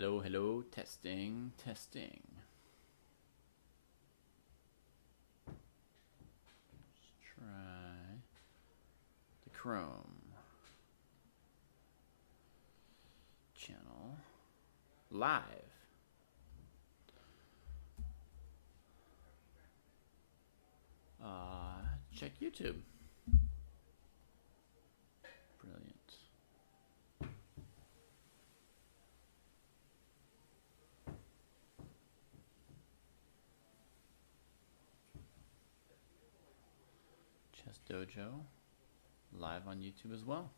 Hello, hello, testing, testing. Let's try the Chrome channel live. Check YouTube. Brilliant. Chess Dojo live on YouTube as well.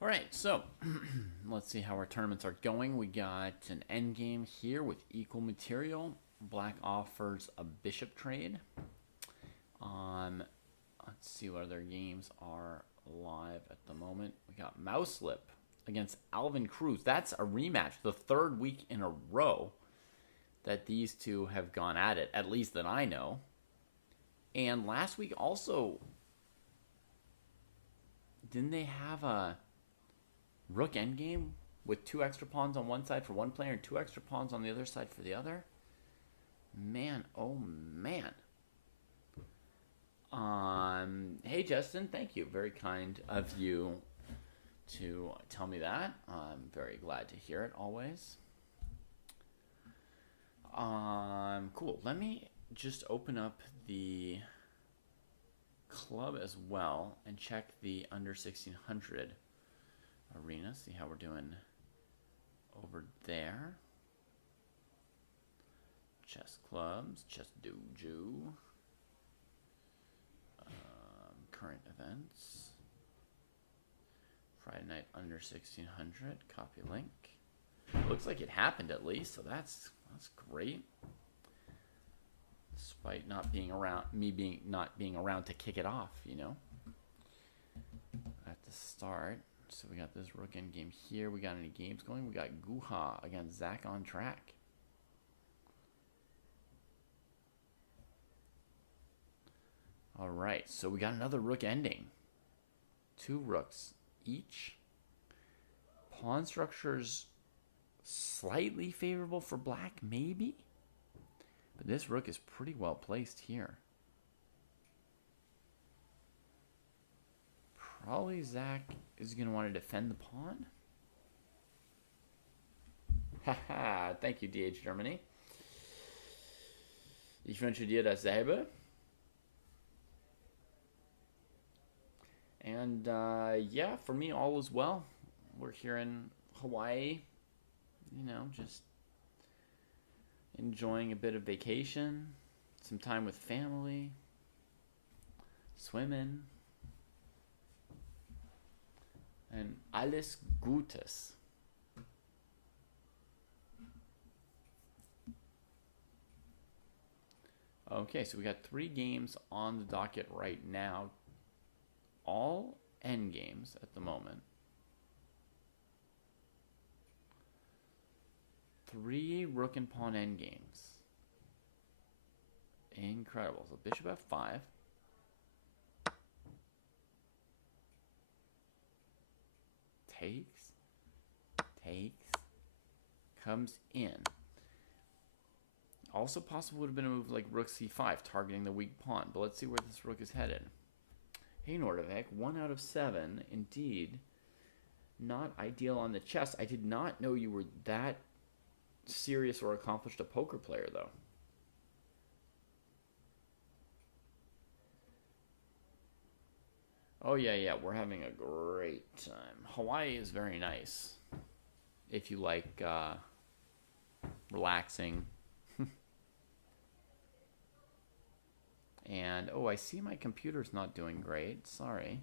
All right, so let's see how our tournaments are going. We got an endgame here with equal material. Black offers a bishop trade. Let's see what other games are live at the moment. We got Mouselip against Alvin Cruz. That's a rematch, the third week in a row that these two have gone at least that I know. And last week also, didn't they have a rook endgame with 2 extra pawns on one side for one player and 2 extra pawns on the other side for the other? Man, oh man. Hey Justin, thank you. Very kind of you to tell me that. I'm very glad to hear it always. Cool. Let me just open up the club as well and check the under 1600 arena. See how we're doing over there. Chess clubs, chess dojo. Current events. Friday night under 1600. Copy link. Looks like it happened at least, so that's great. Despite not being around, not being around to kick it off, you know. At the start, so we got this rook endgame here. We got any games going? We got Guha against Zach on track. All right, so we got another rook ending. 2 rooks each. Pawn structures slightly favorable for black, maybe? But this rook is pretty well placed here. Probably Zach is going to want to defend the pawn. Haha, thank you, DH Germany. Ich wünsche dir dasselbe. And yeah, for me, all is well. We're here in Hawaii, you know, just enjoying a bit of vacation, some time with family, swimming, and alles Gutes. Okay, so we got 3 games on the docket right now. All endgames at the moment. 3 rook and pawn endgames. Incredible. So bishop f5. Takes. Comes in. Also possible would have been a move like rook c5, targeting the weak pawn. But let's see where this rook is headed. Hey Nordovec, 1 out of 7. Indeed. Not ideal on the chess. I did not know you were that serious or accomplished a poker player, though. Oh, yeah. We're having a great time. Hawaii is very nice. If you like relaxing. And, oh, I see my computer's not doing great. Sorry.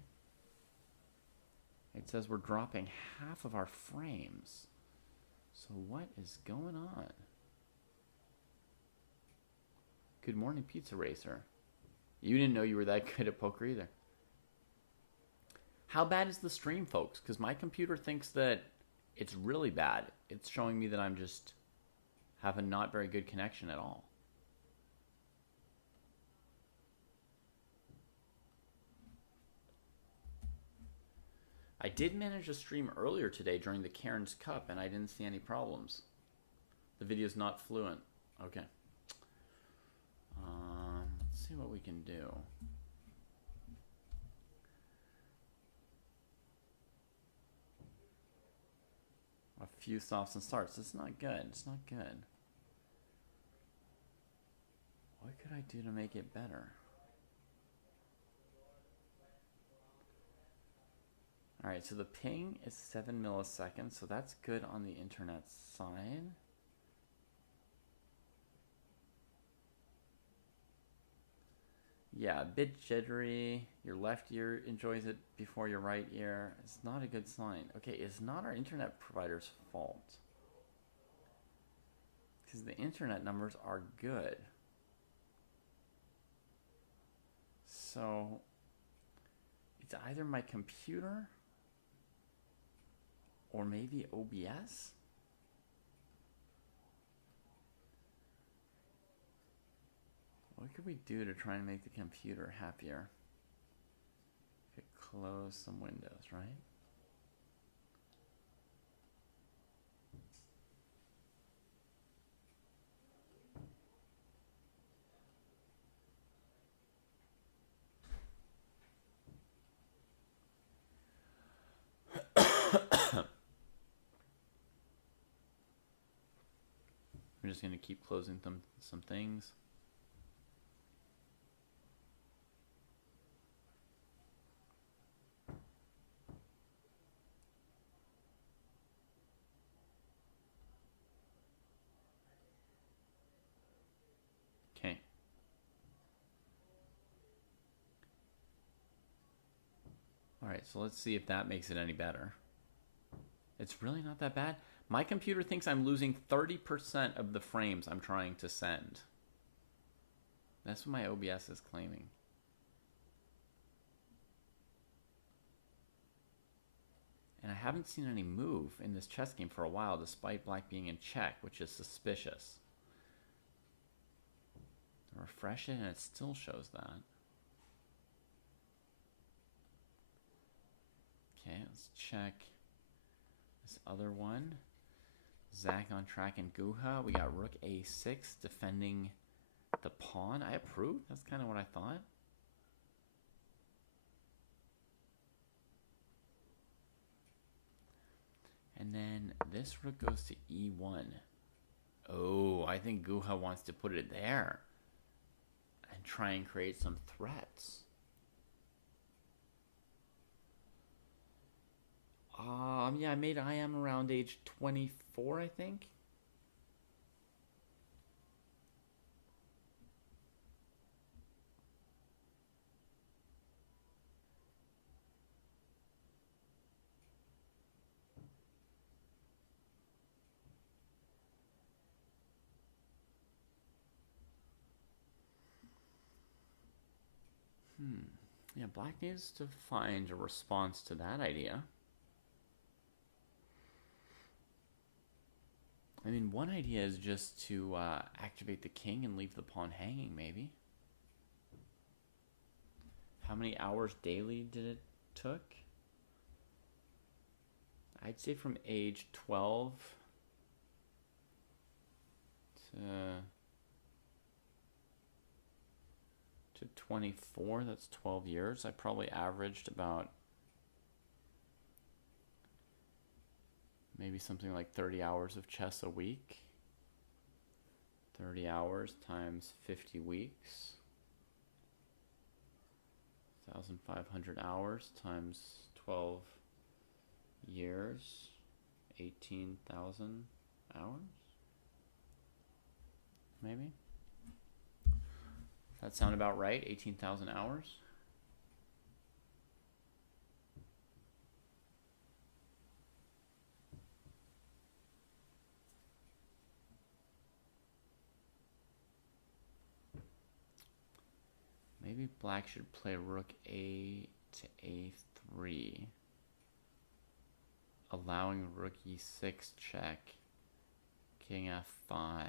It says we're dropping half of our frames. So what is going on? Good morning, Pizza Racer. You didn't know you were that good at poker either. How bad is the stream, folks? Because my computer thinks that it's really bad. It's showing me that I'm just have a not very good connection at all. I did manage to stream earlier today during the Cairns Cup, and I didn't see any problems. The video's not fluent. Okay. Let's see what we can do. A few stops and starts. It's not good. It's not good. What could I do to make it better? All right, so the ping is 7 milliseconds, so that's good on the internet side. Yeah, a bit jittery. Your left ear enjoys it before your right ear. It's not a good sign. Okay, it's not our internet provider's fault, because the internet numbers are good. So it's either my computer or maybe OBS. What could we do to try and make the computer happier? We could close some windows, right? We're just going to keep closing some things. Okay. All right, so let's see if that makes it any better. It's really not that bad. My computer thinks I'm losing 30% of the frames I'm trying to send. That's what my OBS is claiming. And I haven't seen any move in this chess game for a while, despite black being in check, which is suspicious. Refresh it and it still shows that. Okay, let's check this other one. Zach on track and Guha. We got rook a6 defending the pawn. I approve. That's kind of what I thought. And then this rook goes to e1. Oh, I think Guha wants to put it there and try and create some threats. Yeah, I made IM around age 24, I think. Yeah, black needs to find a response to that idea. I mean, one idea is just to activate the king and leave the pawn hanging, maybe. How many hours daily did it took? I'd say from age 12 to 24, that's 12 years. I probably averaged about maybe something like 30 hours of chess a week. 30 hours times 50 weeks. 1,500 hours times 12 years. 18,000 hours? Maybe? Does that sound about right? 18,000 hours? Maybe black should play rook a to a3, allowing rook e6 check, king f5,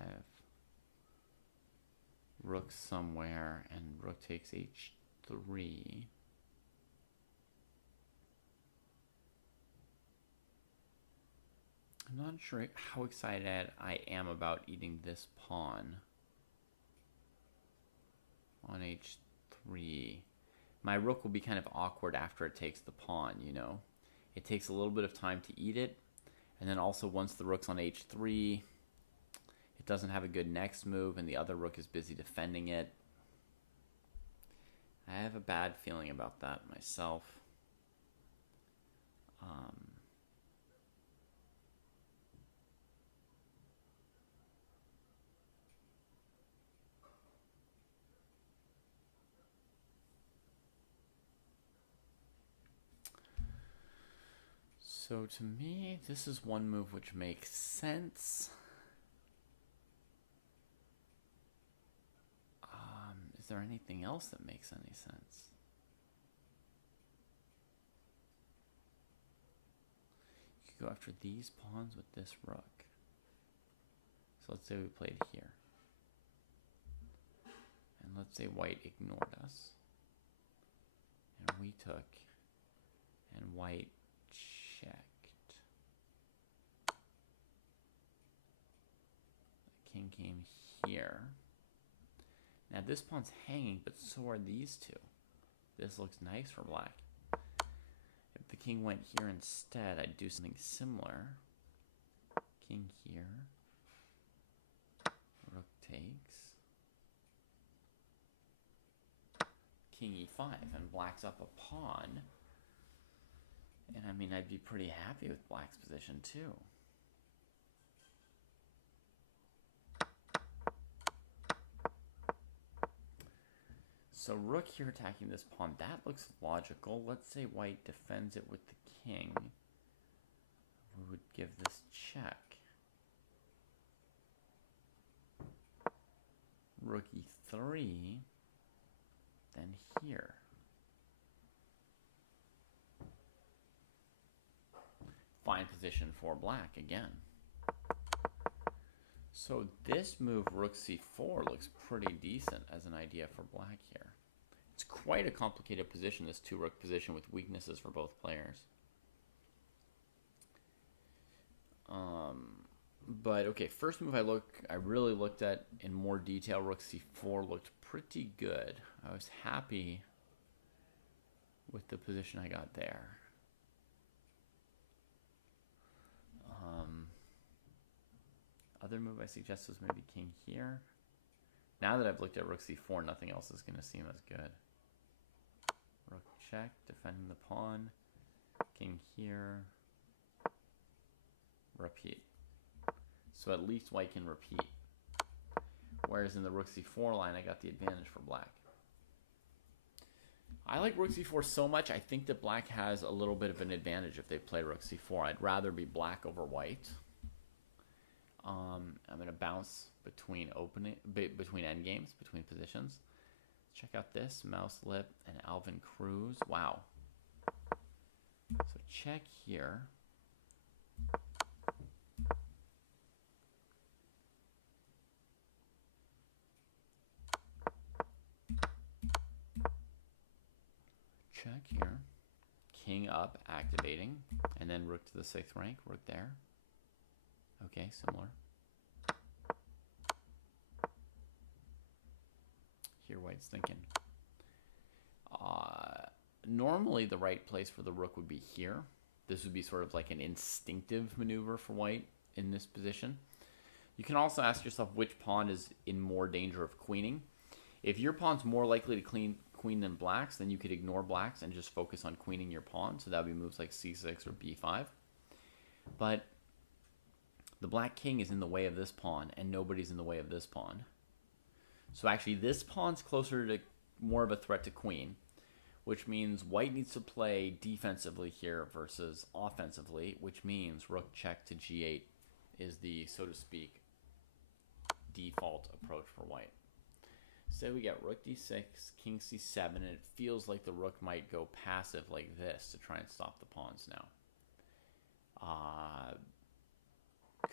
rook somewhere, and rook takes h3. I'm not sure how excited I am about eating this pawn on h3. My rook will be kind of awkward after it takes the pawn, you know. It takes a little bit of time to eat it, and then also once the rook's on h3, it doesn't have a good next move, and the other rook is busy defending it. I have a bad feeling about that myself. So to me, this is one move which makes sense. Is there anything else that makes any sense? You could go after these pawns with this rook. So let's say we played here. And let's say white ignored us. And we took, and white checked. The king came here. Now this pawn's hanging, but so are these two. This looks nice for black. If the king went here instead, I'd do something similar. King here. Rook takes. King e5, and black's up a pawn. And I mean, I'd be pretty happy with black's position too. So rook here attacking this pawn, that looks logical. Let's say white defends it with the king. We would give this check. Rook e3, then here. Fine position for black again. So this move, rook c4, looks pretty decent as an idea for black here. It's quite a complicated position, this two-rook position, with weaknesses for both players. But okay, first move I really looked at in more detail. Rook c4 looked pretty good. I was happy with the position I got there. Other move I suggest was maybe king here. Now that I've looked at rook c4, nothing else is going to seem as good. Rook check, defending the pawn. King here. Repeat. So at least white can repeat. Whereas in the rook c4 line, I got the advantage for black. I like rook c4 so much, I think that black has a little bit of an advantage if they play rook c4. I'd rather be black over white. I'm going to bounce between endgames, between positions. Let's check out this, Mouse Lip and Alvin Cruz. Wow. So check here. Check here. King up, activating, and then rook to the 6th rank, rook there. Okay, similar. Here white's thinking. Normally the right place for the rook would be here. This would be sort of like an instinctive maneuver for white in this position. You can also ask yourself which pawn is in more danger of queening. If your pawn's more likely to queen than black's, then you could ignore black's and just focus on queening your pawn. So that would be moves like c6 or b5. But the black king is in the way of this pawn, and nobody's in the way of this pawn. So actually, this pawn's closer to more of a threat to queen, which means white needs to play defensively here versus offensively, which means rook check to g8 is the, so to speak, default approach for white. So we get rook d6, king c7, and it feels like the rook might go passive like this to try and stop the pawns now.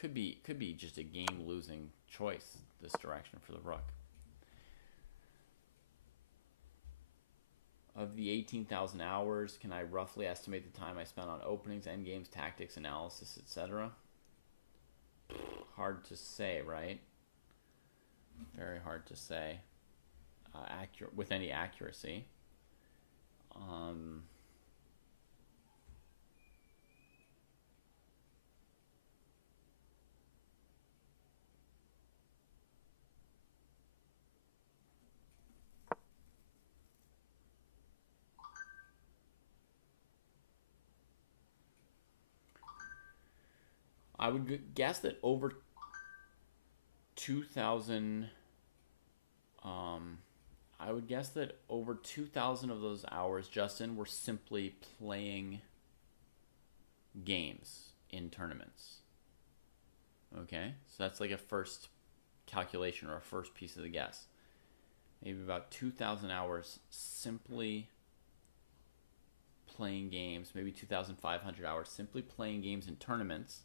Could be just a game-losing choice, this direction for the rook. Of the 18,000 hours, can I roughly estimate the time I spent on openings, endgames, tactics, analysis, etc.? Hard to say, right? Very hard to say. Accurate with any accuracy. I would guess that over 2,000. I would guess that over 2,000 of those hours, Justin, were simply playing games in tournaments. Okay, so that's like a first calculation or a first piece of the guess. Maybe about 2,000 hours simply playing games, maybe 2,500 hours simply playing games in tournaments.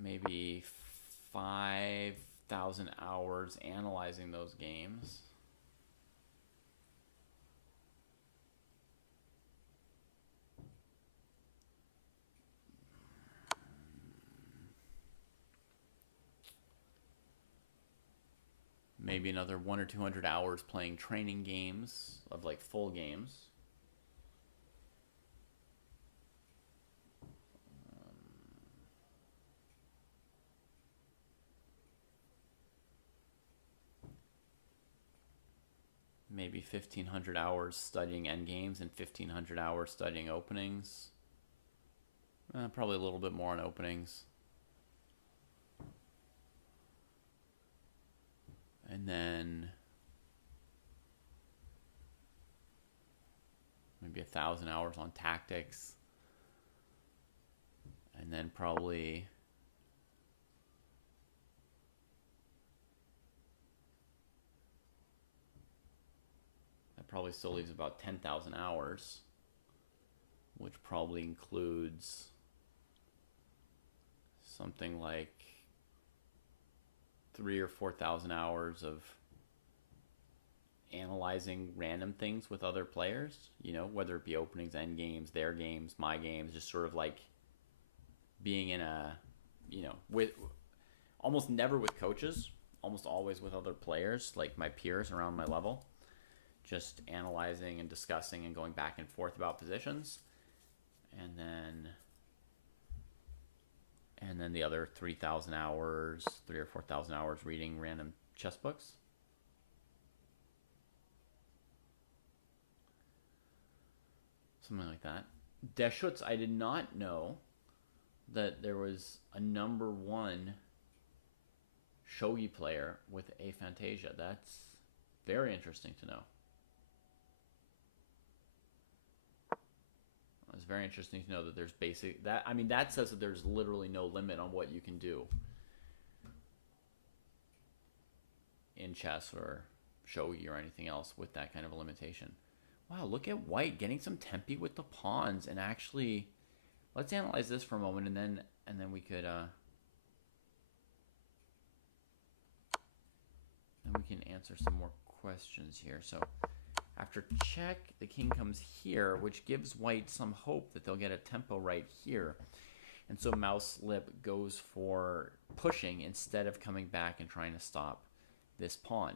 Maybe 5,000 hours analyzing those games. Maybe another 100 or 200 hours playing training games of like full games. Maybe 1,500 hours studying endgames and 1,500 hours studying openings. Probably a little bit more on openings. And then maybe 1,000 hours on tactics. And then probably that probably still leaves about 10,000 hours, which probably includes something like 3,000 or 4,000 hours of analyzing random things with other players, you know, whether it be openings, end games, their games, my games, just sort of like being in a, you know, with almost never with coaches, almost always with other players, like my peers around my level, just analyzing and discussing and going back and forth about positions. And then the other 3,000 hours, 3,000 or 4,000 hours reading random chess books. Something like that. Deschutes, I did not know that there was a number one shogi player with aphantasia. That's very interesting to know. It's very interesting to know that there's basic that. I mean, that says that there's literally no limit on what you can do in chess or shogi or anything else with that kind of a limitation. Wow, look at white getting some tempi with the pawns, and actually, let's analyze this for a moment, and then we could answer some more questions here. So after check, the king comes here, which gives white some hope that they'll get a tempo right here. And so mouse lip goes for pushing instead of coming back and trying to stop this pawn.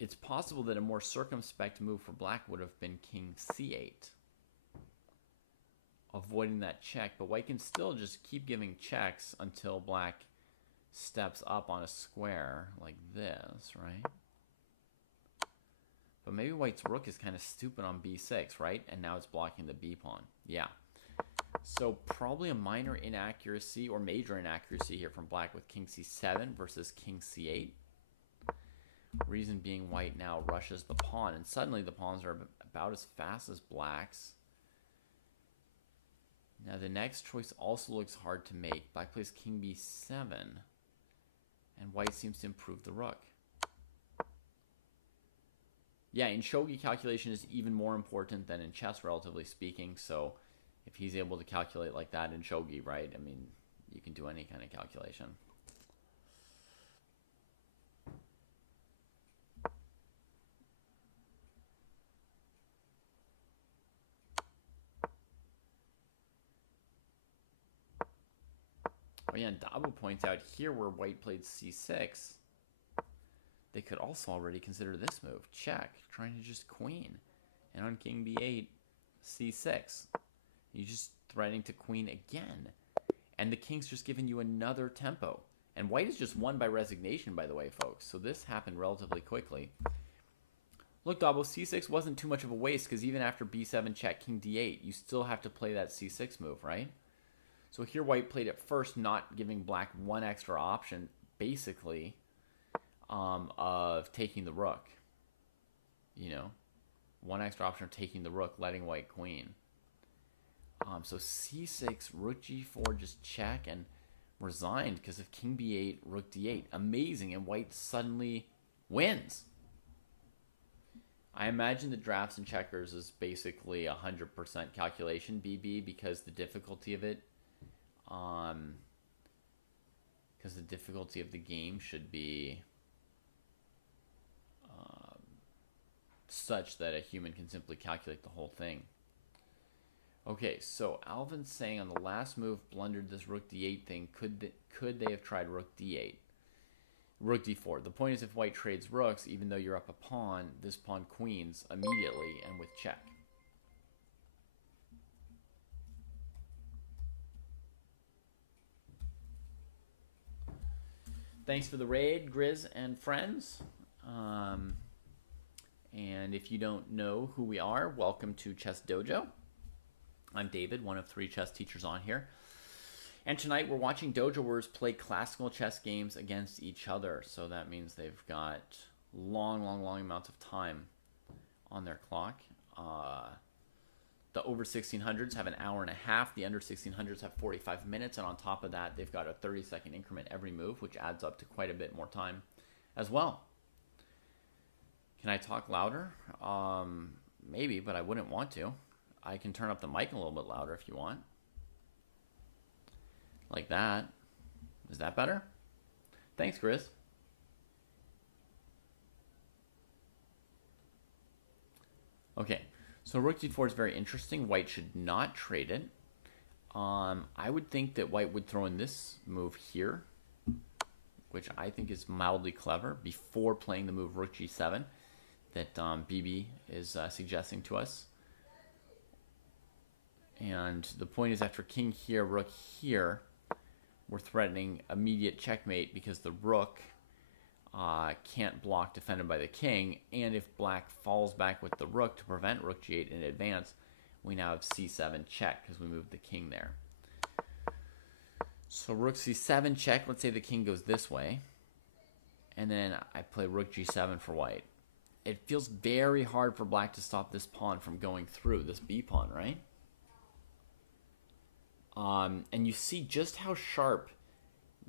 It's possible that a more circumspect move for black would have been king c8, avoiding that check, but white can still just keep giving checks until black steps up on a square like this, right? But maybe white's rook is kind of stupid on b6, right? And now it's blocking the b pawn. Yeah. So probably a minor inaccuracy or major inaccuracy here from black with king c7 versus king c8. Reason being white now rushes the pawn, and suddenly the pawns are about as fast as black's. Now the next choice also looks hard to make. Black plays king b7, and white seems to improve the rook. Yeah, in shogi, calculation is even more important than in chess, relatively speaking. So if he's able to calculate like that in shogi, right, I mean, you can do any kind of calculation. Oh yeah, and Dabo points out here where white played c6, they could also already consider this move. Check, trying to just queen. And on king b8, c6. You're just threatening to queen again. And the king's just giving you another tempo. And white is just won by resignation, by the way, folks. So this happened relatively quickly. Look, Dabo, c6 wasn't too much of a waste, because even after b7 check, king d8, you still have to play that c6 move, right? So here white played it first, not giving black one extra option, basically, of taking the rook. You know, one extra option of taking the rook, letting white queen. So c6, rook g4, just check, and resigned because of king b8, rook d8. Amazing, and white suddenly wins. I imagine the drafts and checkers is basically 100% calculation BB, because the difficulty of it, because the difficulty of the game should be such that a human can simply calculate the whole thing. Okay, so Alvin's saying on the last move blundered this rook d8 thing. Could they have tried rook d8? Rook d4. The point is, if white trades rooks, even though you're up a pawn, this pawn queens immediately and with check. Thanks for the raid, Grizz and friends. And if you don't know who we are, welcome to Chess Dojo. I'm David, one of 3 chess teachers on here. And tonight we're watching Dojo'ers play classical chess games against each other. So that means they've got long amounts of time on their clock. The over 1600s have an hour and a half. The under 1600s have 45 minutes. And on top of that, they've got a 30-second increment every move, which adds up to quite a bit more time as well. Can I talk louder? Maybe, but I wouldn't want to. I can turn up the mic a little bit louder if you want. Like that. Is that better? Thanks, Chris. Okay, so rook d4 is very interesting. White should not trade it. I would think that white would throw in this move here, which I think is mildly clever, before playing the move rook g7 that BB is suggesting to us. And the point is, after king here, rook here, we're threatening immediate checkmate because the rook can't block defended by the king. And if black falls back with the rook to prevent rook g8 in advance, we now have c7 check because we moved the king there. So rook c7 check. Let's say the king goes this way. And then I play rook g7 for white. It feels very hard for black to stop this pawn from going through, this b pawn, right? And you see just how sharp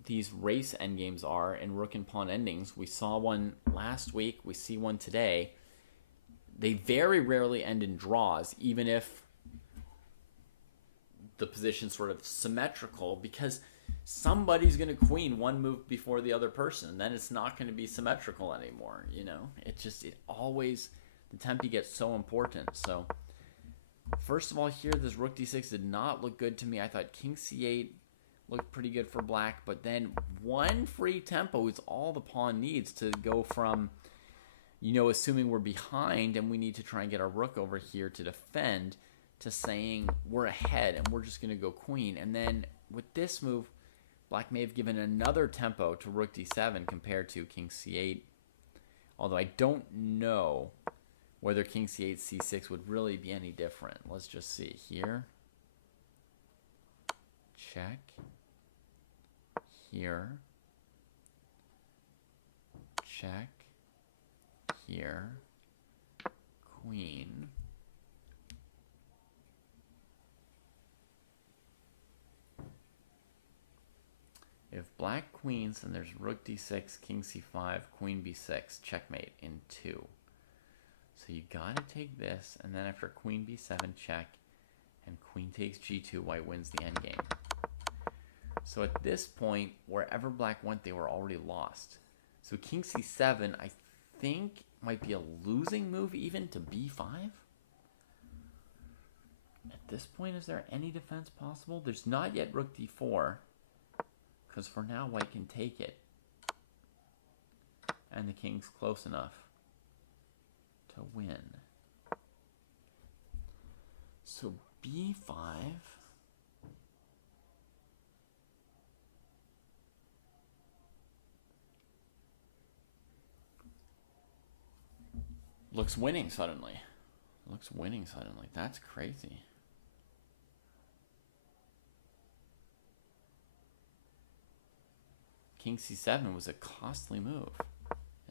these race endgames are in rook and pawn endings. We saw one last week. We see one today. They very rarely end in draws, even if the position's sort of symmetrical, because somebody's going to queen one move before the other person, and then it's not going to be symmetrical anymore, you know? It always, the tempi gets so important. So first of all, here, this rook d6 did not look good to me. I thought king c8 looked pretty good for black, but then one free tempo is all the pawn needs to go from, you know, assuming we're behind and we need to try and get our rook over here to defend, to saying we're ahead and we're just going to go queen. And then with this move, black may have given another tempo to rook d7 compared to king c8, although I don't know whether king c8, c6 would really be any different. Let's just see here. Check. Here. Check. Here. Queen. If black queens, then there's rook d6, king c5, queen b6, checkmate in 2. So you gotta take this, and then after queen b7 check, and queen takes g2, white wins the endgame. So at this point, wherever black went, they were already lost. So king c7, I think, might be a losing move even to b5. At this point, is there any defense possible? There's not yet rook d4. because for now white can take it. And the king's close enough to win. So b5. Looks winning suddenly. Looks winning suddenly. That's crazy. King c7 was a costly move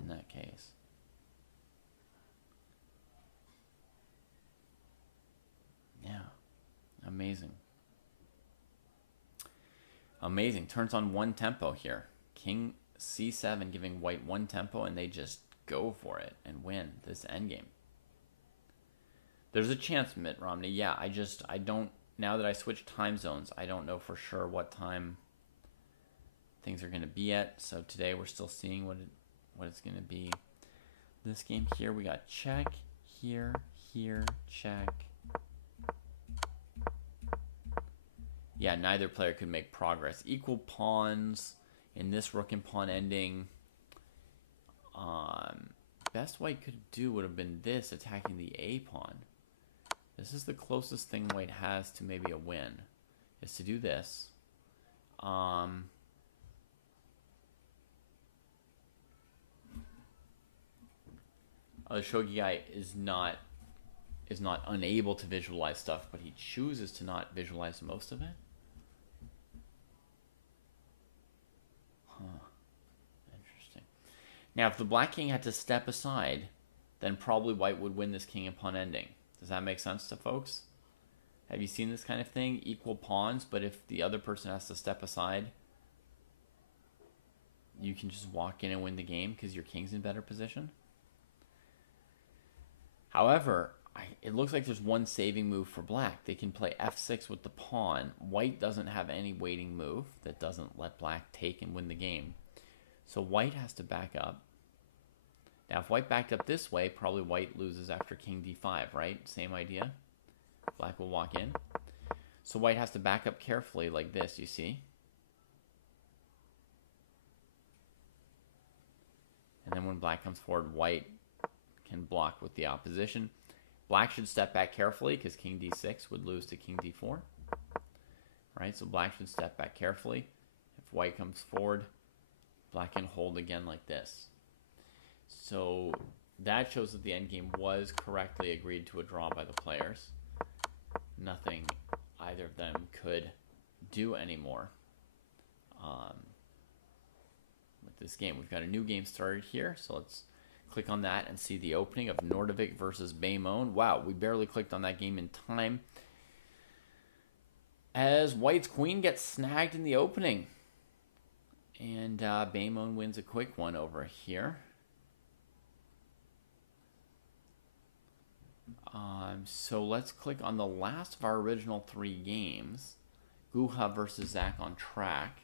in that case. Yeah. Amazing. Amazing. Turns on one tempo here. King c7 giving white one tempo, and they just go for it and win this endgame. There's a chance, Mitt Romney. Yeah, I don't, now that I switched time zones, I don't know for sure what time things are going to be at. So today we're still seeing what it's going to be. This game here, we got check, here, check. Yeah, neither player could make progress. Equal pawns in this rook and pawn ending. Best white could do would have been this, attacking the a pawn. This is the closest thing white has to maybe a win, is to do this. The shogi guy is not unable to visualize stuff, but he chooses to not visualize most of it. Interesting. Now, if the black king had to step aside, then probably white would win this king and pawn ending. Does that make sense to folks? Have you seen this kind of thing? Equal pawns, but if the other person has to step aside, you can just walk in and win the game because your king's in better position. However, it looks like there's one saving move for black. They can play f6 with the pawn. White doesn't have any waiting move that doesn't let black take and win the game. So white has to back up. Now, if white backed up this way, probably white loses after king d5, right? Same idea. Black will walk in. So white has to back up carefully like this, you see? And then when black comes forward, white can block with the opposition. Black should step back carefully because king d6 would lose to king d4. Right, so black should step back carefully. If white comes forward, black can hold again like this. So that shows that the endgame was correctly agreed to a draw by the players. Nothing either of them could do anymore with this game. We've got a new game started here, so let's click on that and see the opening of Nordovic versus Baymon. Wow, we barely clicked on that game in time, as white's queen gets snagged in the opening. And Baymon wins a quick one over here. So let's click on the last of our original 3 games. Guha versus Zach on track.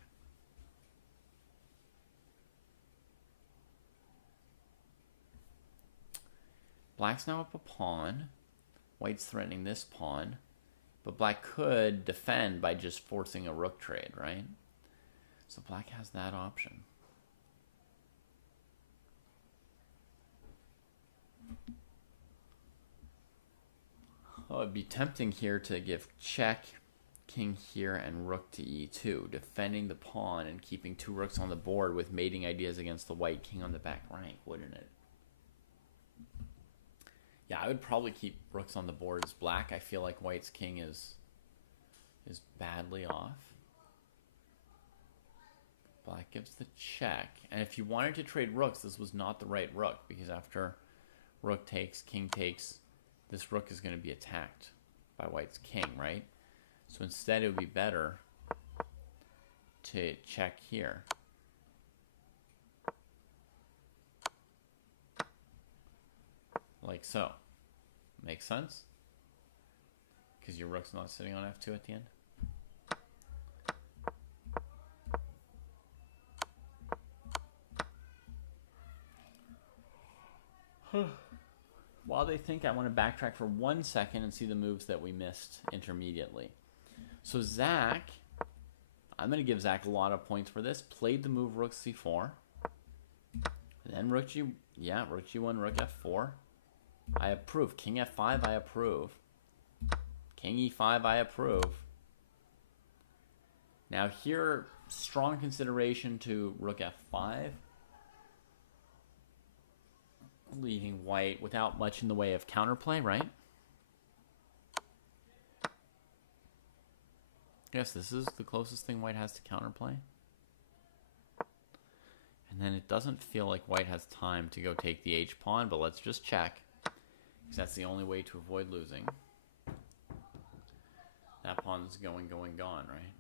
Black's now up a pawn. White's threatening this pawn. But black could defend by just forcing a rook trade, right? So black has that option. Oh, it'd be tempting here to give check, king here, and rook to e2, defending the pawn and keeping 2 rooks on the board with mating ideas against the white king on the back rank, wouldn't it? Yeah, I would probably keep rooks on the board as black. I feel like white's king is badly off. Black gives the check. And if you wanted to trade rooks, this was not the right rook, because after rook takes, king takes, this rook is going to be attacked by white's king, right? So instead it would be better to check here. Like so. Makes sense? Because your rook's not sitting on f2 at the end. While they think, I want to backtrack for 1 second and see the moves that we missed intermediately. So Zach, I'm going to give Zach a lot of points for this. Played the move rook c4. Then rook g... Yeah, rook g1, rook f4. I approve. King f5, I approve. King e5, I approve. Now here, strong consideration to rook f5. Leaving white without much in the way of counterplay, right? Yes, this is the closest thing white has to counterplay. And then it doesn't feel like white has time to go take the h-pawn, but let's just check. Because that's the only way to avoid losing. That pawn's going, gone, right?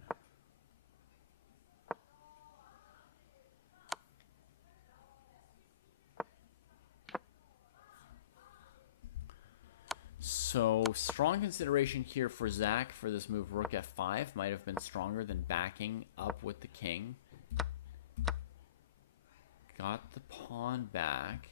So, strong consideration here for Zach for this move rook f5 might have been stronger than backing up with the king. Got the pawn back.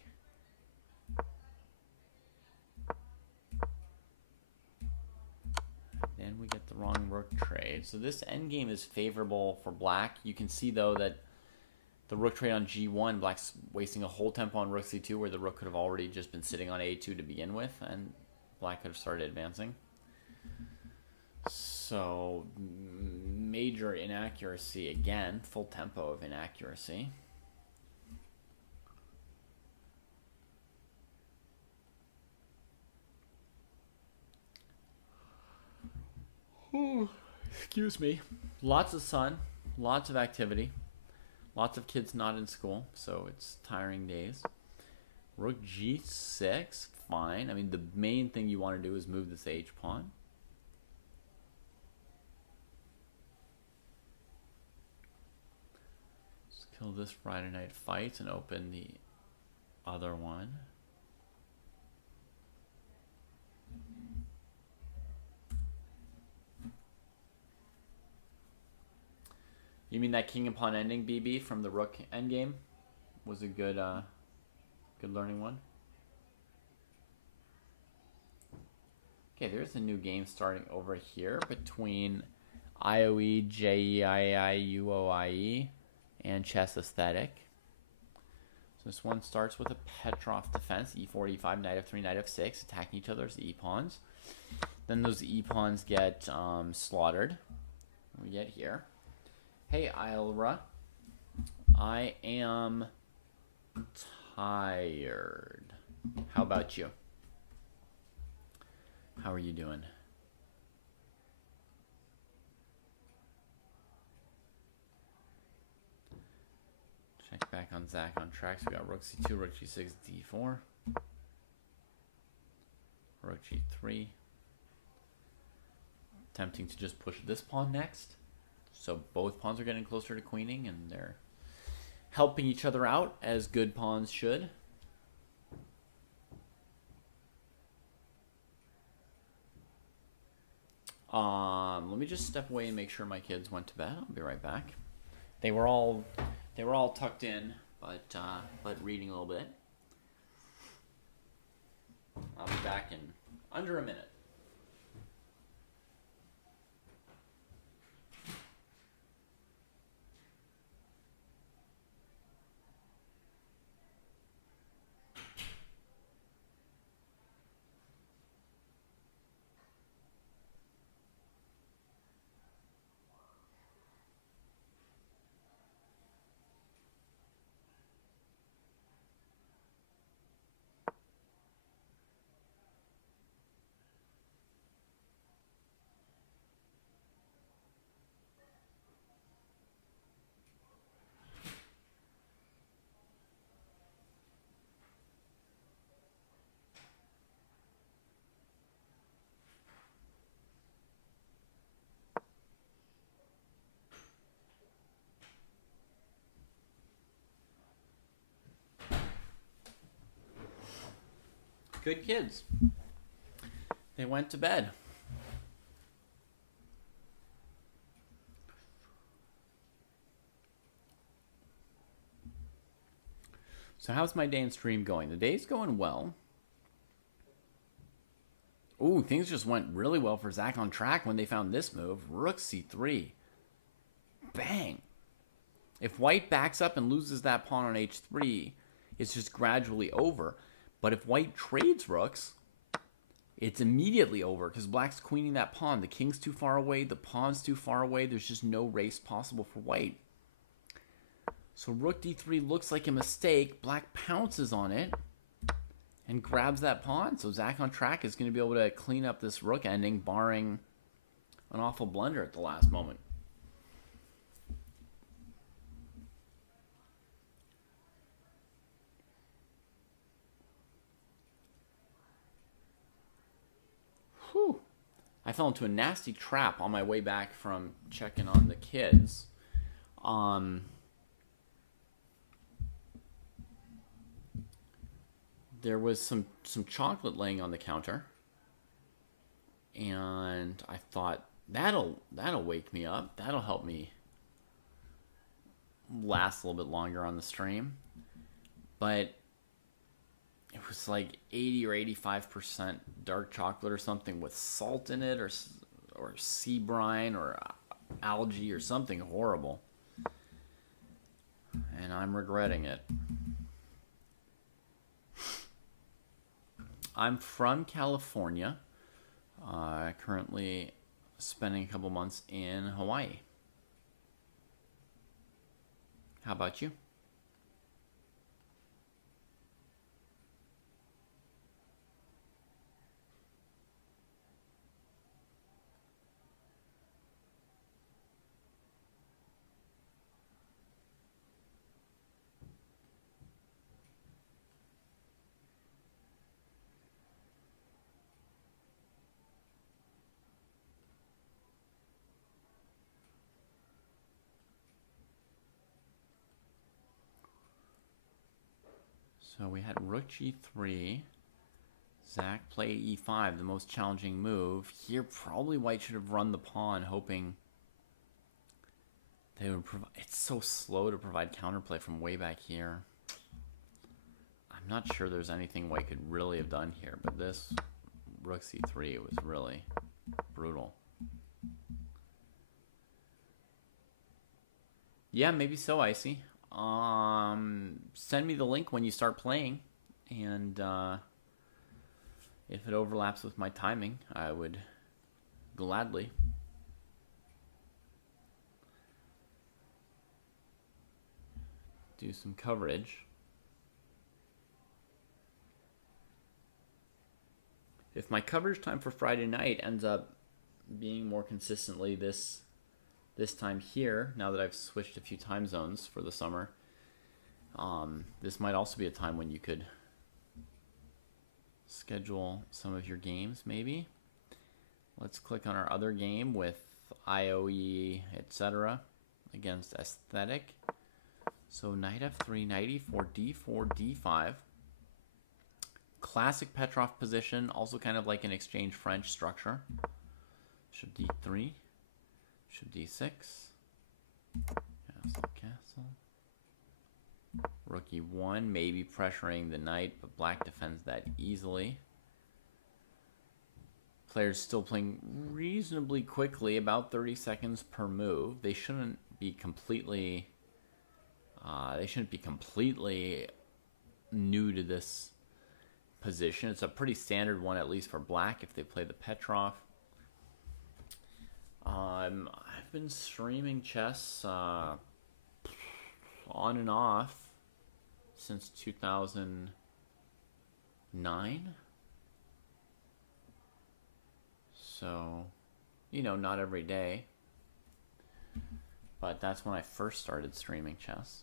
Then we get the wrong rook trade. So this endgame is favorable for black. You can see, though, that the rook trade on g1, black's wasting a whole tempo on rook c2 where the rook could have already just been sitting on a2 to begin with, and black could have started advancing. So, major inaccuracy again, full tempo of inaccuracy. Ooh, excuse me. Lots of sun, lots of activity, lots of kids not in school, so it's tiring days. Rook g6, fine. I mean, the main thing you want to do is move this h-pawn. Let's kill this Friday night fight and open the other one. You mean that king and pawn ending, BB, from the rook endgame was a good good learning one? Okay, there's a new game starting over here between IOE, JEII, UOIE, and Chess Aesthetic. So this one starts with a Petrov defense, e4, e5, knight f3, knight f6, attacking each other's e-pawns. Then those e-pawns get slaughtered. We get here. Hey, Ilra, I am tired. How about you? How are you doing? Check back on Zach on tracks. We got rook c2, rook g6, d4, rook g3. Tempting to just push this pawn next. So both pawns are getting closer to queening, and they're helping each other out, as good pawns should. Let me just step away and make sure my kids went to bed. I'll be right back. They were all tucked in, but reading a little bit. I'll be back in under a minute. Good kids. They went to bed. So how's my day in stream going? The day's going well. Ooh, things just went really well for Zach on track when they found this move. Rook c3. Bam! If white backs up and loses that pawn on h3, it's just gradually over. But if white trades rooks, it's immediately over because black's queening that pawn. The king's too far away. The pawn's too far away. There's just no race possible for white. So rook d3 looks like a mistake. Black pounces on it and grabs that pawn. So Zach on track is going to be able to clean up this rook ending, barring an awful blunder at the last moment. Whew. I fell into a nasty trap on my way back from checking on the kids. There was some chocolate laying on the counter, and I thought that'll wake me up. That'll help me last a little bit longer on the stream. But it was like 80 or 85% dark chocolate or something with salt in it, or sea brine or algae or something horrible, and I'm regretting it. I'm from California, currently spending a couple months in Hawaii. How about you? So we had rook g3. Zach play e5, the most challenging move. Here, probably white should have run the pawn, hoping they would provide. It's so slow to provide counterplay from way back here. I'm not sure there's anything white could really have done here, but this rook c3 was really brutal. Yeah, maybe so, Icy. Send me the link when you start playing, and if it overlaps with my timing, I would gladly. Do some coverage. If my coverage time for Friday night ends up being more consistently this time here, now that I've switched a few time zones for the summer, this might also be a time when you could schedule some of your games, maybe. Let's click on our other game with IOE, etc. against Aesthetic. So knight f3, knight e4, d4, d5. Classic Petrov position, also kind of like an exchange French structure. Bishop d3, bishop d6, castle, castle. Rook e1, maybe pressuring the knight, but black defends that easily. Players still playing reasonably quickly, about 30 seconds per move. They shouldn't be completely new to this position. It's a pretty standard one, at least for black, if they play the Petrov. I've been streaming chess on and off since 2009. So, not every day. But that's when I first started streaming chess.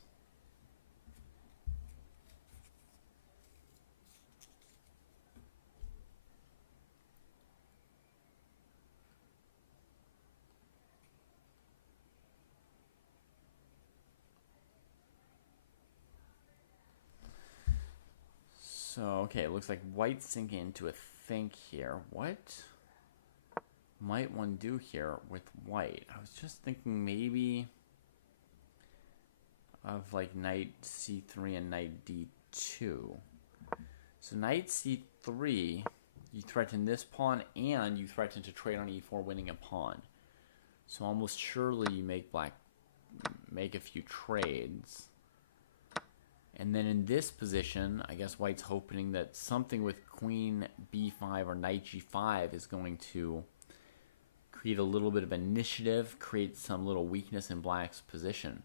So, okay, it looks like white's sinking into a think here. What might one do here with white? I was just thinking maybe of like knight c3 and knight d2. So knight c3, you threaten this pawn and you threaten to trade on e4, winning a pawn. So almost surely you make black make a few trades. And then in this position, I guess white's hoping that something with queen b5 or knight g5 is going to create a little bit of initiative, create some little weakness in black's position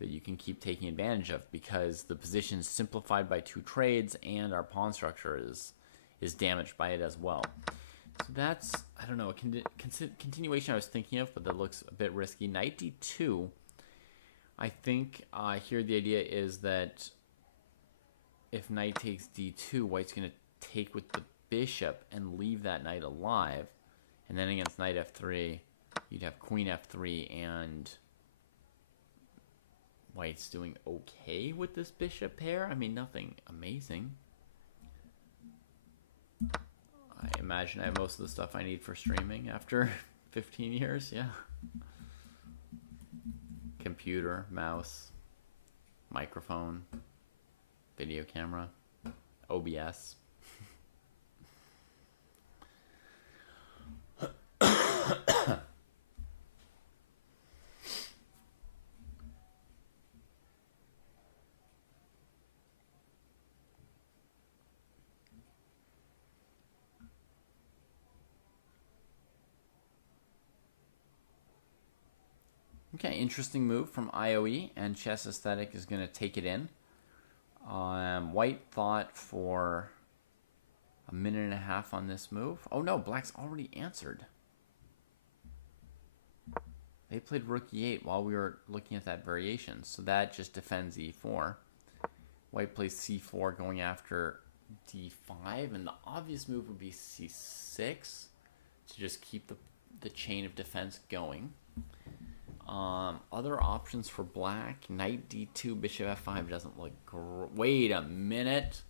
that you can keep taking advantage of, because the position is simplified by 2 trades and our pawn structure is damaged by it as well. So that's, I don't know, a continuation I was thinking of, but that looks a bit risky. Knight d2. I think here the idea is that if knight takes d2, white's going to take with the bishop and leave that knight alive. And then against knight f3, you'd have queen f3, and white's doing okay with this bishop pair. I mean, nothing amazing. I imagine I have most of the stuff I need for streaming after 15 years, yeah. Computer, mouse, microphone, video camera, OBS. Okay, interesting move from IOE, and Chess Aesthetic is going to take it in. White thought for a minute and a half on this move. Oh no, black's already answered. They played rook e8 while we were looking at that variation, so that just defends e4. White plays c4 going after d5, and the obvious move would be c6 to just keep the chain of defense going. Other options for black, knight d2, bishop f5 doesn't look great. Wait a minute.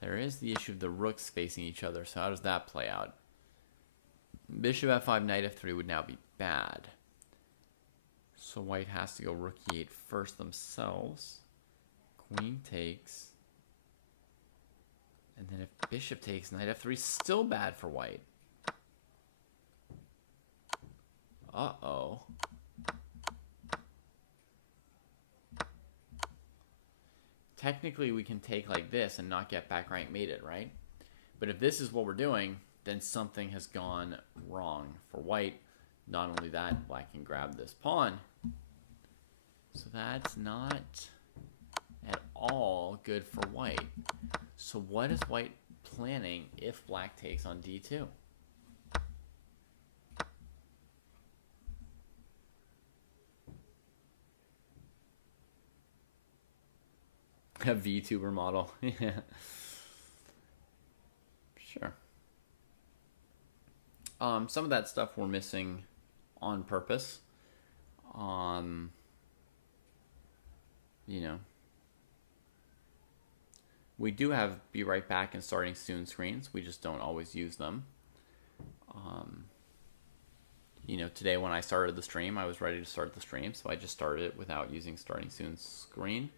There is the issue of the rooks facing each other, so how does that play out? Bishop f5, knight f3 would now be bad. So white has to go rook e8 first themselves. Queen takes. And then if bishop takes, knight f3 is still bad for white. Uh-oh. Technically, we can take like this and not get back rank mated, right? But if this is what we're doing, then something has gone wrong for white. Not only that, black can grab this pawn. So that's not at all good for white. So what is white planning if black takes on d2? A VTuber model. Yeah. Sure. Some of that stuff we're missing on purpose. You know, we do have be right back and starting soon screens. We just don't always use them. You know, today when I started the stream, I was ready to start the stream, so I just started it without using starting soon screen.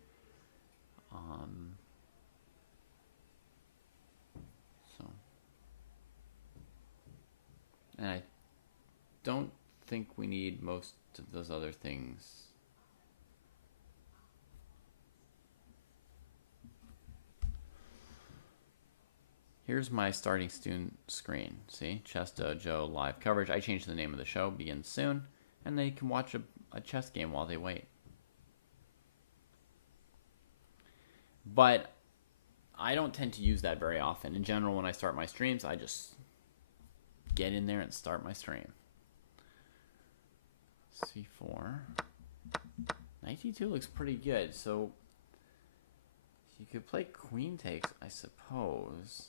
And I don't think we need most of those other things. Here's my starting soon screen. See, Chess Dojo live coverage. I changed the name of the show, begins soon, and they can watch a chess game while they wait. But I don't tend to use that very often. In general, when I start my streams, I just get in there and start my stream. C4. Knight d2 looks pretty good. So you could play queen takes, I suppose.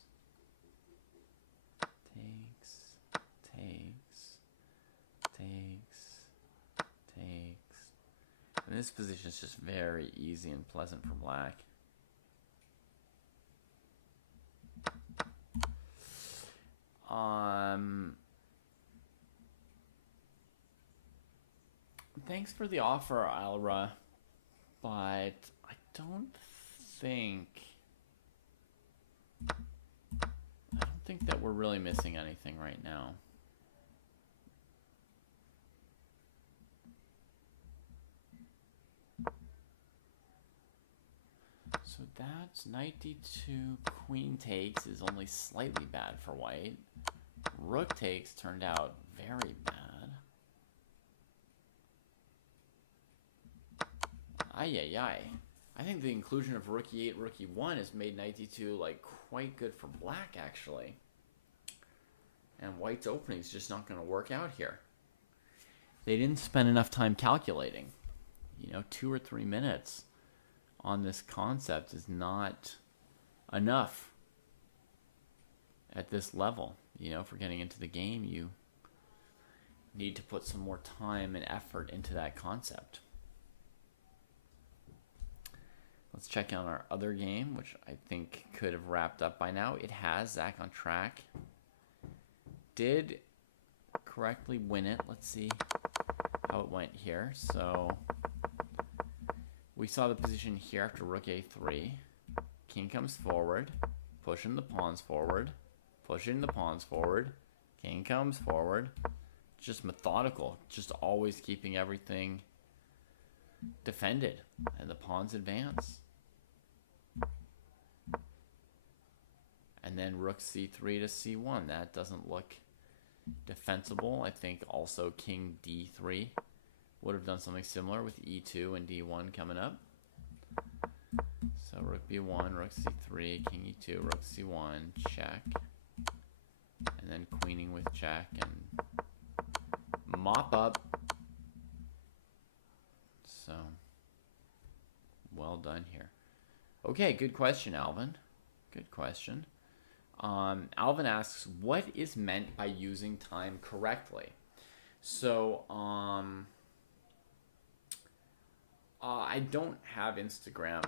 Takes. And this position is just very easy and pleasant for black. Thanks for the offer, Alra, but I don't think that we're really missing anything right now. That's knight d2, queen takes is only slightly bad for white. Rook takes turned out very bad. Ay, ay, ay. I think the inclusion of rook e8, rook e1 has made knight d2 like quite good for black, actually. And white's opening is just not going to work out here. They didn't spend enough time calculating. You know, 2 or 3 minutes on this concept is not enough at this level. You know, for getting into the game, you need to put some more time and effort into that concept. Let's check out our other game, which I think could have wrapped up by now. It has. Zach on track. Did correctly win it. Let's see how it went here. So we saw the position here after rook a3. King comes forward, pushing the pawns forward, pushing the pawns forward. King comes forward. Just methodical, just always keeping everything defended, and the pawns advance. And then rook c3 to c1. That doesn't look defensible. I think also king d3 would have done something similar with e2 and d1 coming up. So rook b1, rook c3, king e2, rook c1, check. And then queening with check and mop up. So, well done here. Okay, good question, Alvin. Good question. Alvin asks, what is meant by using time correctly? So, I don't have Instagram,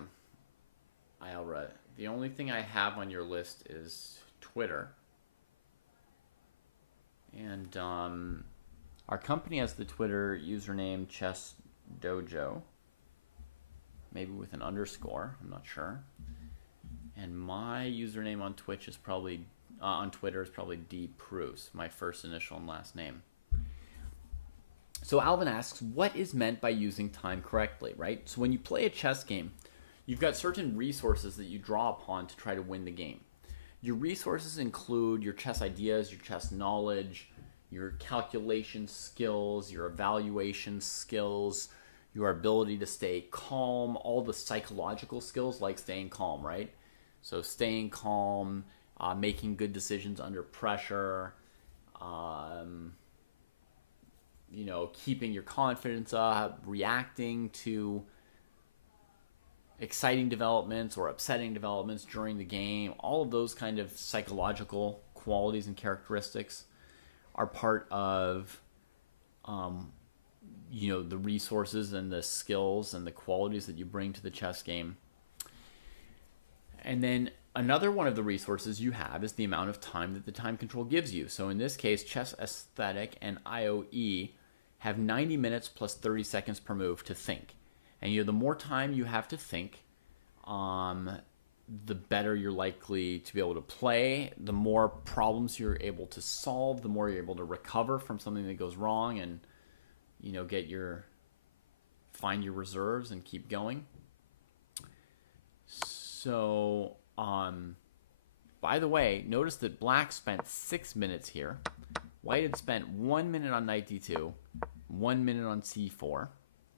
Ira. The only thing I have on your list is Twitter. And our company has the Twitter username Chess Dojo, maybe with an underscore. I'm not sure. And my username on Twitch is probably on Twitter is probably D Prus, my first initial and last name. So Alvin asks, what is meant by using time correctly, right? So when you play a chess game, you've got certain resources that you draw upon to try to win the game. Your resources include your chess ideas, your chess knowledge, your calculation skills, your evaluation skills, your ability to stay calm, all the psychological skills like staying calm, right? So staying calm, making good decisions under pressure, you know, keeping your confidence up, reacting to exciting developments or upsetting developments during the game. All of those kind of psychological qualities and characteristics are part of, you know, the resources and the skills and the qualities that you bring to the chess game. And then another one of the resources you have is the amount of time that the time control gives you. So in this case, Chess Aesthetic and IOE have 90 minutes plus 30 seconds per move to think. And you know, the more time you have to think, the better you're likely to be able to play, the more problems you're able to solve, the more you're able to recover from something that goes wrong and, you know, find your reserves and keep going. So, by the way, notice that black spent 6 minutes here. White had spent 1 minute on knight d2, 1 minute on c4,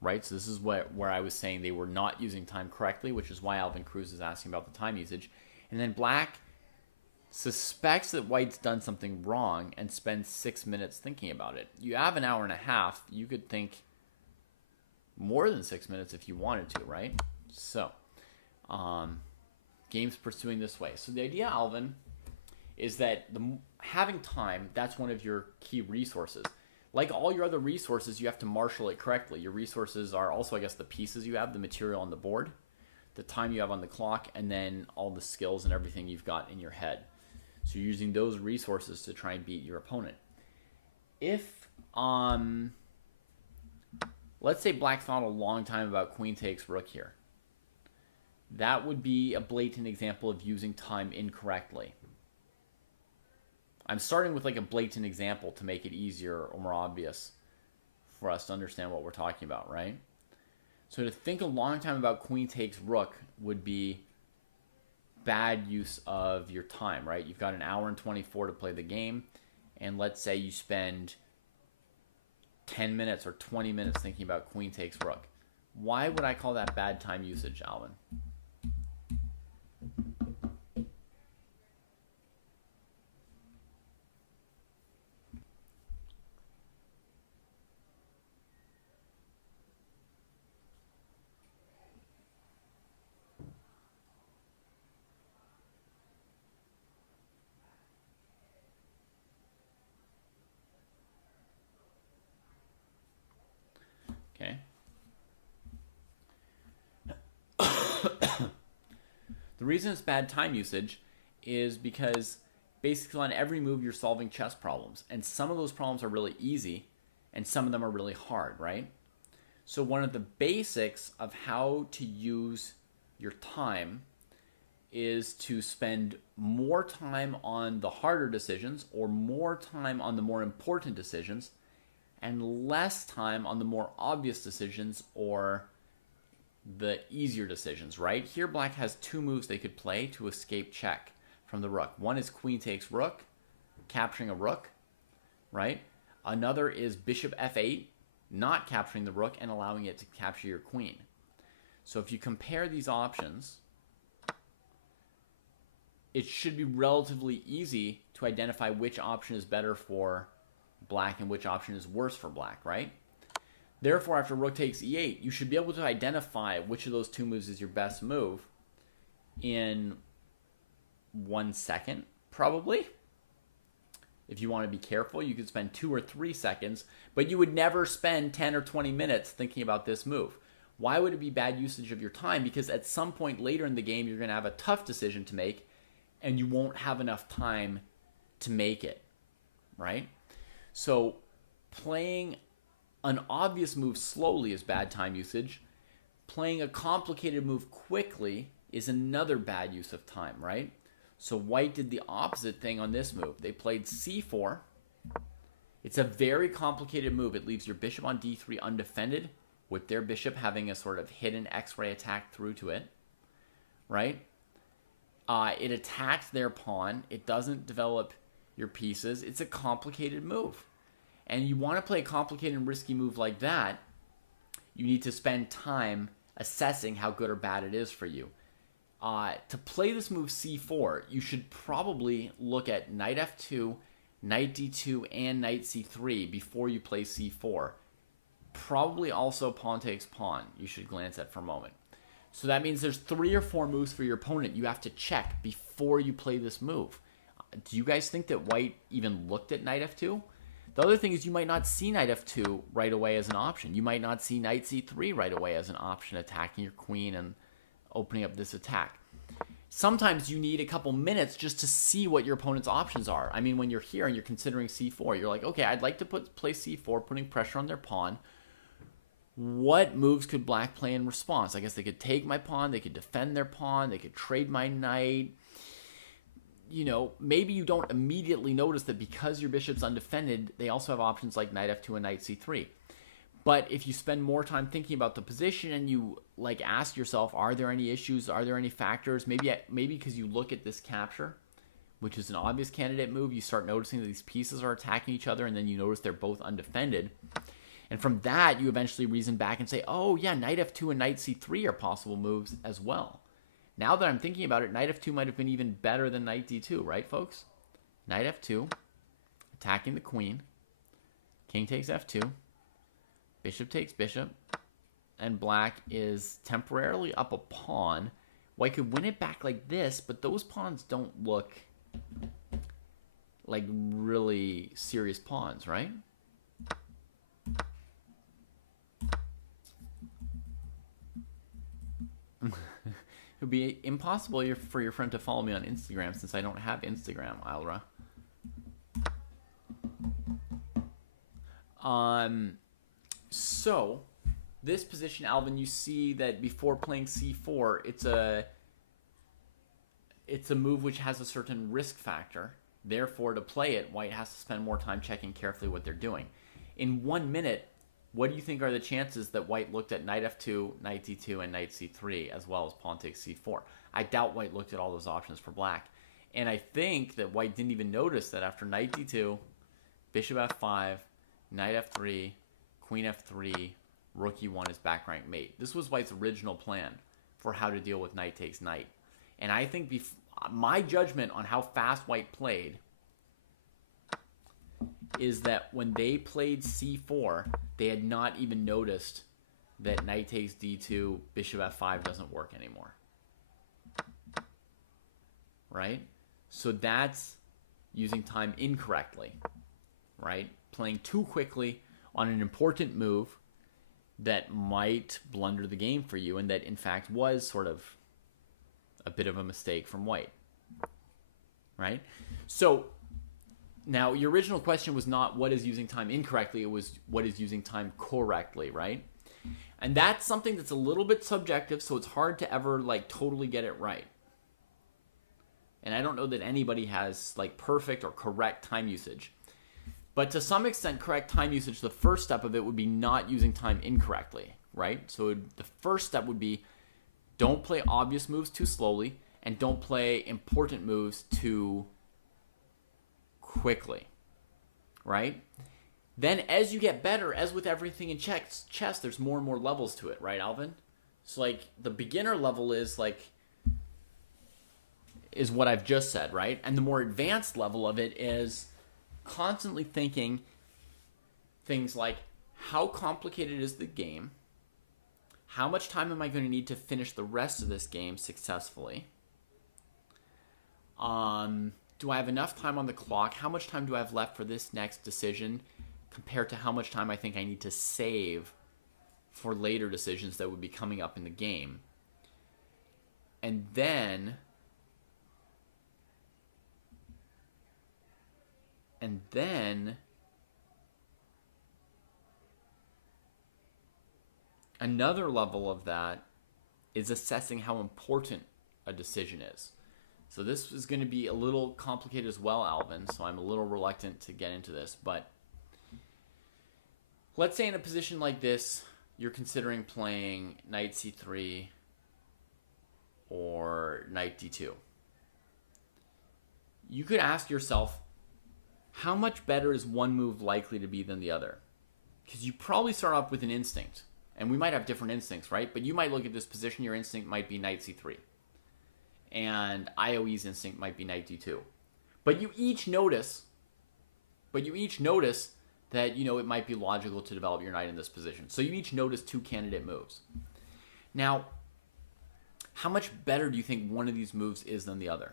right? So this is where I was saying they were not using time correctly, which is why Alvin Cruz is asking about the time usage. And then black suspects that white's done something wrong and spends 6 minutes thinking about it. You have an hour and a half. You could think more than 6 minutes if you wanted to, right? So, game's pursuing this way. So the idea, Alvin, is that having time, that's one of your key resources. Like all your other resources, you have to marshal it correctly. Your resources are also, I guess, the pieces you have, the material on the board, the time you have on the clock, and then all the skills and everything you've got in your head. So you're using those resources to try and beat your opponent. If, let's say black thought a long time about queen takes rook here. That would be a blatant example of using time incorrectly. I'm starting with like a blatant example to make it easier or more obvious for us to understand what we're talking about, right? So to think a long time about queen takes rook would be bad use of your time, right? You've got an hour and 24 to play the game, and let's say you spend 10 minutes or 20 minutes thinking about queen takes rook. Why would I call that bad time usage, Alvin? Okay. The reason it's bad time usage is because basically on every move you're solving chess problems, and some of those problems are really easy and some of them are really hard, right? So one of the basics of how to use your time is to spend more time on the harder decisions or more time on the more important decisions and less time on the more obvious decisions or the easier decisions, right? Here black has two moves they could play to escape check from the rook. One is queen takes rook, capturing a rook, right? Another is bishop f8, not capturing the rook and allowing it to capture your queen. So if you compare these options, it should be relatively easy to identify which option is better for black and which option is worse for black, right? Therefore, after rook takes e8, you should be able to identify which of those two moves is your best move in 1 second, probably. If you want to be careful, you could spend 2 or 3 seconds, but you would never spend 10 or 20 minutes thinking about this move. Why would it be bad usage of your time? Because at some point later in the game, you're going to have a tough decision to make, and you won't have enough time to make it, right? So playing an obvious move slowly is bad time usage. Playing a complicated move quickly is another bad use of time, right? So white did the opposite thing on this move. They played c4. It's a very complicated move. It leaves your bishop on d3 undefended, with their bishop having a sort of hidden x-ray attack through to it, right? It attacks their pawn. It doesn't develop your pieces. It's a complicated move. And you want to play a complicated and risky move like that, you need to spend time assessing how good or bad it is for you. To play this move c4, you should probably look at knight f2, knight d2, and knight c3 before you play c4. Probably also pawn takes pawn you should glance at for a moment. So that means there's 3 or 4 moves for your opponent you have to check before you play this move. Do you guys think that white even looked at knight f2? The other thing is you might not see knight f2 right away as an option. You might not see knight c3 right away as an option, attacking your queen and opening up this attack. Sometimes you need a couple minutes just to see what your opponent's options are. I mean, when you're here and you're considering c4, you're like, okay, I'd like to play c4, putting pressure on their pawn. What moves could black play in response? I guess they could take my pawn, they could defend their pawn, they could trade my knight. You know, maybe you don't immediately notice that because your bishop's undefended, they also have options like knight f2 and knight c3. But if you spend more time thinking about the position and you like ask yourself, are there any issues? Are there any factors? Maybe because you look at this capture, which is an obvious candidate move, you start noticing that these pieces are attacking each other, and then you notice they're both undefended. And from that, you eventually reason back and say, oh yeah, knight f2 and knight c3 are possible moves as well. Now that I'm thinking about it, knight f2 might have been even better than knight d2, right, folks? Knight f2, attacking the queen. King takes f2. Bishop takes bishop. And black is temporarily up a pawn. White could win it back like this, but those pawns don't look like really serious pawns, right? It would be impossible for your friend to follow me on Instagram since I don't have Instagram, Ilra. So this position, Alvin, you see that before playing c4, it's a move which has a certain risk factor. Therefore, to play it, white has to spend more time checking carefully what they're doing. In 1 minute, what do you think are the chances that white looked at knight f2, knight d2, and knight c3, as well as pawn takes c4? I doubt white looked at all those options for black. And I think that white didn't even notice that after knight d2, bishop f5, knight f3, queen f3, rook e1 is back rank mate. This was white's original plan for how to deal with knight takes knight. And I think my judgment on how fast white played is that when they played c4, they had not even noticed that knight takes d2, bishop f5 doesn't work anymore. Right? So that's using time incorrectly, right? Playing too quickly on an important move that might blunder the game for you, and that in fact was sort of a bit of a mistake from white, right? So now your original question was not what is using time incorrectly, it was what is using time correctly, right? And that's something that's a little bit subjective, so it's hard to ever like totally get it right. And I don't know that anybody has like perfect or correct time usage. But to some extent, correct time usage, the first step of it would be not using time incorrectly, right? So the first step would be don't play obvious moves too slowly, and don't play important moves too quickly, right? Then as you get better, as with everything in chess, there's more and more levels to it, right, Alvin? So like the beginner level is what I've just said, right? And the more advanced level of it is constantly thinking things like, how complicated is the game? How much time am I going to need to finish the rest of this game successfully? Do I have enough time on the clock? How much time do I have left for this next decision compared to how much time I think I need to save for later decisions that would be coming up in the game? And then another level of that is assessing how important a decision is. So this is going to be a little complicated as well, Alvin, so I'm a little reluctant to get into this. But let's say in a position like this, you're considering playing knight c3 or knight d2. You could ask yourself, how much better is one move likely to be than the other? Because you probably start off with an instinct. And we might have different instincts, right? But you might look at this position, your instinct might be knight c3. And IOE's instinct might be knight d2. But you each notice that, it might be logical to develop your knight in this position. So you each notice two candidate moves. Now, how much better do you think one of these moves is than the other?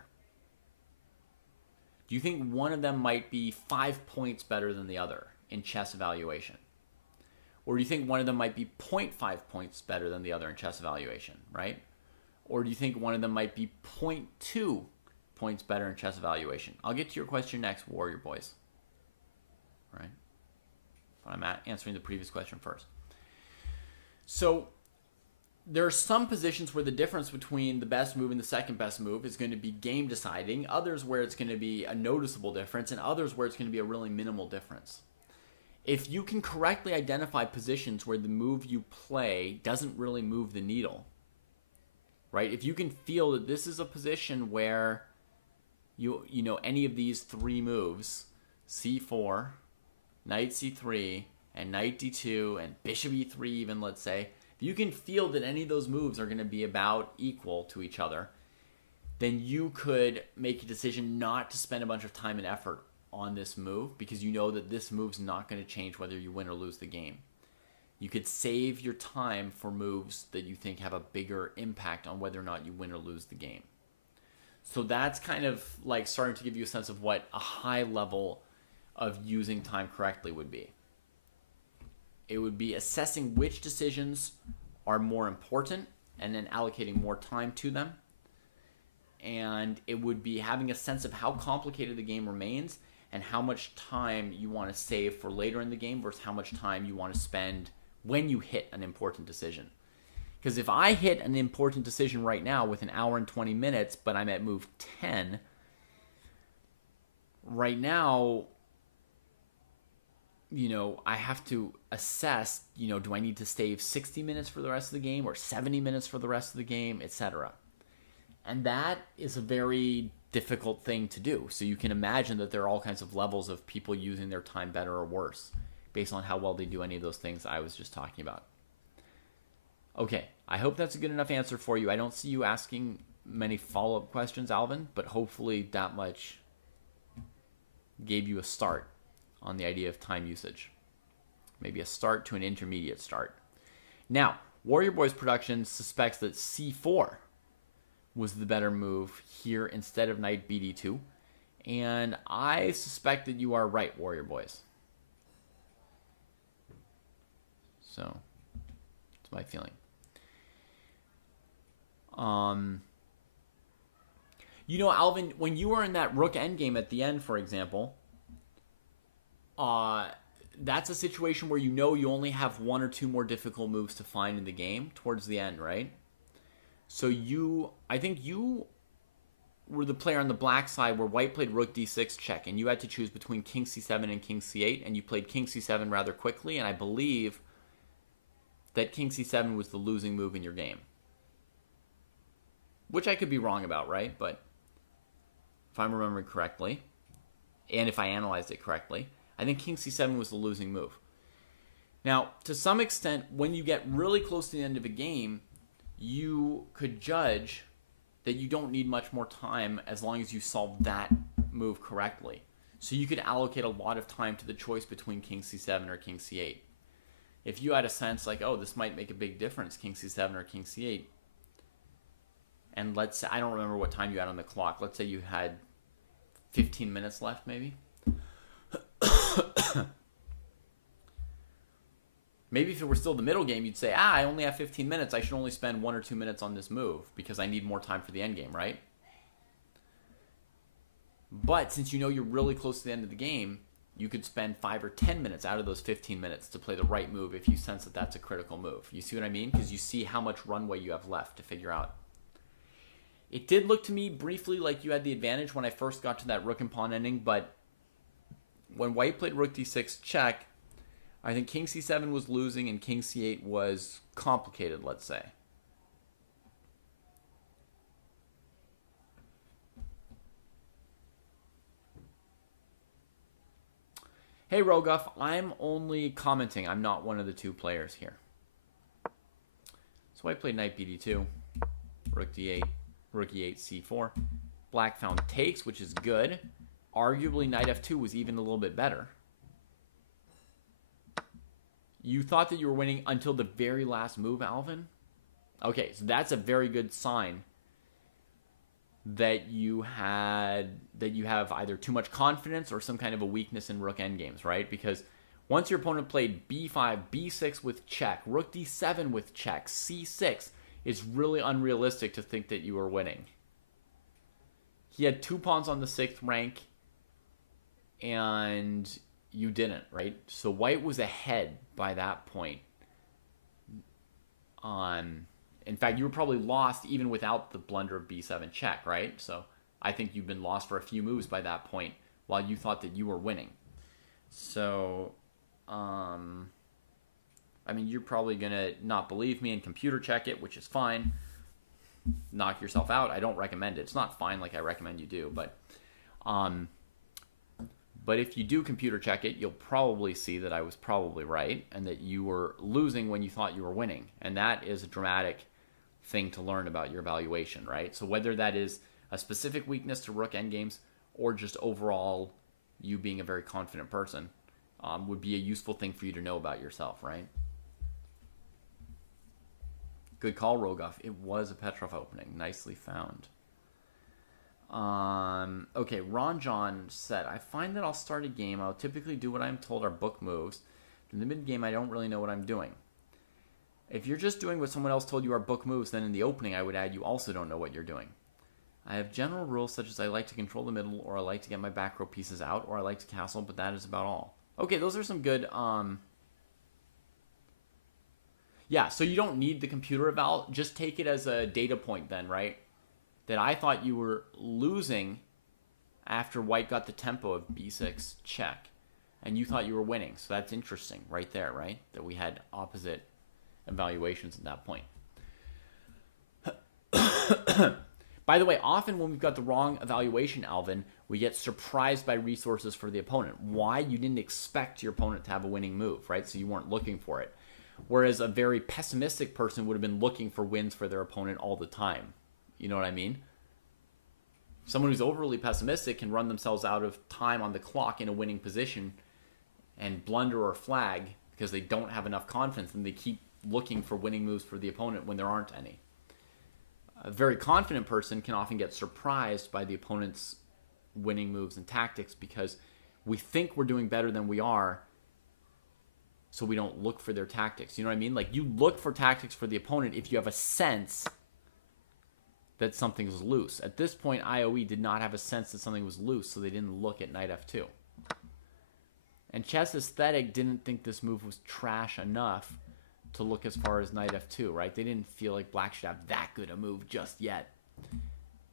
Do you think one of them might be 5 points better than the other in chess evaluation? Or do you think one of them might be 0.5 points better than the other in chess evaluation, right? Or do you think one of them might be 0.2 points better in chess evaluation? I'll get to your question next, Warrior Boys. Right? But I'm answering the previous question first. So there are some positions where the difference between the best move and the second best move is going to be game deciding, others where it's going to be a noticeable difference, and others where it's going to be a really minimal difference. If you can correctly identify positions where the move you play doesn't really move the needle, right? If you can feel that this is a position where any of these three moves, c4, knight c3, and knight d2, and bishop e3 even, let's say, if you can feel that any of those moves are going to be about equal to each other, then you could make a decision not to spend a bunch of time and effort on this move, because you know that this move's not going to change whether you win or lose the game. You could save your time for moves that you think have a bigger impact on whether or not you win or lose the game. So that's kind of like starting to give you a sense of what a high level of using time correctly would be. It would be assessing which decisions are more important and then allocating more time to them. And it would be having a sense of how complicated the game remains and how much time you want to save for later in the game versus how much time you want to spend when you hit an important decision. Because if I hit an important decision right now with an hour and 20 minutes, but I'm at move 10, right now, I have to assess, do I need to save 60 minutes for the rest of the game or 70 minutes for the rest of the game, etc. And that is a very difficult thing to do. So you can imagine that there are all kinds of levels of people using their time better or worse based on how well they do any of those things I was just talking about. Okay, I hope that's a good enough answer for you. I don't see you asking many follow-up questions, Alvin, but hopefully that much gave you a start on the idea of time usage. Maybe a start to an intermediate start. Now, Warrior Boys Production suspects that C4 was the better move here instead of knight bd2. And I suspect that you are right, Warrior Boys. So, that's my feeling. Alvin, when you were in that rook endgame at the end, for example, that's a situation where you only have one or two more difficult moves to find in the game towards the end, right? So I think you were the player on the black side where white played rook d6 check, and you had to choose between king c7 and king c8, and you played king c7 rather quickly, and I believe that king c7 was the losing move in your game. Which I could be wrong about, right? But if I'm remembering correctly, and if I analyzed it correctly, I think king c7 was the losing move. Now, to some extent, when you get really close to the end of a game, you could judge that you don't need much more time as long as you solve that move correctly. So you could allocate a lot of time to the choice between king c7 or king c8. If you had a sense like, oh, this might make a big difference, king c7 or king c8, and let's say, I don't remember what time you had on the clock. Let's say you had 15 minutes left, maybe. Maybe if it were still the middle game, you'd say, I only have 15 minutes. I should only spend 1 or 2 minutes on this move because I need more time for the end game, right? But since you're really close to the end of the game, you could spend 5 or 10 minutes out of those 15 minutes to play the right move if you sense that that's a critical move. You see what I mean? Because you see how much runway you have left to figure out. It did look to me briefly like you had the advantage when I first got to that rook and pawn ending, but when white played rook d6 check, I think king c7 was losing and king c8 was complicated, let's say. Hey, Rogoff, I'm only commenting. I'm not one of the two players here. So I played knight bd2, rook d8, rook e8, c4. Black found takes, which is good. Arguably, knight f2 was even a little bit better. You thought that you were winning until the very last move, Alvin? Okay, so that's a very good sign that you have either too much confidence or some kind of a weakness in rook endgames, right? Because once your opponent played b5, b6 with check, rook d7 with check, c6, it's really unrealistic to think that you were winning. He had 2 pawns on the 6th rank, and you didn't, right? So white was ahead by that point. In fact, you were probably lost even without the blunder of b7 check, right? So I think you've been lost for a few moves by that point while you thought that you were winning. So, you're probably going to not believe me and computer check it, which is fine. Knock yourself out. I don't recommend it. It's not fine like I recommend you do, but if you do computer check it, you'll probably see that I was probably right and that you were losing when you thought you were winning. And that is a dramatic thing to learn about your evaluation, right? So whether that is a specific weakness to rook endgames or just overall you being a very confident person would be a useful thing for you to know about yourself, right? Good call, Rogoff. It was a Petrov opening. Nicely found. Okay, Ron John said, I find that I'll start a game. I'll typically do what I'm told are book moves. In the mid-game, I don't really know what I'm doing. If you're just doing what someone else told you are book moves, then in the opening, I would add you also don't know what you're doing. I have general rules such as I like to control the middle, or I like to get my back row pieces out, or I like to castle, but that is about all. Okay, those are some good... Yeah, so you don't need the computer eval. Just take it as a data point then, right? That I thought you were losing after white got the tempo of b6 check. and you thought you were winning. So that's interesting right there, right? That we had opposite evaluations at that point. By the way, often when we've got the wrong evaluation, Alvin, we get surprised by resources for the opponent. Why? You didn't expect your opponent to have a winning move, right? So you weren't looking for it. Whereas a very pessimistic person would have been looking for wins for their opponent all the time. You know what I mean? Someone who's overly pessimistic can run themselves out of time on the clock in a winning position and blunder or flag because they don't have enough confidence and they keep looking for winning moves for the opponent when there aren't any. A very confident person can often get surprised by the opponent's winning moves and tactics because we think we're doing better than we are, so we don't look for their tactics. You know what I mean? Like, you look for tactics for the opponent if you have a sense that something's loose. At this point, IOE did not have a sense that something was loose, so they didn't look at knight f2. And Chess Aesthetic didn't think this move was trash enough to look as far as knight f2, right? They didn't feel like black should have that good a move just yet.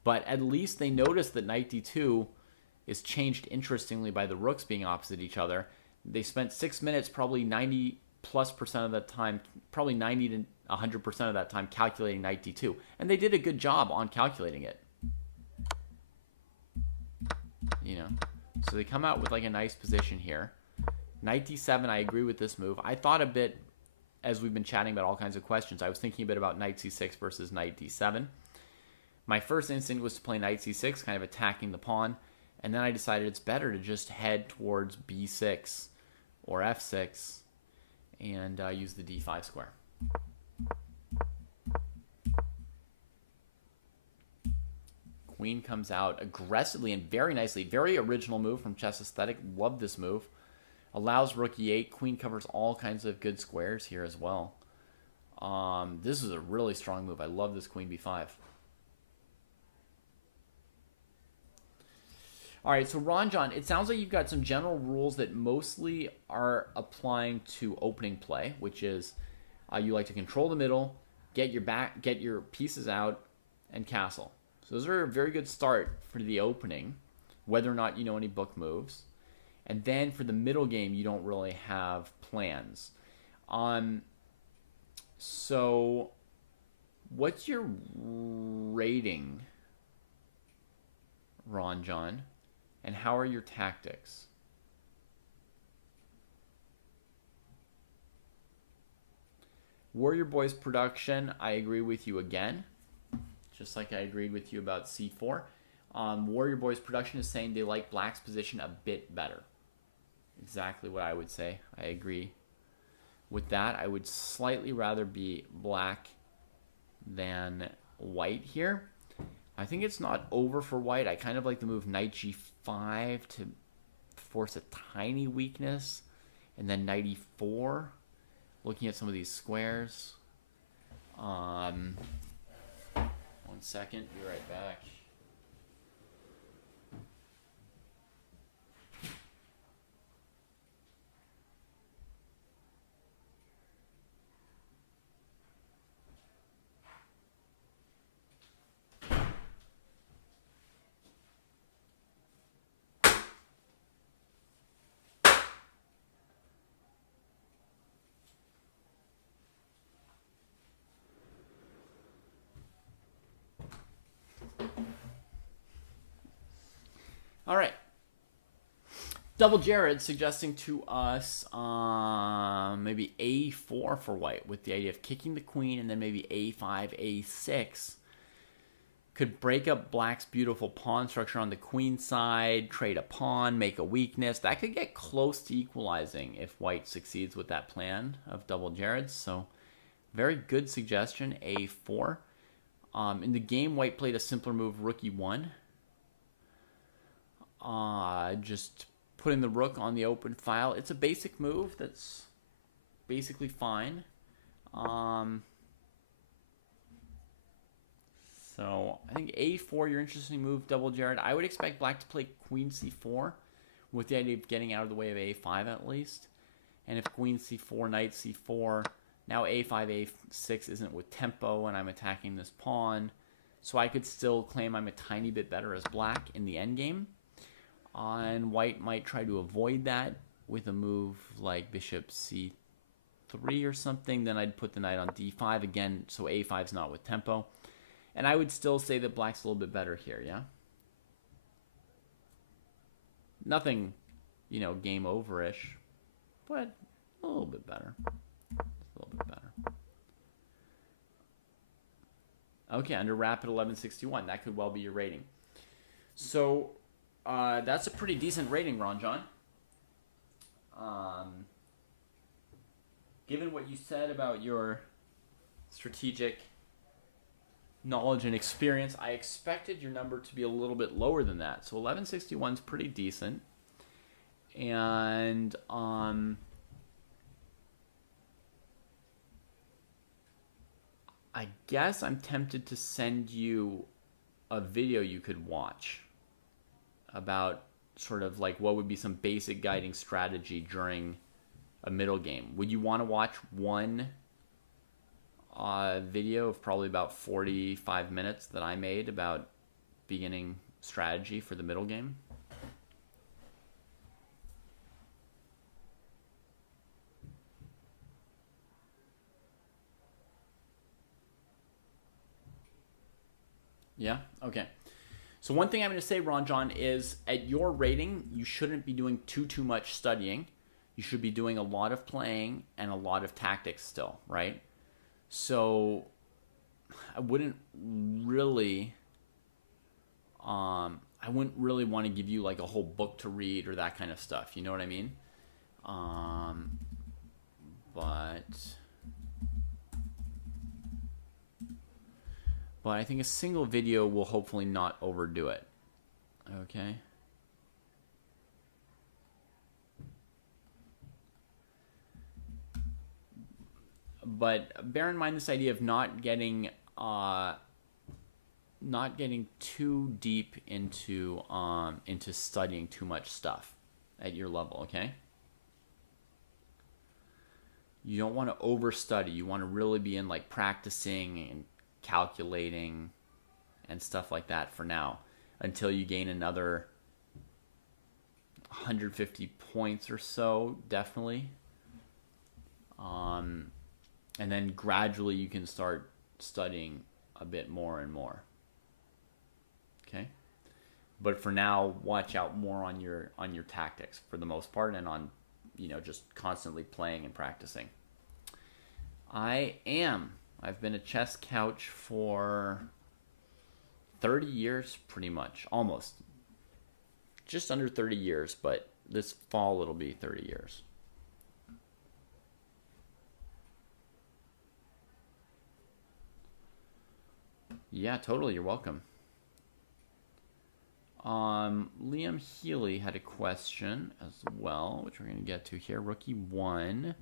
But at least they noticed that knight d2 is changed interestingly by the rooks being opposite each other. They spent 6 minutes, probably 90+% of that time, probably 90 to 100% of that time calculating knight d2. And they did a good job on calculating it. You know, so they come out with like a nice position here. Knight d7, I agree with this move. I thought a bit, as we've been chatting about all kinds of questions, I was thinking a bit about knight c6 versus knight d7. My first instinct was to play knight c6, kind of attacking the pawn. And then I decided it's better to just head towards b6 or f6 and use the d5 square. Queen comes out aggressively and very nicely. Very original move from Chess Aesthetic. Love this move. Allows rook e8. Queen covers all kinds of good squares here as well. This is a really strong move. I love this queen b5. All right, so Ranjan, it sounds like you've got some general rules that mostly are applying to opening play, which is you like to control the middle, get your pieces out, and castle. So those are a very good start for the opening, whether or not you know any book moves. And then for the middle game, you don't really have plans. So what's your rating, Ranjan? And how are your tactics? Warrior Boys production, I agree with you again. Just like I agreed with you about c4. Warrior Boys production is saying they like black's position a bit better. Exactly what I would say. I agree with that. I would slightly rather be black than white here. I think it's not over for white. I kind of like the move knight g5 to force a tiny weakness. And then knight e4. Looking at some of these squares. 1 second. Be right back. All right. Double Jared suggesting to us maybe a4 for white with the idea of kicking the queen and then maybe a5, a6. Could break up black's beautiful pawn structure on the queen side, trade a pawn, make a weakness. That could get close to equalizing if white succeeds with that plan of Double Jared's. So very good suggestion, a4. In the game, white played a simpler move, rook e1. Just putting the rook on the open file. It's a basic move that's basically fine. So I think a4, your interesting move, Double Jared. I would expect black to play queen c4 with the idea of getting out of the way of a5 at least. And if queen c4, knight c4, now a5, a6 isn't with tempo and I'm attacking this pawn. So I could still claim I'm a tiny bit better as black in the endgame. And white might try to avoid that with a move like bishop c3 or something, then I'd put the knight on d5 again, so a5 is not with tempo. And I would still say that black's a little bit better here, yeah? Nothing, game over-ish, but a little bit better. Just a little bit better. Okay, under rapid 1161. That could well be your rating. So that's a pretty decent rating, Ron John. Given what you said about your strategic knowledge and experience, I expected your number to be a little bit lower than that. So 1161 is pretty decent. And I guess I'm tempted to send you a video you could watch about sort of like what would be some basic guiding strategy during a middle game. Would you want to watch one video of probably about 45 minutes that I made about beginning strategy for the middle game? Yeah? Okay. So one thing I'm going to say, Ron John, is at your rating, you shouldn't be doing too much studying. You should be doing a lot of playing and a lot of tactics still, right? So I wouldn't really want to give you like a whole book to read or that kind of stuff. You know what I mean? But I think a single video will hopefully not overdo it. Okay. But bear in mind this idea of not getting too deep into studying too much stuff at your level, okay? You don't want to overstudy. You want to really be in like practicing and calculating and stuff like that for now until you gain another 150 points or so, definitely. And then gradually you can start studying a bit more and more. Okay? But for now, watch out more on your tactics for the most part, and on just constantly playing and practicing. I've been a chess couch for 30 years, pretty much. Almost. Just under 30 years, but this fall it'll be 30 years. Yeah, totally. You're welcome. Liam Healy had a question as well, which we're going to get to here. Rook e1,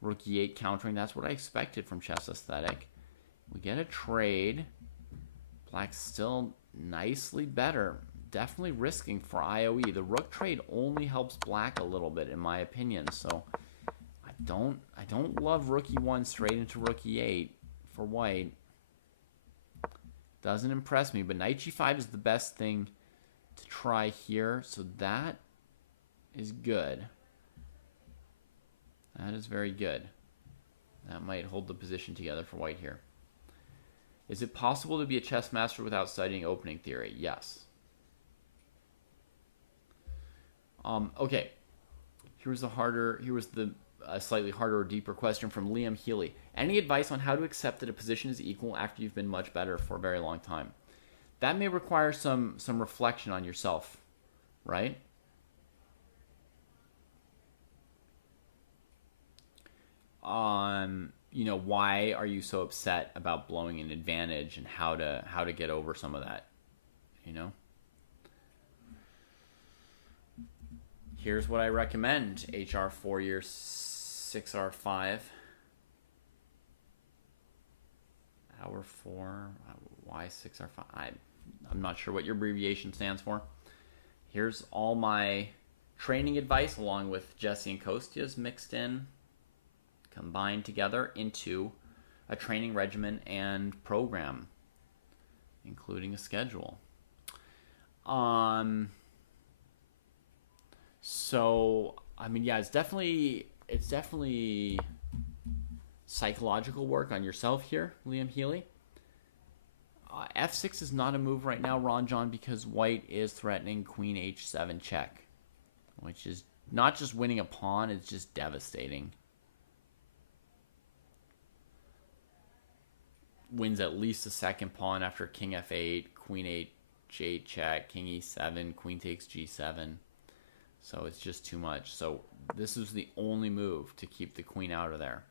Rook e8 countering. That's what I expected from Chess Aesthetic. We get a trade. Black's still nicely better. Definitely risking for IOE. The rook trade only helps black a little bit, in my opinion. So I don't love Rook e1 straight into Rook e8 for white. Doesn't impress me, but Knight g5 is the best thing to try here, so that is good. That is very good. That might hold the position together for white here. Is it possible to be a chess master without studying opening theory? Yes. Okay. Here was a slightly harder or deeper question from Liam Healy. Any advice on how to accept that a position is equal after you've been much better for a very long time? That may require some reflection on yourself, right? Why are you so upset about blowing an advantage, and how to get over some of that, Here's what I recommend. HR4 year 6R5. Hour 4, Y6R5. I'm not sure what your abbreviation stands for. Here's all my training advice along with Jesse and Kostia's mixed in, combined together into a training regimen and program, including a schedule. So I mean, yeah, it's definitely psychological work on yourself here, Liam Healy. F6 is not a move right now, Ron John, because white is threatening queen h7 check, which is not just winning a pawn, it's just devastating. Wins at least a second pawn after king f8, queen h8 check, king e7, queen takes g7. So it's just too much. So this is the only move to keep the queen out of there,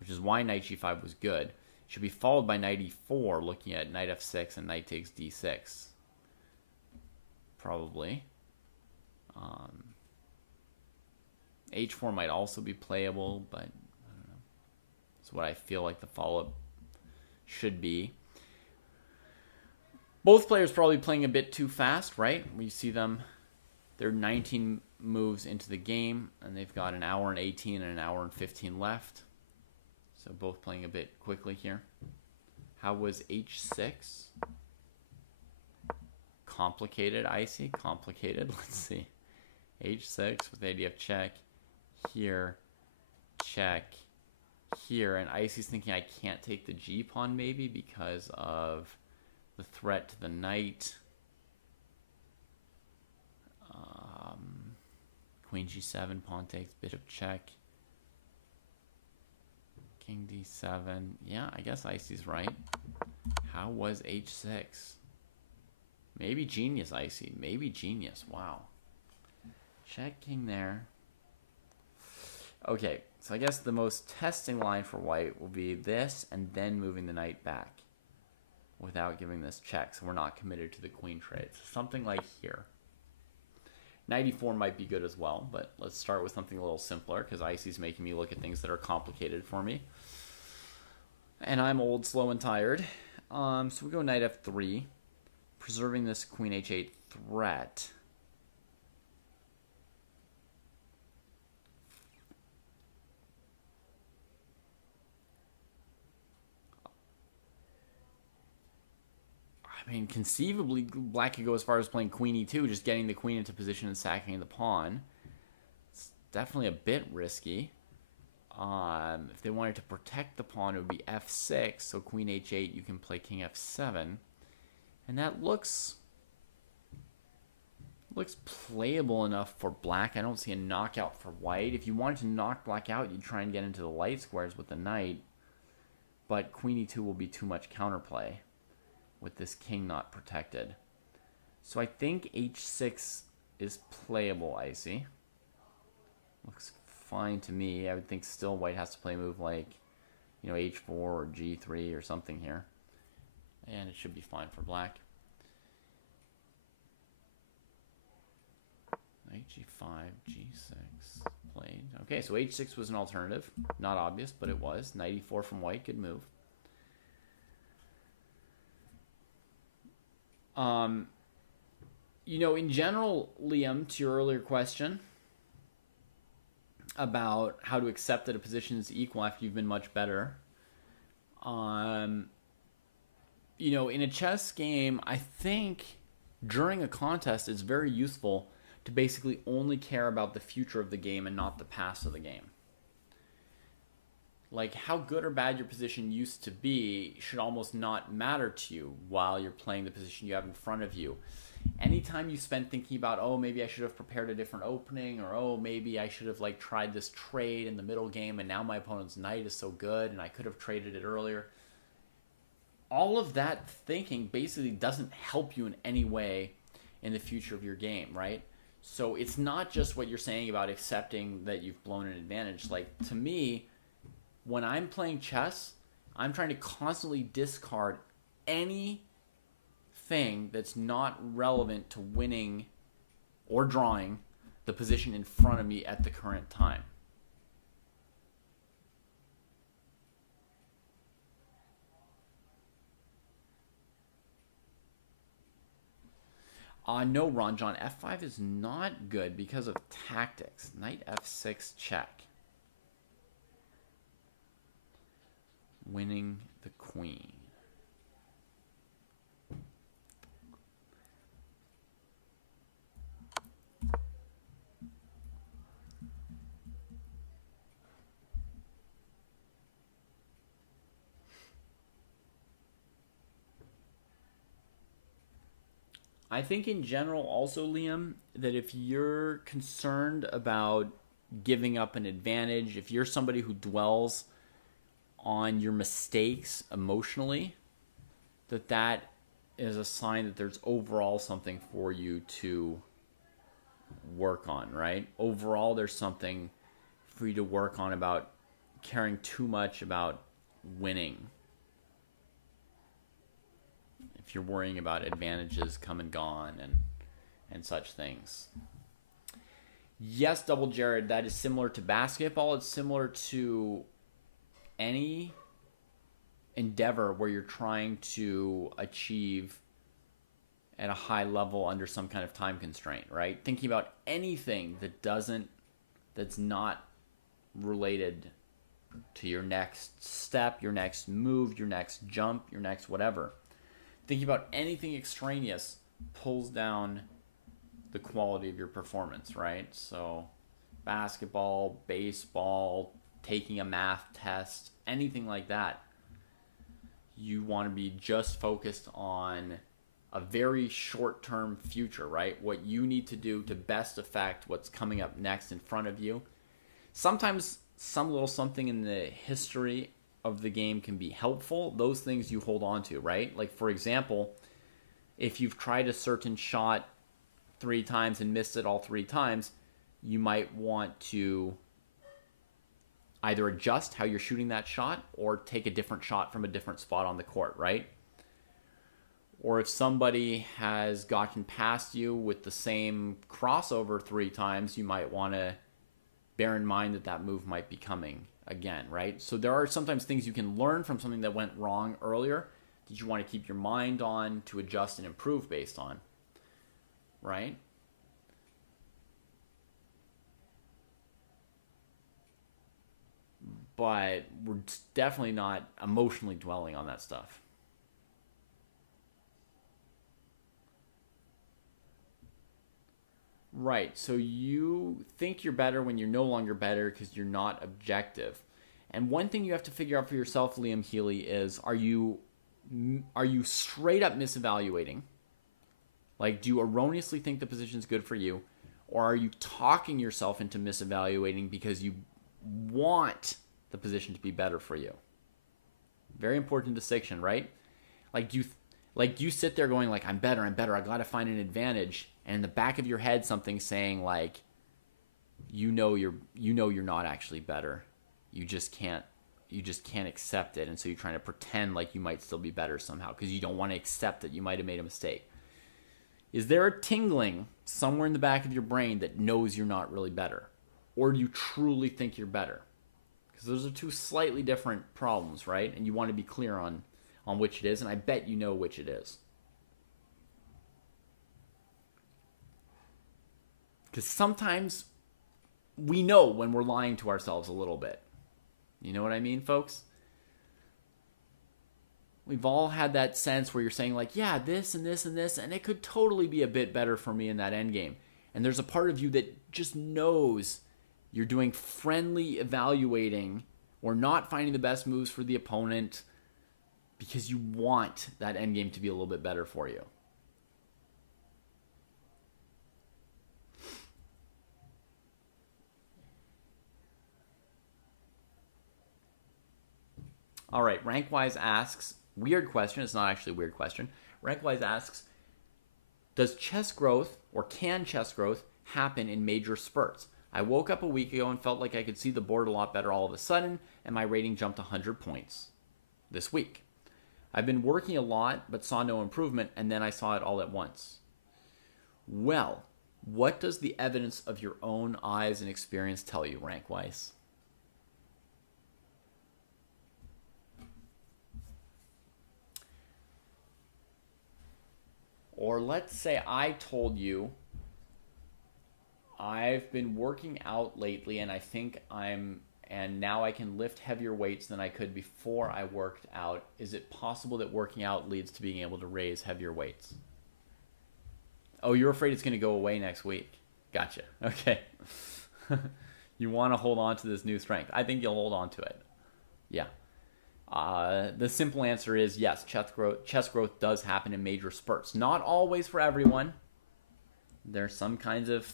which is why knight g5 was good. Should be followed by knight e4, looking at knight f6 and knight takes d6. Probably. H4 might also be playable, but I don't know. It's what I feel like the follow-up should be. Both players probably playing a bit too fast, right? We see them, they're 19 moves into the game, and they've got an hour and 18 and an hour and 15 left. So both playing a bit quickly here. How was h6? Complicated, I see. Complicated. Let's see. h6 with the idea of check. Here. Check. Here. And Icy's thinking I can't take the g-pawn maybe because of the threat to the knight. Queen g7. Pawn takes. Bit of check. King d7. Yeah, I guess Icy's right. How was h6? Maybe genius, Icy. Maybe genius. Wow. Check king there. Okay, so I guess the most testing line for white will be this and then moving the knight back without giving this check. So we're not committed to the queen trade. So something like here. Knight e4 might be good as well, but let's start with something a little simpler because Icy's making me look at things that are complicated for me. And I'm old, slow, and tired. So we go knight f3, preserving this queen h8 threat. I mean, conceivably, black could go as far as playing queen e2, just getting the queen into position and sacking the pawn. It's definitely a bit risky. If they wanted to protect the pawn, it would be f6, so queen h8, you can play king f7. And that looks playable enough for black. I don't see a knockout for white. If you wanted to knock black out, you'd try and get into the light squares with the knight. But queen e2 will be too much counterplay with this king not protected. So I think h6 is playable, Icy. Looks fine to me. I would think still white has to play a move like, you know, h4 or g3 or something here. And it should be fine for black. Knight g5, g6 played. Okay, so h6 was an alternative. Not obvious, but it was. Knight e4 from white, good move. You know, in general, Liam, to your earlier question about how to accept that a position is equal after you've been much better, you know, in a chess game, I think during a contest, it's very useful to basically only care about the future of the game and not the past of the game. Like, how good or bad your position used to be should almost not matter to you while you're playing the position you have in front of you. Anytime you spend thinking about, oh, maybe I should have prepared a different opening, or oh, maybe I should have like tried this trade in the middle game and now my opponent's knight is so good and I could have traded it earlier. All of that thinking basically doesn't help you in any way in the future of your game, right? So it's not just what you're saying about accepting that you've blown an advantage. Like, to me, when I'm playing chess, I'm trying to constantly discard anything that's not relevant to winning or drawing the position in front of me at the current time. No, Ron John, f5 is not good because of tactics. Knight f6 check. Winning the queen. I think in general also, Liam, that if you're concerned about giving up an advantage, if you're somebody who dwells on your mistakes emotionally, that is a sign that there's overall something for you to work on, right? Overall, there's something for you to work on about caring too much about winning. If you're worrying about advantages come and gone and such things. Yes, Double Jared, that is similar to basketball. It's similar to any endeavor where you're trying to achieve at a high level under some kind of time constraint, right? Thinking about anything that's not related to your next step, your next move, your next jump, your next whatever. Thinking about anything extraneous pulls down the quality of your performance, right? So basketball, baseball, taking a math test, anything like that. You want to be just focused on a very short-term future, right? What you need to do to best affect what's coming up next in front of you. Sometimes some little something in the history of the game can be helpful. Those things you hold on to, right? Like, for example, if you've tried a certain shot 3 times and missed it all 3 times, you might want to either adjust how you're shooting that shot or take a different shot from a different spot on the court, right? Or if somebody has gotten past you with the same crossover 3 times, you might want to bear in mind that move might be coming again, right? So there are sometimes things you can learn from something that went wrong earlier that you want to keep your mind on to adjust and improve based on, right? But we're definitely not emotionally dwelling on that stuff. Right, so you think you're better when you're no longer better because you're not objective. And one thing you have to figure out for yourself, Liam Healy, is are you straight up misevaluating? Like, do you erroneously think the position's good for you? Or are you talking yourself into misevaluating because you want the position to be better for you? Very important distinction, right? Like you sit there going like, I'm better, I gotta find an advantage. And in the back of your head, something's saying like, you're not actually better. You just can't accept it. And so you're trying to pretend like you might still be better somehow because you don't want to accept that you might have made a mistake. Is there a tingling somewhere in the back of your brain that knows you're not really better? Or do you truly think you're better? Because those are 2 slightly different problems, right? And you want to be clear on which it is, and I bet you know which it is. Because sometimes we know when we're lying to ourselves a little bit. You know what I mean, folks? We've all had that sense where you're saying like, yeah, this and this and this, and it could totally be a bit better for me in that endgame. And there's a part of you that just knows you're doing friendly evaluating or not finding the best moves for the opponent because you want that endgame to be a little bit better for you. All right, Rankwise asks, weird question, it's not actually a weird question. Rankwise asks, does chess growth or can chess growth happen in major spurts? I woke up a week ago and felt like I could see the board a lot better all of a sudden, and my rating jumped 100 points this week. I've been working a lot, but saw no improvement, and then I saw it all at once. Well, what does the evidence of your own eyes and experience tell you, Rankwise? Or let's say I told you I've been working out lately and I think and now I can lift heavier weights than I could before I worked out. Is it possible that working out leads to being able to raise heavier weights? Oh, you're afraid it's going to go away next week. Gotcha. Okay. You want to hold on to this new strength. I think you'll hold on to it. Yeah. The simple answer is yes, chess growth does happen in major spurts. Not always for everyone. There's some kinds of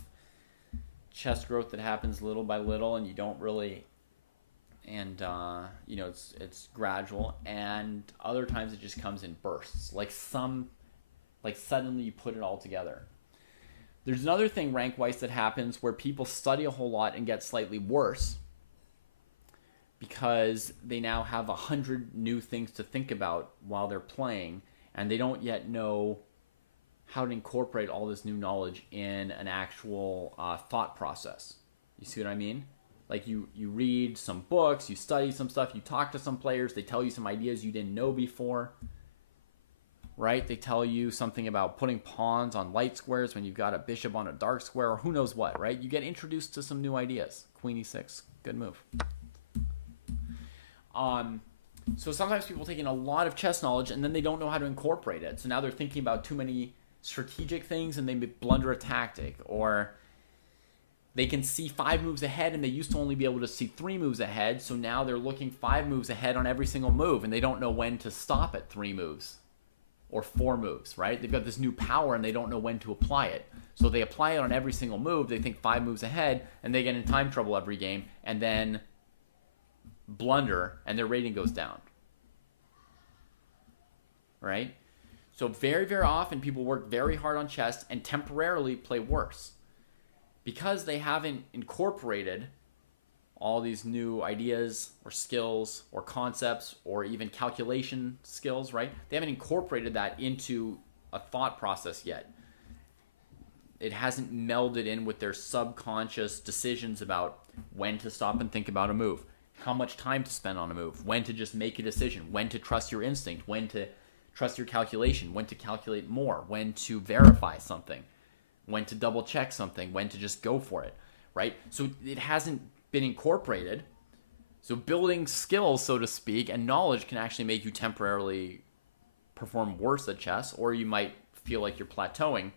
chess growth that happens little by little, and you don't really, and it's gradual. And other times it just comes in bursts, like suddenly you put it all together. There's another thing rank-wise that happens where people study a whole lot and get slightly worse because they now have 100 new things to think about while they're playing, and they don't yet know how to incorporate all this new knowledge in an actual thought process. You see what I mean? Like you read some books, you study some stuff, you talk to some players, they tell you some ideas you didn't know before, right? They tell you something about putting pawns on light squares when you've got a bishop on a dark square, or who knows what, right? You get introduced to some new ideas. Queen e6, good move. So sometimes people take in a lot of chess knowledge and then they don't know how to incorporate it. So now they're thinking about too many strategic things and they blunder a tactic, or they can see 5 moves ahead and they used to only be able to see 3 moves ahead. So now they're looking 5 moves ahead on every single move and they don't know when to stop at 3 moves or 4 moves, right? They've got this new power and they don't know when to apply it. So they apply it on every single move. They think 5 moves ahead and they get in time trouble every game and then blunder and their rating goes down, right? So very, very often people work very hard on chess and temporarily play worse because they haven't incorporated all these new ideas or skills or concepts or even calculation skills, right? They haven't incorporated that into a thought process yet. It hasn't melded in with their subconscious decisions about when to stop and think about a move, how much time to spend on a move, when to just make a decision, when to trust your instinct, when to trust your calculation, when to calculate more, when to verify something, when to double check something, when to just go for it, right? So it hasn't been incorporated. So building skills, so to speak, and knowledge can actually make you temporarily perform worse at chess, or you might feel like you're plateauing.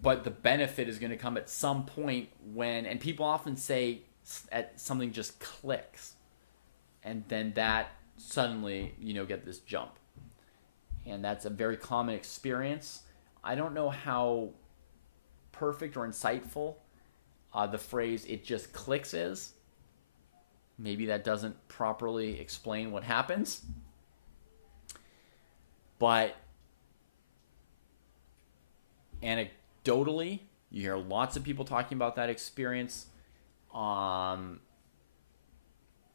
But the benefit is going to come at some point when, and people often say at something just clicks, and then that suddenly, get this jump. And that's a very common experience. I don't know how perfect or insightful the phrase "it just clicks" is. Maybe that doesn't properly explain what happens. But anecdotally, you hear lots of people talking about that experience. A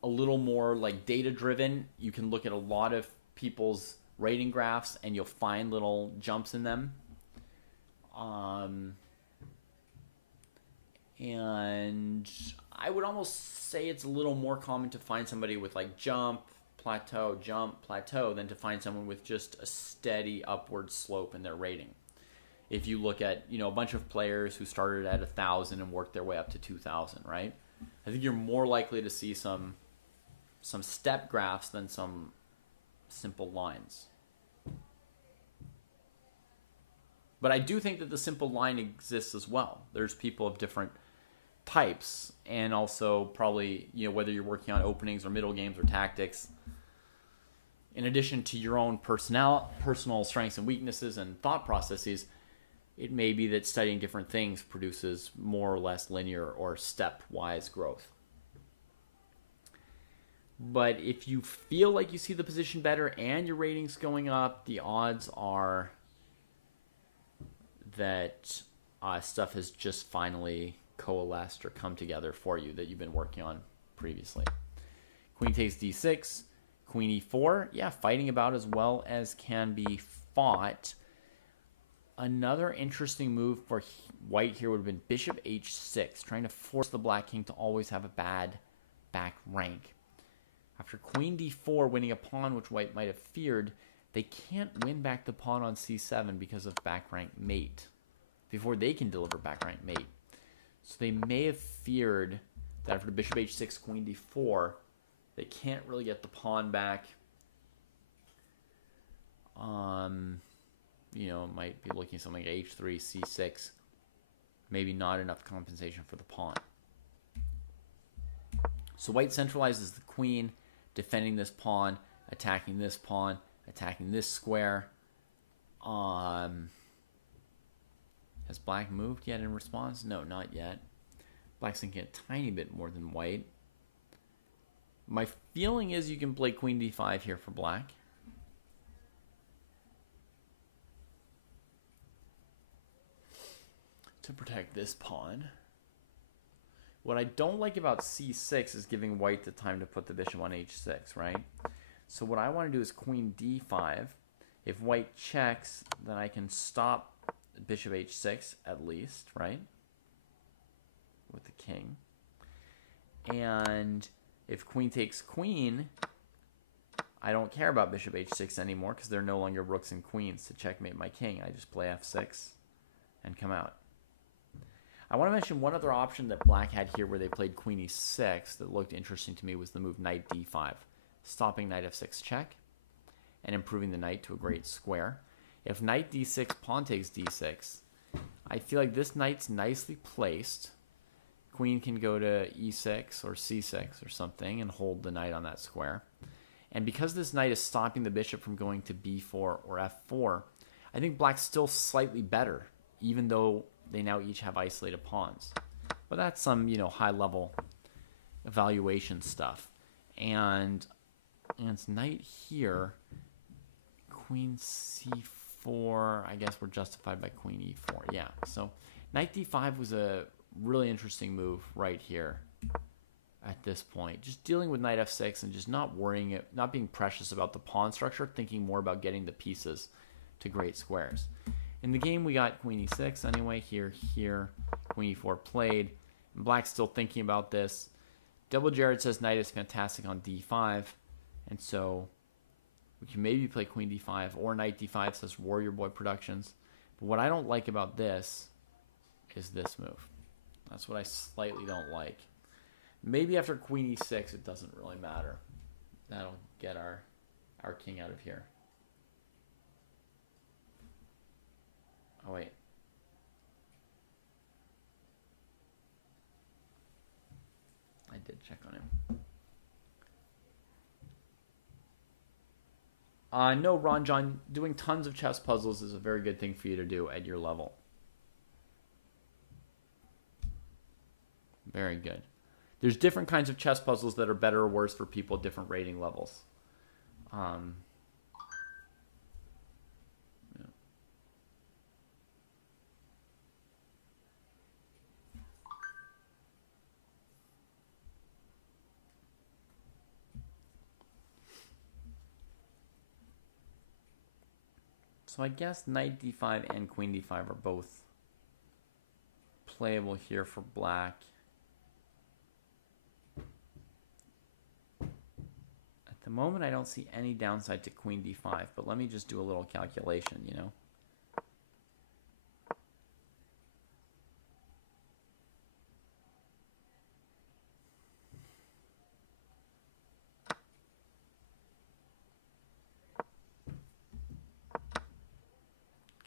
little more like data driven. You can look at a lot of people's rating graphs and you'll find little jumps in them. And I would almost say it's a little more common to find somebody with like jump, plateau, than to find someone with just a steady upward slope in their rating. If you look at, a bunch of players who started at 1,000 and worked their way up to 2,000, right? I think you're more likely to see some step graphs than some simple lines. But I do think that the simple line exists as well. There's people of different types, and also probably, whether you're working on openings or middle games or tactics, in addition to your own personal strengths and weaknesses and thought processes, it may be that studying different things produces more or less linear or stepwise growth. But if you feel like you see the position better and your rating's going up, the odds are that stuff has just finally coalesced or come together for you that you've been working on previously. Queen takes d6, queen e4. Yeah, fighting about as well as can be fought. Another interesting move for white here would have been bishop h6, trying to force the black king to always have a bad back rank. After queen d4, winning a pawn, which white might have feared, they can't win back the pawn on c7 because of back rank mate, before they can deliver back rank mate. So they may have feared that after bishop h6, queen d4, they can't really get the pawn back. Might be looking at something like h3, c6. Maybe not enough compensation for the pawn. So white centralizes the queen, defending this pawn, attacking this pawn, attacking this square. Has black moved yet in response? No, not yet. Black's thinking a tiny bit more than white. My feeling is you can play queen d5 here for black. To protect this pawn. What I don't like about c6 is giving white the time to put the bishop on h6, right? So what I want to do is queen d5. If white checks, then I can stop bishop h6 at least, right? With the king. And if queen takes queen, I don't care about bishop h6 anymore because there are no longer rooks and queens to checkmate my king. I just play f6 and come out. I want to mention one other option that black had here where they played queen e6 that looked interesting to me was the move knight d5, stopping knight f6 check and improving the knight to a great square. If knight d6, pawn takes d6, I feel like this knight's nicely placed. Queen can go to e6 or c6 or something and hold the knight on that square. And because this knight is stopping the bishop from going to b4 or f4, I think black's still slightly better, even though they now each have isolated pawns. But that's some, high-level evaluation stuff. And it's knight here, queen c4. I guess we're justified by queen e4. Yeah, so knight d5 was a really interesting move right here at this point. Just dealing with knight f6 and just not being precious about the pawn structure, thinking more about getting the pieces to great squares. In the game, we got queen e6 anyway, here, queen e4 played. And black's still thinking about this. Double Jared says knight is fantastic on d5, and so we can maybe play queen d5 or knight d5, says Warrior Boy Productions. But what I don't like about this is this move. That's what I slightly don't like. Maybe after queen e6, it doesn't really matter. That'll get our king out of here. Oh, wait. I did check on him. No, Ron John, doing tons of chess puzzles is a very good thing for you to do at your level. Very good. There's different kinds of chess puzzles that are better or worse for people at different rating levels. So I guess knight d5 and queen d5 are both playable here for black. At the moment, I don't see any downside to queen d5, but let me just do a little calculation,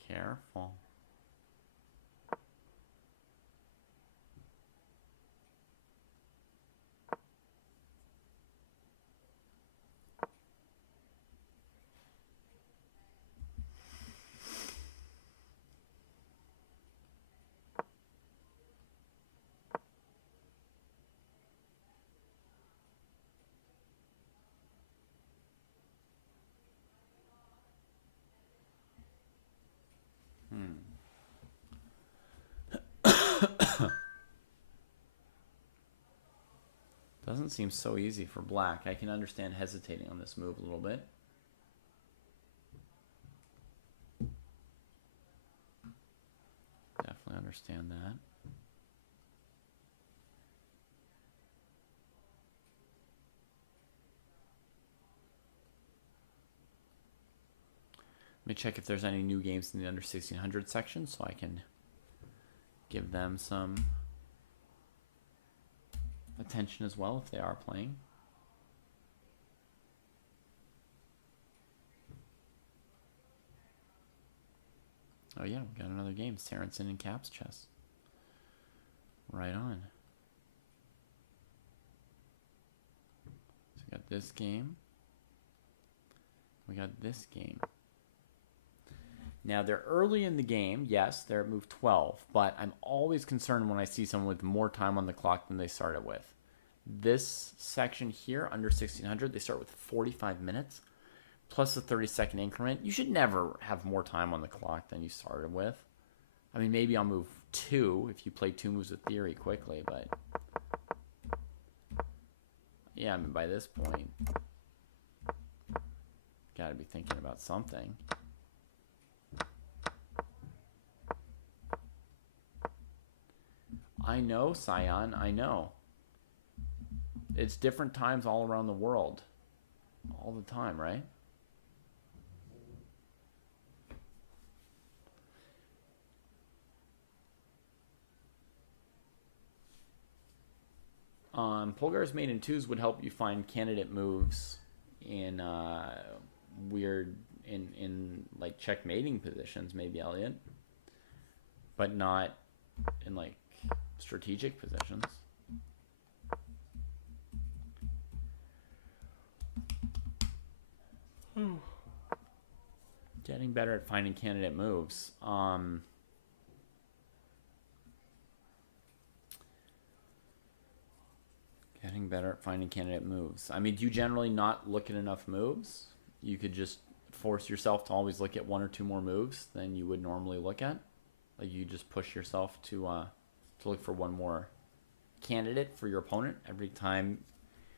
Careful. Doesn't seem so easy for black. I can understand hesitating on this move a little bit. Definitely understand that. Let me check if there's any new games in the under 1600 section so I can give them some attention as well if they are playing. Oh yeah, we got another game. Sarensen and Caps Chess. Right on. We got this game. We got this game. Now, they're early in the game. Yes, they're at move 12. But I'm always concerned when I see someone with more time on the clock than they started with. This section here, under 1600, they start with 45 minutes plus a 30-second increment. You should never have more time on the clock than you started with. I mean, maybe on move 2 if you play 2 moves of theory quickly, but yeah, I mean, by this point, got to be thinking about something. I know, Scion, I know. It's different times all around the world. All the time, right? Polgar's mate in twos would help you find candidate moves in weird, in like checkmating positions, maybe, Elliot. But not in like strategic positions. Getting better at finding candidate moves. Getting better at finding candidate moves. I mean, do you generally not look at enough moves? You could just force yourself to always look at 1 or 2 more moves than you would normally look at. Like, you just push yourself to look for 1 more candidate for your opponent every time.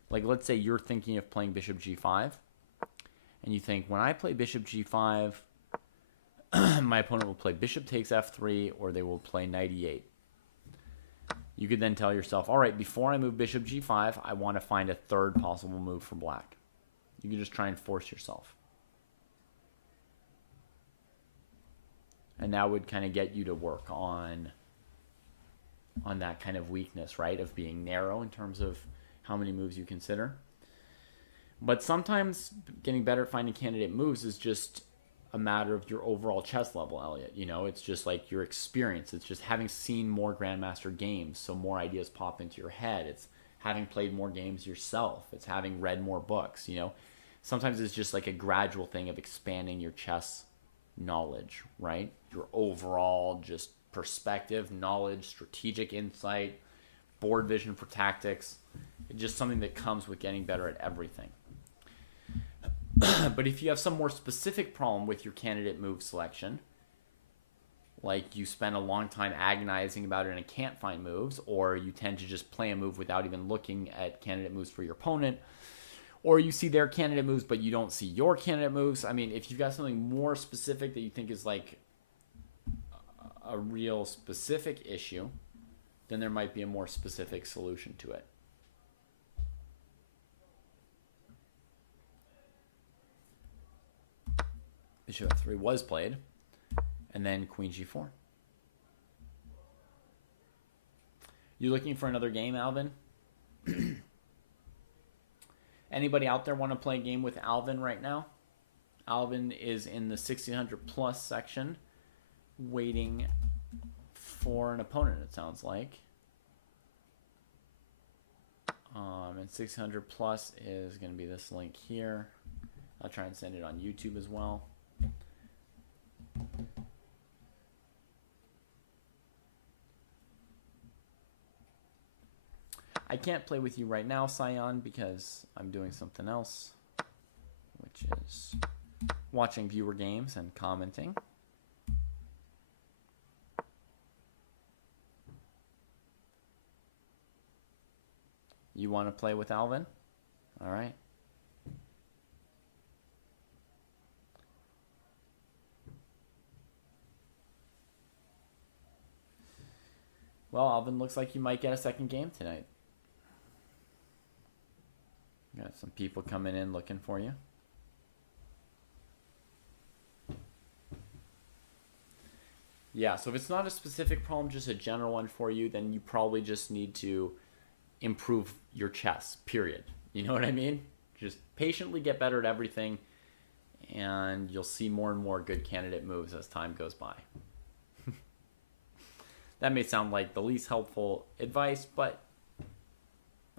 Like, let's say you're thinking of playing bishop g5, and you think, when I play bishop g5, my opponent will play bishop takes f3, or they will play knight e8. You could then tell yourself, all right, before I move bishop g5, I want to find a 3rd possible move for black. You can just try and force yourself. And that would kind of get you to work on that kind of weakness, right? Of being narrow in terms of how many moves you consider. But sometimes getting better at finding candidate moves is just a matter of your overall chess level, Elliot. You know, it's just like your experience. It's just having seen more Grandmaster games, so more ideas pop into your head. It's having played more games yourself. It's having read more books, you know. Sometimes it's just like a gradual thing of expanding your chess knowledge, right? Your overall just perspective, knowledge, strategic insight, board vision for tactics. It's just something that comes with getting better at everything. But if you have some more specific problem with your candidate move selection, like you spend a long time agonizing about it and can't find moves, or you tend to just play a move without even looking at candidate moves for your opponent, or you see their candidate moves but you don't see your candidate moves. I mean, if you've got something more specific that you think is like a real specific issue, then there might be a more specific solution to it. Bishop f3 was played, and then queen g4. You looking for another game, Alvin? Anybody out there want to play a game with Alvin right now? Alvin is in the 1600 plus section, waiting for an opponent, it sounds like. And 600 plus is going to be this link here. I'll try and send it on YouTube as well. I can't play with you right now, Scion, because I'm doing something else, which is watching viewer games and commenting. You want to play with Alvin? All right. Well, Alvin, looks like you might get a second game tonight. Got some people coming in looking for you. Yeah, so if it's not a specific problem, just a general one for you, then you probably just need to improve your chess, period. You know what I mean? Just patiently get better at everything, and you'll see more and more good candidate moves as time goes by. That may sound like the least helpful advice, but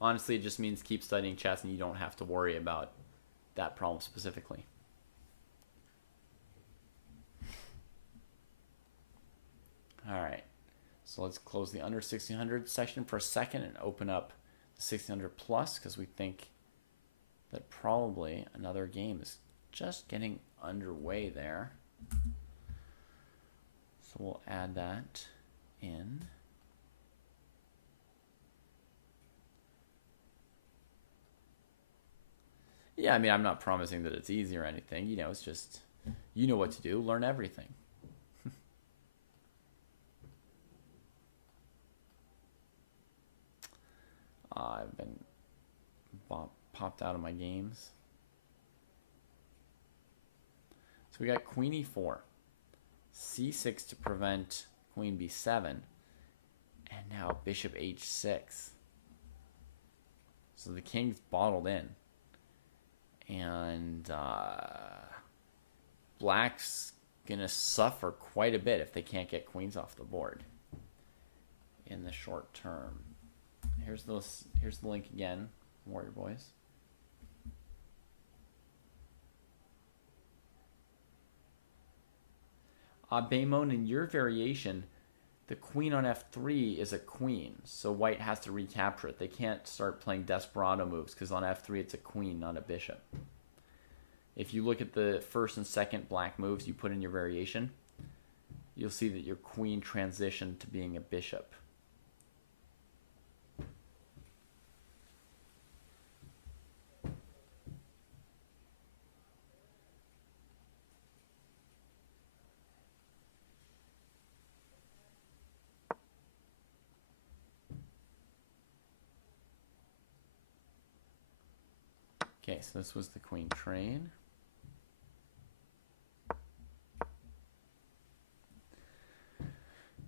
Honestly, it just means keep studying chess and you don't have to worry about that problem specifically. All right, so let's close the under 1600 section for a second and open up the 1600 plus, because we think that probably another game is just getting underway there. So we'll add that in. Yeah, I mean, I'm not promising that it's easy or anything. You know, it's just, you know what to do. Learn everything. I've been popped out of my games. So we got queen e4, c6 to prevent queen b7, and now bishop h6. So the king's bottled in. And black's gonna suffer quite a bit if they can't get queens off the board in the short term. Here's the link again, Warrior Boys. Baymon, in your variation, the queen on f3 is a queen, so white has to recapture it. They can't start playing desperado moves because on f3 it's a queen, not a bishop. If you look at the first and second black moves you put in your variation, you'll see that your queen transitioned to being a bishop. Okay, so this was the queen train.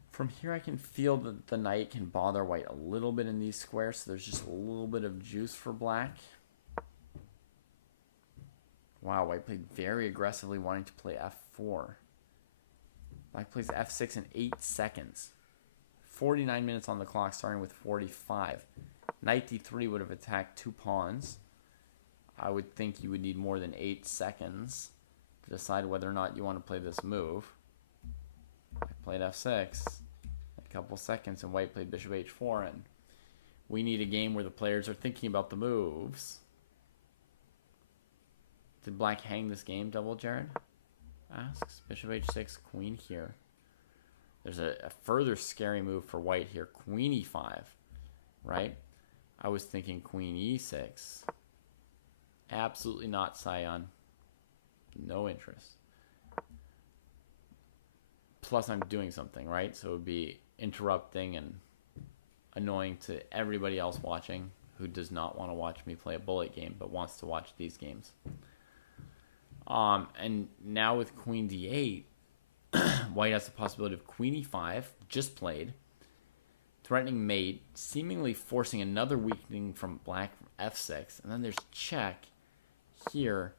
From here I can feel that the knight can bother white a little bit in these squares, so there's just a little bit of juice for black. Wow, white played very aggressively, wanting to play f4. Black plays f6 in 8 seconds. 49 minutes on the clock, starting with 45. Knight d3 would have attacked 2 pawns. I would think you would need more than 8 seconds to decide whether or not you want to play this move. I played f6, a couple seconds, and white played bishop h4, and we need a game where the players are thinking about the moves. Did black hang this game, Double Jared? Asks. Bishop h6, queen here. There's a further scary move for white here, queen e5, right? I was thinking queen e6. Absolutely not, Scion. No interest. Plus, I'm doing something, right? So it would be interrupting and annoying to everybody else watching who does not want to watch me play a bullet game but wants to watch these games. And now with queen d8, white has the possibility of queen e5, just played, threatening mate, seemingly forcing another weakening from black from f6, and then there's check. Here,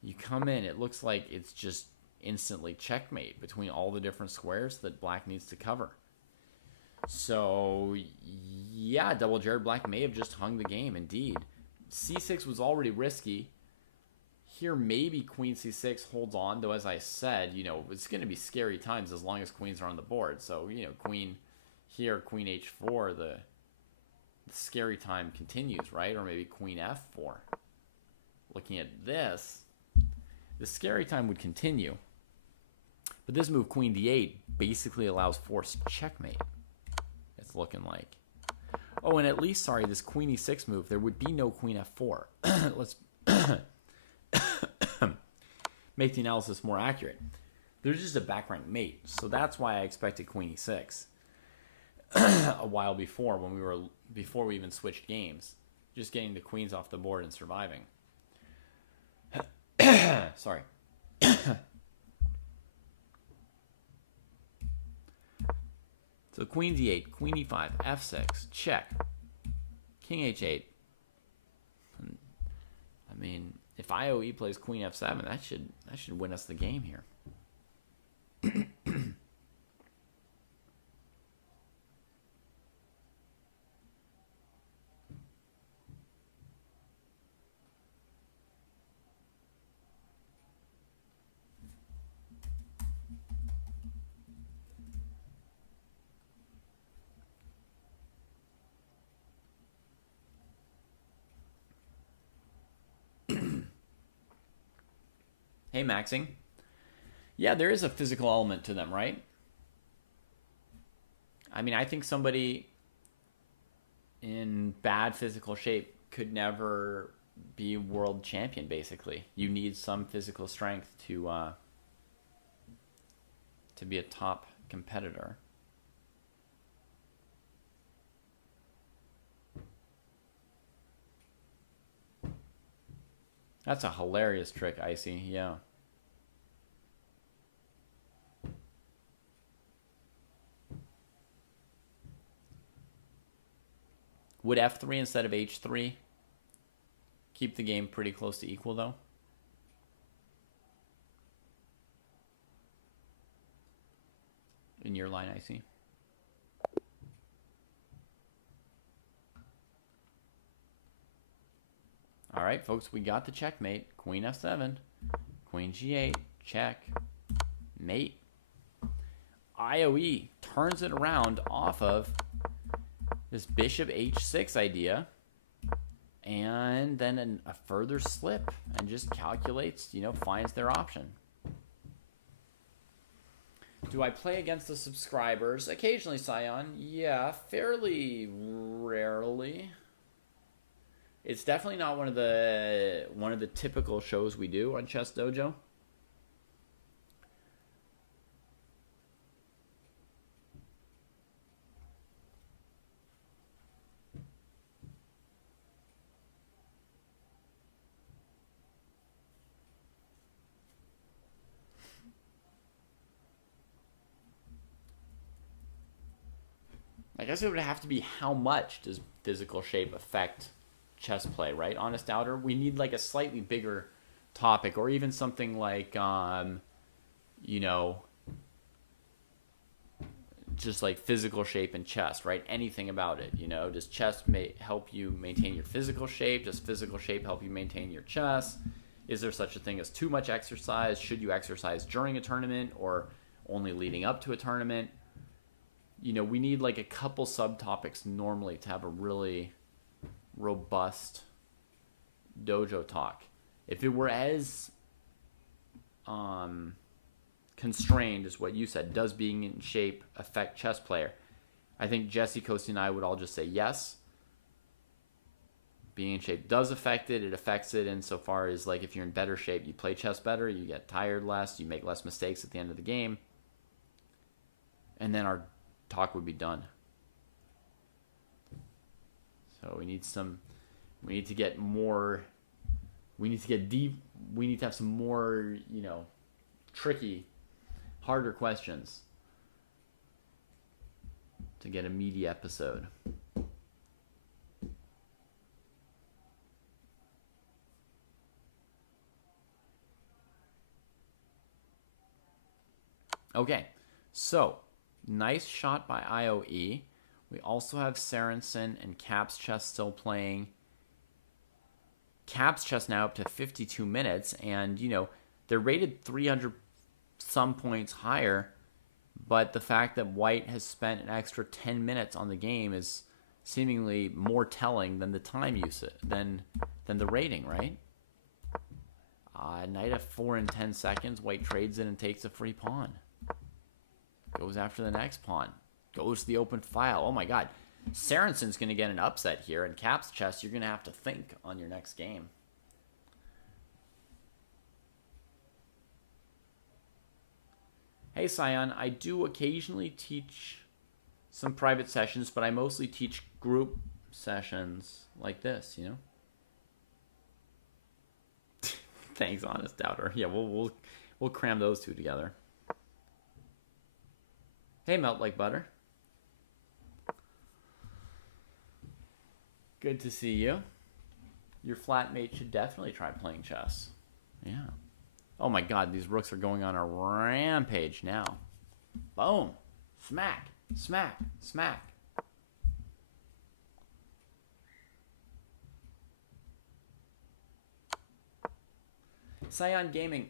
you come in, it looks like it's just instantly checkmate between all the different squares that black needs to cover. So, yeah, Double Jared, black may have just hung the game, indeed. c6 was already risky. Here, maybe queen c6 holds on, though, as I said, you know, it's going to be scary times as long as queens are on the board. So, you know, queen here, queen h4, the scary time continues, right? Or maybe queen f4. Looking at this, the scary time would continue. But this move, queen d8, basically allows forced checkmate. It's looking like. Oh, and at least, sorry, this queen e6 move, there would be no queen f4. Let's make the analysis more accurate. There's just a back rank mate. So that's why I expected queen e6 a while before, before we even switched games. Just getting the queens off the board and surviving. Sorry. So queen d8, queen e5, f6, check, king h8. I mean, if IOE plays queen f7, that should win us the game here. Hey, Maxing. Yeah, there is a physical element to them, right? I mean, I think somebody in bad physical shape could never be world champion, basically. You need some physical strength to be a top competitor. That's a hilarious trick, Icy. Yeah. Would F3 instead of H3 keep the game pretty close to equal, though? In your line, Icy. All right, folks, we got the checkmate. Queen F7, Queen G8, check, mate. IOE turns it around off of this Bishop H6 idea, and then a further slip, and just calculates, finds their option. Do I play against the subscribers? Occasionally, Scion. Yeah, fairly rarely. It's definitely not one of the typical shows we do on Chess Dojo. I guess it would have to be how much does physical shape affect chess play, right? Honest Doubter, we need like a slightly bigger topic, or even something like just like physical shape in chess, right? Anything about it, does chess help you maintain your physical shape? Does physical shape help you maintain your chess? Is there such a thing as too much exercise? Should you exercise during a tournament or only leading up to a tournament? We need like a couple subtopics normally to have a really robust dojo talk. If it were as constrained as what you said, does being in shape affect chess player? I think Jesse, Kosi, and I would all just say yes. Being in shape does affect it. It affects it insofar as, like, if you're in better shape, you play chess better, you get tired less, you make less mistakes at the end of the game. And then our talk would be done. So we need to get more, we need to get deep, we need to have some more, tricky, harder questions to get a meaty episode. Okay, so nice shot by IOE. We also have Sorensen and Caps Chess still playing. Caps Chess now up to 52 minutes, and they're rated 300 some points higher, but the fact that White has spent an extra 10 minutes on the game is seemingly more telling than the time usage, than the rating, right? Knight f4 in 10 seconds. White trades it and takes a free pawn. Goes after the next pawn. Goes to the open file. Oh my god. Sorensen's going to get an upset here. In Caps Chess, you're going to have to think on your next game. Hey, Scion, I do occasionally teach some private sessions, but I mostly teach group sessions like this, Thanks, Honest Doubter. Yeah, we'll cram those two together. Hey, Melt Like Butter. Good to see you. Your flatmate should definitely try playing chess. Yeah. Oh my god, these rooks are going on a rampage now. Boom. Smack. Smack. Smack. Scion Gaming,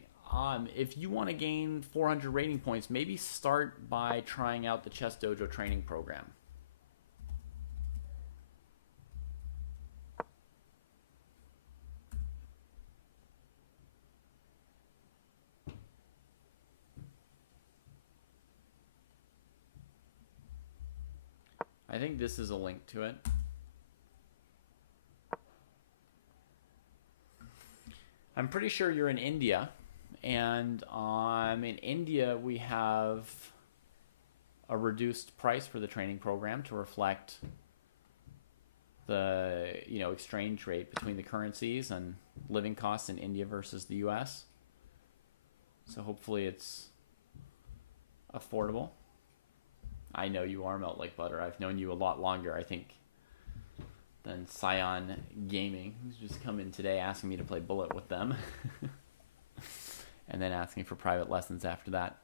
if you want to gain 400 rating points, maybe start by trying out the Chess Dojo training program. I think this is a link to it. I'm pretty sure you're in India, and in India we have a reduced price for the training program to reflect the exchange rate between the currencies and living costs in India versus the US. So hopefully it's affordable. I know you are melt like butter. I've known you a lot longer, I think, than Scion Gaming, who's just come in today asking me to play Bullet with them. And then asking for private lessons after that.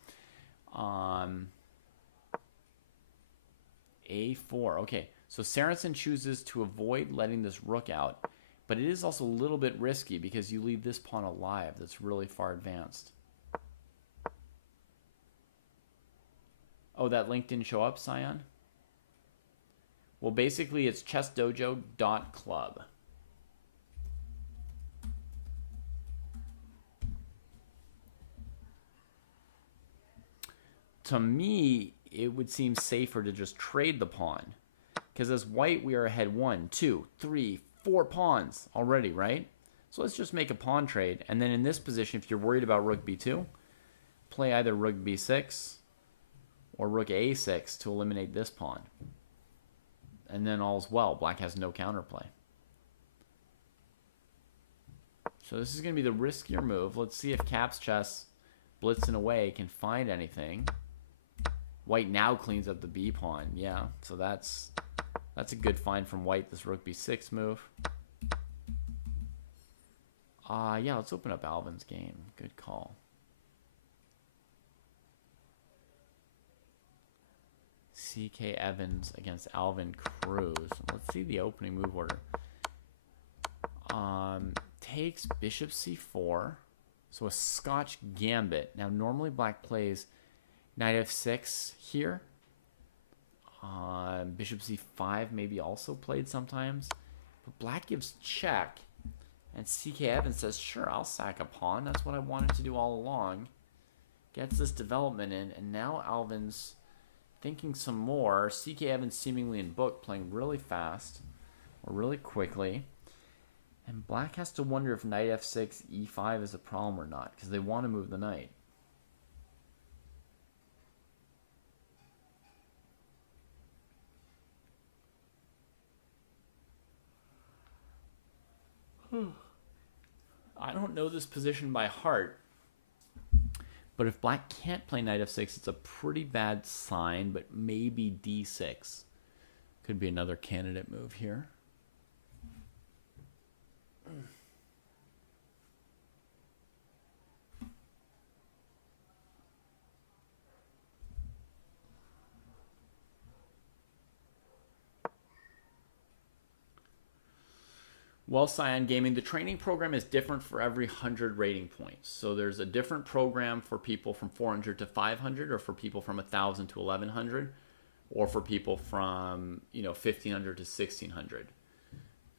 A4. Okay, so Saracen chooses to avoid letting this rook out, but it is also a little bit risky because you leave this pawn alive that's really far advanced. Oh, that link didn't show up, Scion? Well, basically it's chessdojo.club. To me, it would seem safer to just trade the pawn. Because as white, we are ahead 1, 2, 3, 4 pawns already, right? So let's just make a pawn trade. And then in this position, if you're worried about rook b2, play either rook b6 or rook a6 to eliminate this pawn. And then all's well. Black has no counterplay. So this is going to be the riskier move. Let's see if Cap's chess, blitzing away, can find anything. White now cleans up the b pawn. Yeah, so that's a good find from white, this rook b6 move. Yeah, let's open up Alvin's game. Good call. CK Evans against Alvin Cruz. Let's see the opening move order. Takes bishop c4. So a Scotch gambit. Now normally black plays knight f6 here. Bishop c5 maybe also played sometimes. But black gives check. And CK Evans says, sure, I'll sack a pawn. That's what I wanted to do all along. Gets this development in. And now Alvin's thinking some more. CK Evans seemingly in book, playing really fast or really quickly. And black has to wonder if knight f6, e5 is a problem or not, because they want to move the knight. I don't know this position by heart, but if black can't play knight f6, it's a pretty bad sign, but maybe d6 could be another candidate move here. Well, Scion Gaming, the training program is different for every 100 rating points. So there's a different program for people from 400 to 500, or for people from 1,000 to 1,100, or for people from 1,500 to 1,600.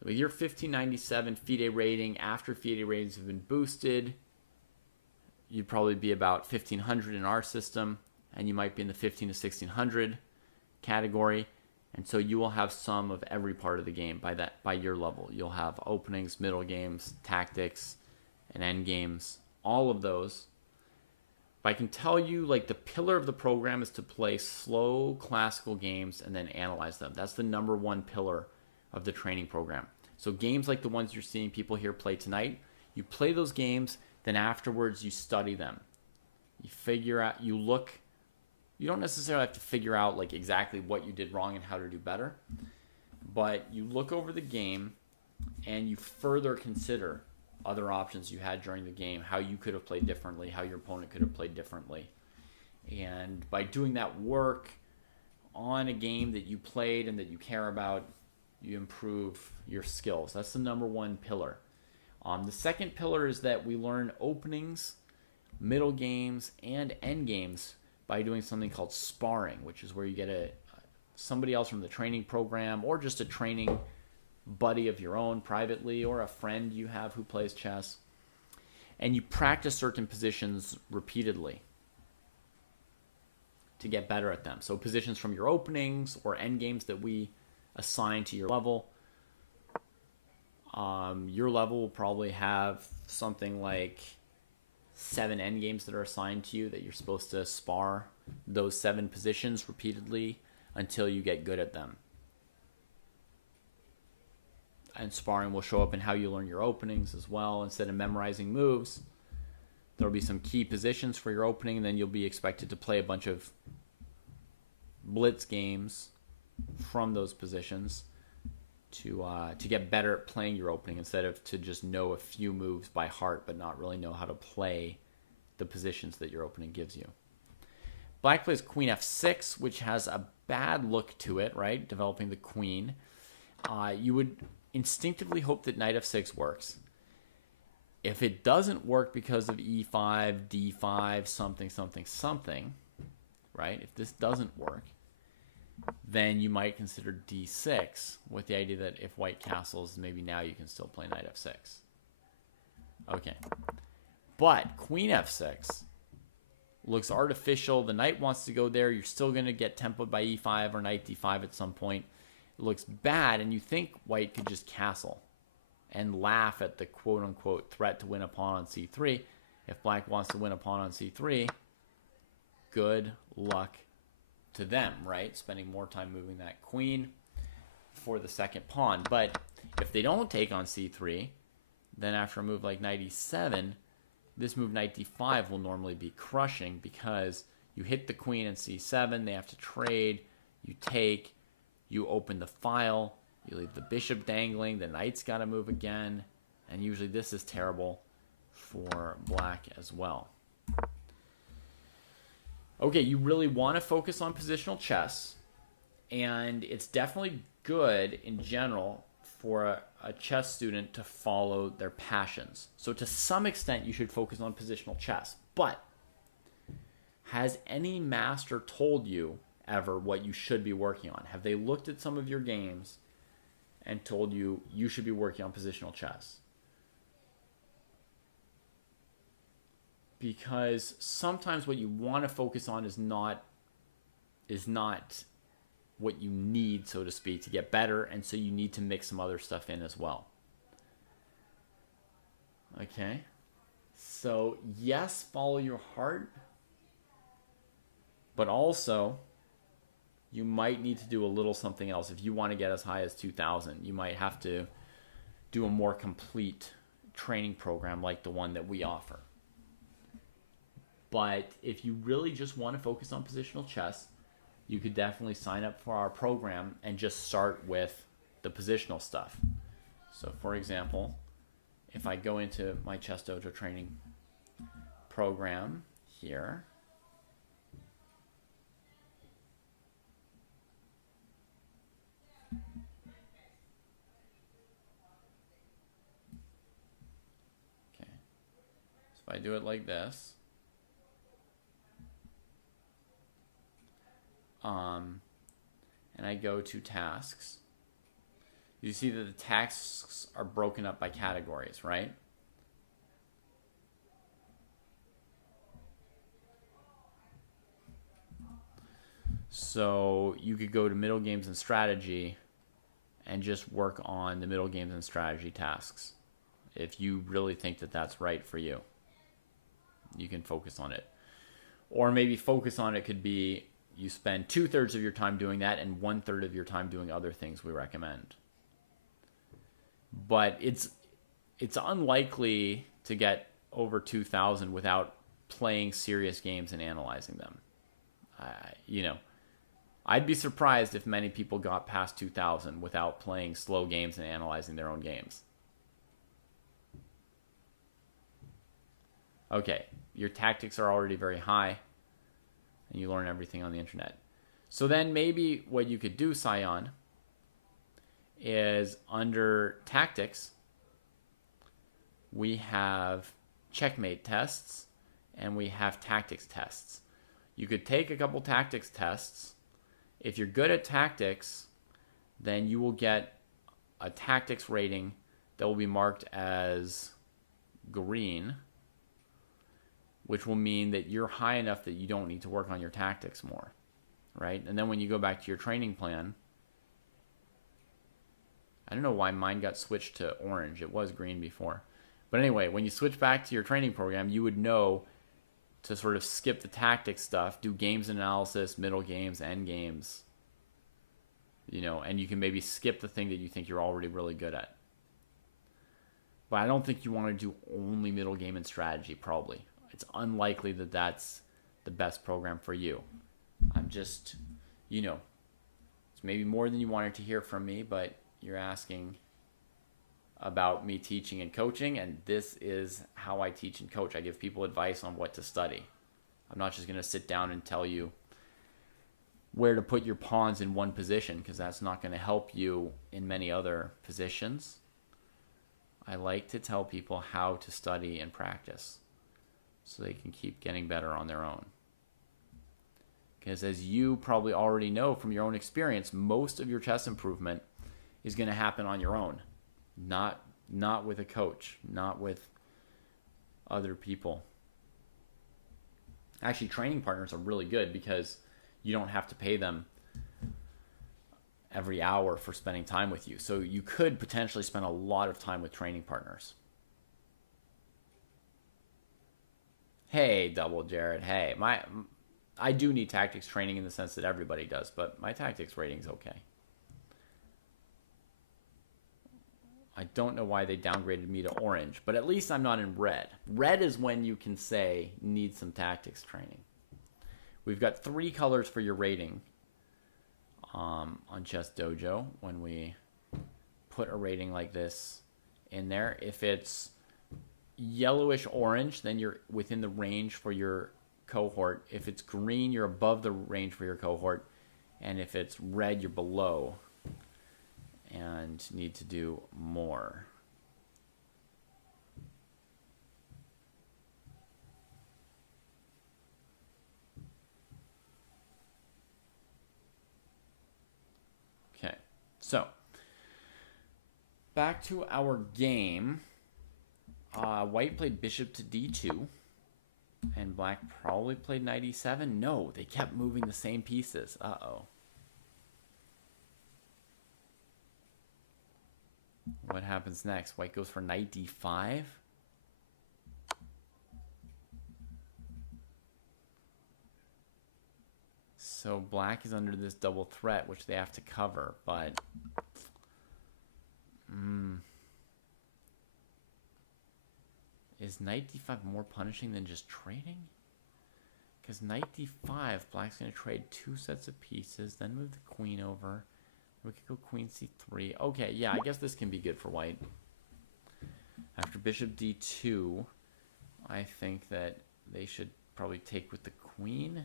With your 1597 FIDE rating, after FIDE ratings have been boosted, you'd probably be about 1,500 in our system, and you might be in the 1,500 to 1,600 category. And so you will have some of every part of the game by your level. You'll have openings, middle games, tactics, and end games, all of those. But I can tell you, like, the pillar of the program is to play slow classical games and then analyze them. That's the number one pillar of the training program. So games like the ones you're seeing people here play tonight, you play those games, then afterwards you study them. You figure out, you look. You don't necessarily have to figure out like exactly what you did wrong and how to do better, but you look over the game and you further consider other options you had during the game, how you could have played differently, how your opponent could have played differently. And by doing that work on a game that you played and that you care about, you improve your skills. That's the number one pillar. The second pillar is that we learn openings, middle games, and end games by doing something called sparring, which is where you get somebody else from the training program or just a training buddy of your own privately, or a friend you have who plays chess, and you practice certain positions repeatedly to get better at them. So positions from your openings or endgames that we assign to your level. Your level will probably have something like 7 endgames that are assigned to you that you're supposed to spar those 7 positions repeatedly until you get good at them. And sparring will show up in how you learn your openings as well. Instead of memorizing moves, there'll be some key positions for your opening, and then you'll be expected to play a bunch of blitz games from those positions to get better at playing your opening, instead of to just know a few moves by heart but not really know how to play the positions that your opening gives you. Black plays queen f6, which has a bad look to it, right? Developing the queen. You would instinctively hope that knight f6 works. If it doesn't work because of e5, d5, something, right? If this doesn't work, then you might consider d6 with the idea that if white castles, maybe now you can still play knight f6. Okay. But queen f6 looks artificial. The knight wants to go there. You're still going to get tempoed by e5 or knight d5 at some point. It looks bad, and you think white could just castle and laugh at the quote-unquote threat to win a pawn on c3. If black wants to win a pawn on c3, good luck to them, right? Spending more time moving that queen for the second pawn. But if they don't take on c3, then after a move like knight e7, this move knight d5 will normally be crushing, because you hit the queen in c7, they have to trade, you take, you open the file, you leave the bishop dangling, the knight's got to move again, and usually this is terrible for black as well. Okay, you really want to focus on positional chess, and it's definitely good in general for a chess student to follow their passions. So to some extent, you should focus on positional chess. But has any master told you ever what you should be working on? Have they looked at some of your games and told you you should be working on positional chess? Because sometimes what you want to focus on is not what you need, so to speak, to get better, and so you need to mix some other stuff in as well. Okay? So, yes, follow your heart, but also you might need to do a little something else. If you want to get as high as 2,000, you might have to do a more complete training program like the one that we offer. But if you really just want to focus on positional chess, you could definitely sign up for our program and just start with the positional stuff. So for example, if I go into my Chess Dojo training program here, okay, so if I do it like this, and I go to tasks, you see that the tasks are broken up by categories, right? So you could go to middle games and strategy and just work on the middle games and strategy tasks. If you really think that that's right for you, you can focus on it. Or maybe focus on it could be you spend 2/3 of your time doing that and 1/3 of your time doing other things we recommend. But it's unlikely to get over 2,000 without playing serious games and analyzing them. I'd be surprised if many people got past 2,000 without playing slow games and analyzing their own games. Okay, your tactics are already very high, and you learn everything on the internet. So then maybe what you could do, Sion, is under tactics, we have checkmate tests and we have tactics tests. You could take a couple tactics tests. If you're good at tactics, then you will get a tactics rating that will be marked as green. which will mean that you're high enough that you don't need to work on your tactics more, right? And then when you go back to your training plan, I don't know why mine got switched to orange. It was green before. But anyway, when you switch back to your training program, you would know to sort of skip the tactics stuff, do games analysis, middle games, end games, and you can maybe skip the thing that you think you're already really good at. But I don't think you want to do only middle game and strategy, probably. It's unlikely that that's the best program for you. I'm just, it's maybe more than you wanted to hear from me, but you're asking about me teaching and coaching, and this is how I teach and coach. I give people advice on what to study. I'm not just going to sit down and tell you where to put your pawns in one position, because that's not going to help you in many other positions. I like to tell people how to study and practice so they can keep getting better on their own. Because as you probably already know from your own experience, most of your chess improvement is going to happen on your own, not with a coach, not with other people. Actually, training partners are really good because you don't have to pay them every hour for spending time with you. So you could potentially spend a lot of time with training partners. Hey, Double Jared. Hey, I do need tactics training in the sense that everybody does, but my tactics rating's okay. I don't know why they downgraded me to orange, but at least I'm not in red. Red is when you can say, need some tactics training. We've got 3 colors for your rating on Chess Dojo when we put a rating like this in there. If it's yellowish orange, then you're within the range for your cohort. If it's green, you're above the range for your cohort. And if it's red, you're below and need to do more. Okay, so back to our game. White played bishop to d2, and black probably played knight e7. No, they kept moving the same pieces. Uh-oh. What happens next? White goes for knight d5. So black is under this double threat, which they have to cover, but is knight d5 more punishing than just trading? Because knight d5, black's going to trade 2 sets of pieces, then move the queen over. We could go queen c3. Okay, yeah, I guess this can be good for white. After bishop d2, I think that they should probably take with the queen.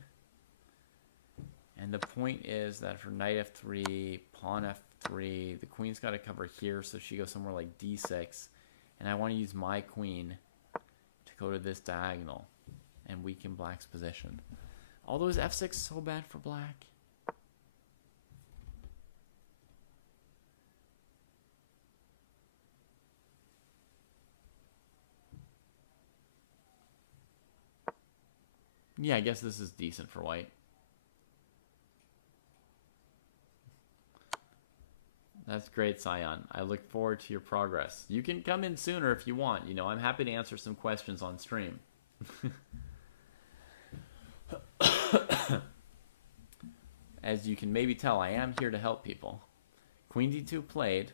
And the point is that for knight f3, pawn f3, the queen's got to cover here, so she goes somewhere like d6. And I want to use my queen to go to this diagonal and weaken black's position. Although is f6 so bad for black? Yeah, I guess this is decent for white. That's great, Sion. I look forward to your progress. You can come in sooner if you want. I'm happy to answer some questions on stream. As you can maybe tell, I am here to help people. Queen d2 played.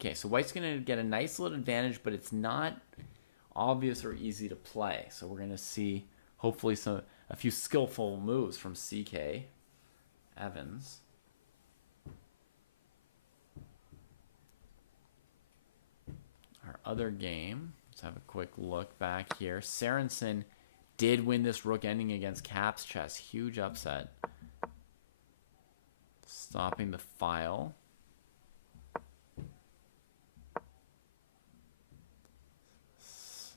Okay, so white's going to get a nice little advantage, but it's not obvious or easy to play. So we're going to see, hopefully, a few skillful moves from CK Evans. Our other game, let's have a quick look back here. Sorensen did win this rook ending against Cap's Chess. Huge upset. Stopping the file.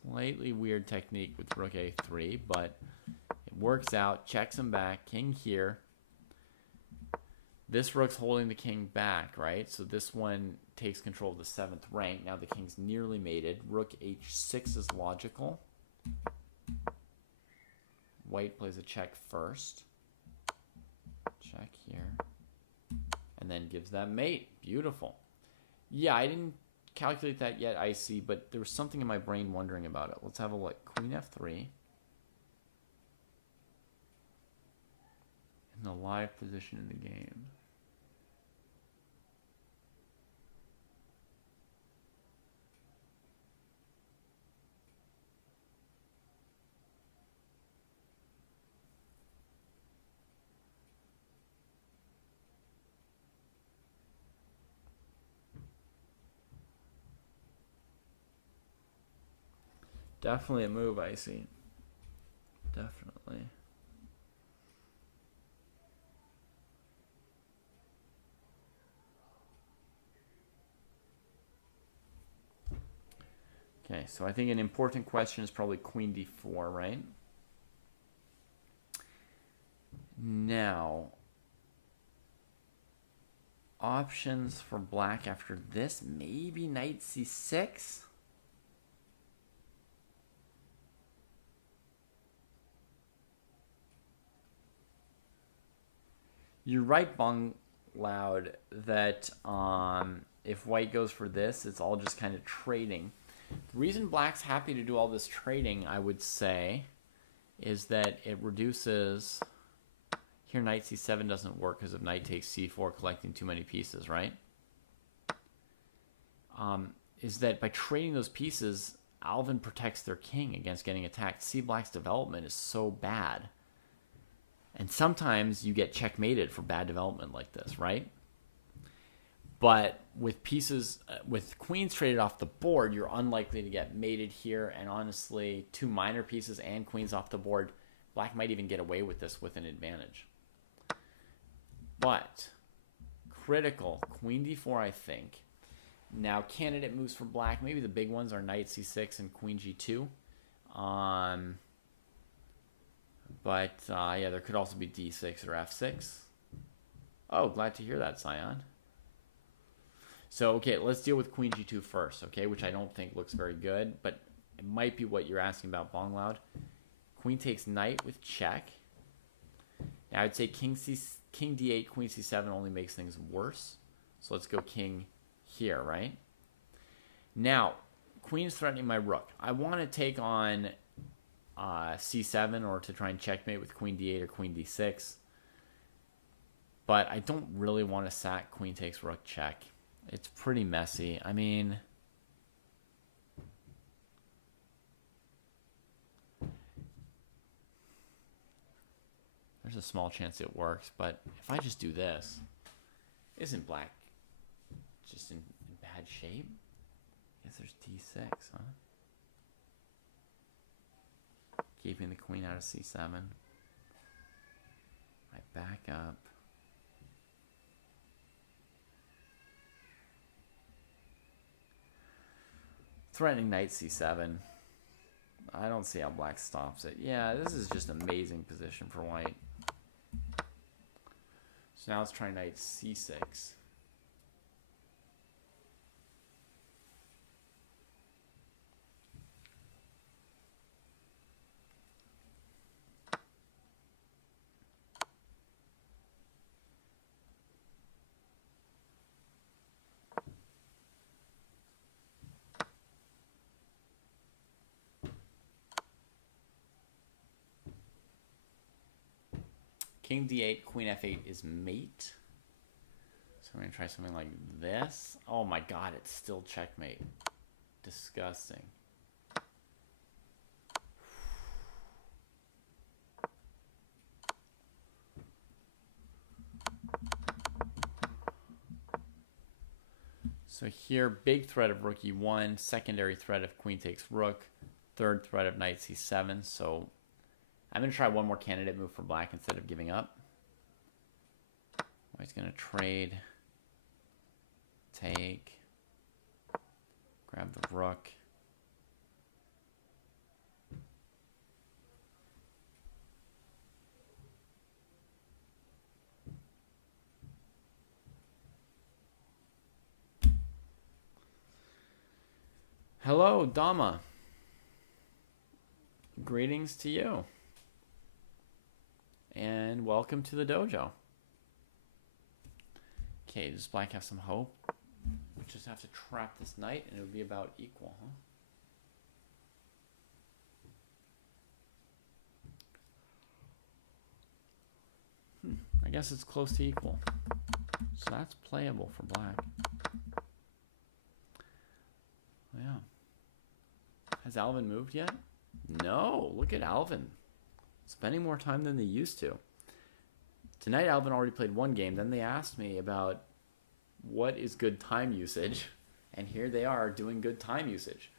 Slightly weird technique with rook a3, but it works out. Checks him back. King here. This rook's holding the king back, right? So this one takes control of the 7th rank. Now the king's nearly mated. Rook h6 is logical. white plays a check first. Check here. And then gives that mate. Beautiful. Yeah, I didn't calculate that yet, Icy, but there was something in my brain wondering about it. Let's have a look. Queen F3. In the live position in the game. Definitely a move, Icy. Definitely. Okay, so I think an important question is probably Queen D4, right? Now, options for black after this, maybe Knight C6? You're right, Bong Loud, that if white goes for this, it's all just kind of trading. The reason black's happy to do all this trading, I would say, is that it reduces... Here, knight c7 doesn't work because of knight takes c4, collecting too many pieces, right? Is that by trading those pieces, Alvin protects their king against getting attacked. See, black's development is so bad. And sometimes you get checkmated for bad development like this, right? But with pieces, with queens traded off the board, you're unlikely to get mated here. And honestly, two minor pieces and queens off the board, black might even get away with this with an advantage. But critical, queen d4, I think. Now, candidate moves for black. Maybe the big ones are knight c6 and queen g2. But yeah, there could also be d6 or f6. Oh, glad to hear that, Scion. So, okay, let's deal with queen g2 first, okay, which I don't think looks very good, but it might be what you're asking about, Bong Loud. Queen takes knight with check. Now, I'd say king d8, queen c7 only makes things worse. So let's go king here, right? Now, queen's threatening my rook. I want to take on c7 or to try and checkmate with queen d8 or queen d6. But I don't really want to sack queen takes rook check. It's pretty messy. I mean, there's a small chance it works, but if I just do this, isn't black just in bad shape? I guess there's d6, huh? Keeping the queen out of c7. I back up. Threatening knight c7. I don't see how black stops it. Yeah, this is just amazing position for white. So now let's try knight c6. King d8, queen f8 is mate. So I'm going to try something like this. Oh my god, it's still checkmate. Disgusting. So here, big threat of rook e1, secondary threat of queen takes rook, third threat of knight c7. So I'm going to try one more candidate move for black instead of giving up. White's going to trade, take, grab the rook. Hello, Dama. Greetings to you. And welcome to the dojo. Okay, does black have some hope? We just have to trap this knight and it would be about equal, huh? I guess it's close to equal. So that's playable for black. Yeah. Has Alvin moved yet? No. Look at Alvin. Spending more time than they used to. Tonight, Alvin already played one game. Then they asked me about what is good time usage. And here they are doing good time usage.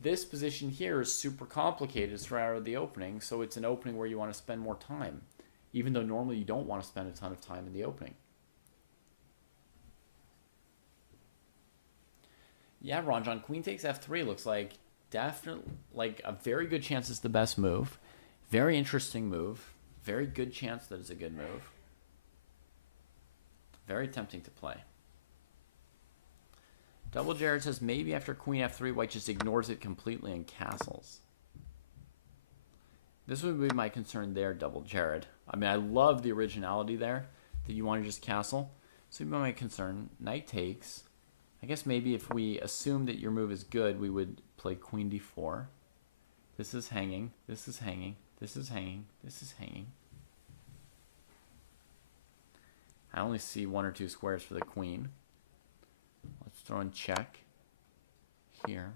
This position here is super complicated throughout the opening. So it's an opening where you want to spend more time. Even though normally you don't want to spend a ton of time in the opening. Yeah, Ronjon, queen takes f3 looks like definitely like a very good chance it's the best move. Very interesting move. Very good chance that it's a good move. Very tempting to play. Double Jared says maybe after queen f3, white just ignores it completely and castles. This would be my concern there, Double Jared. I mean, I love the originality there, that you want to just castle. So would be my concern. Knight takes. I guess maybe if we assume that your move is good, we would play queen d4. This is hanging. This is hanging. This is hanging. This is hanging. I only see 1 or 2 squares for the queen. Let's throw in check here.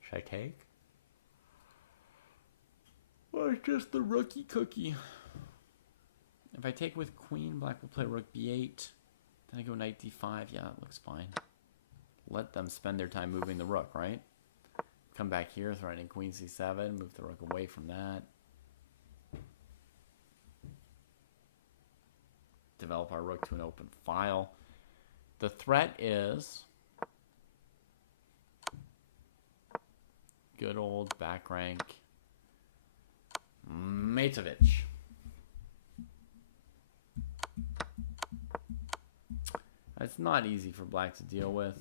Should I take? Or just the rookie cookie. If I take with queen, black will play rook b8. Then I go knight d5. Yeah, it looks fine. Let them spend their time moving the rook, right? Come back here, threatening queen c7. Move the rook away from that. Develop our rook to an open file. The threat is good old back rank Matovic. It's not easy for black to deal with.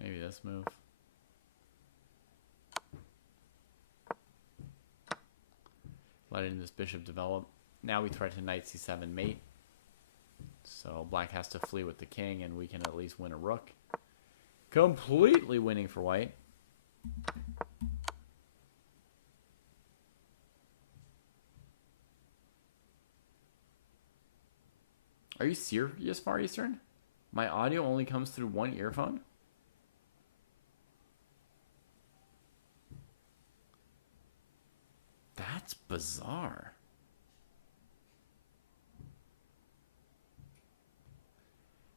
Maybe this move. Letting this bishop develop. Now we threaten knight c7 mate. So black has to flee with the king and we can at least win a rook. Completely winning for white. Are you serious, Far Eastern? My audio only comes through one earphone? That's bizarre.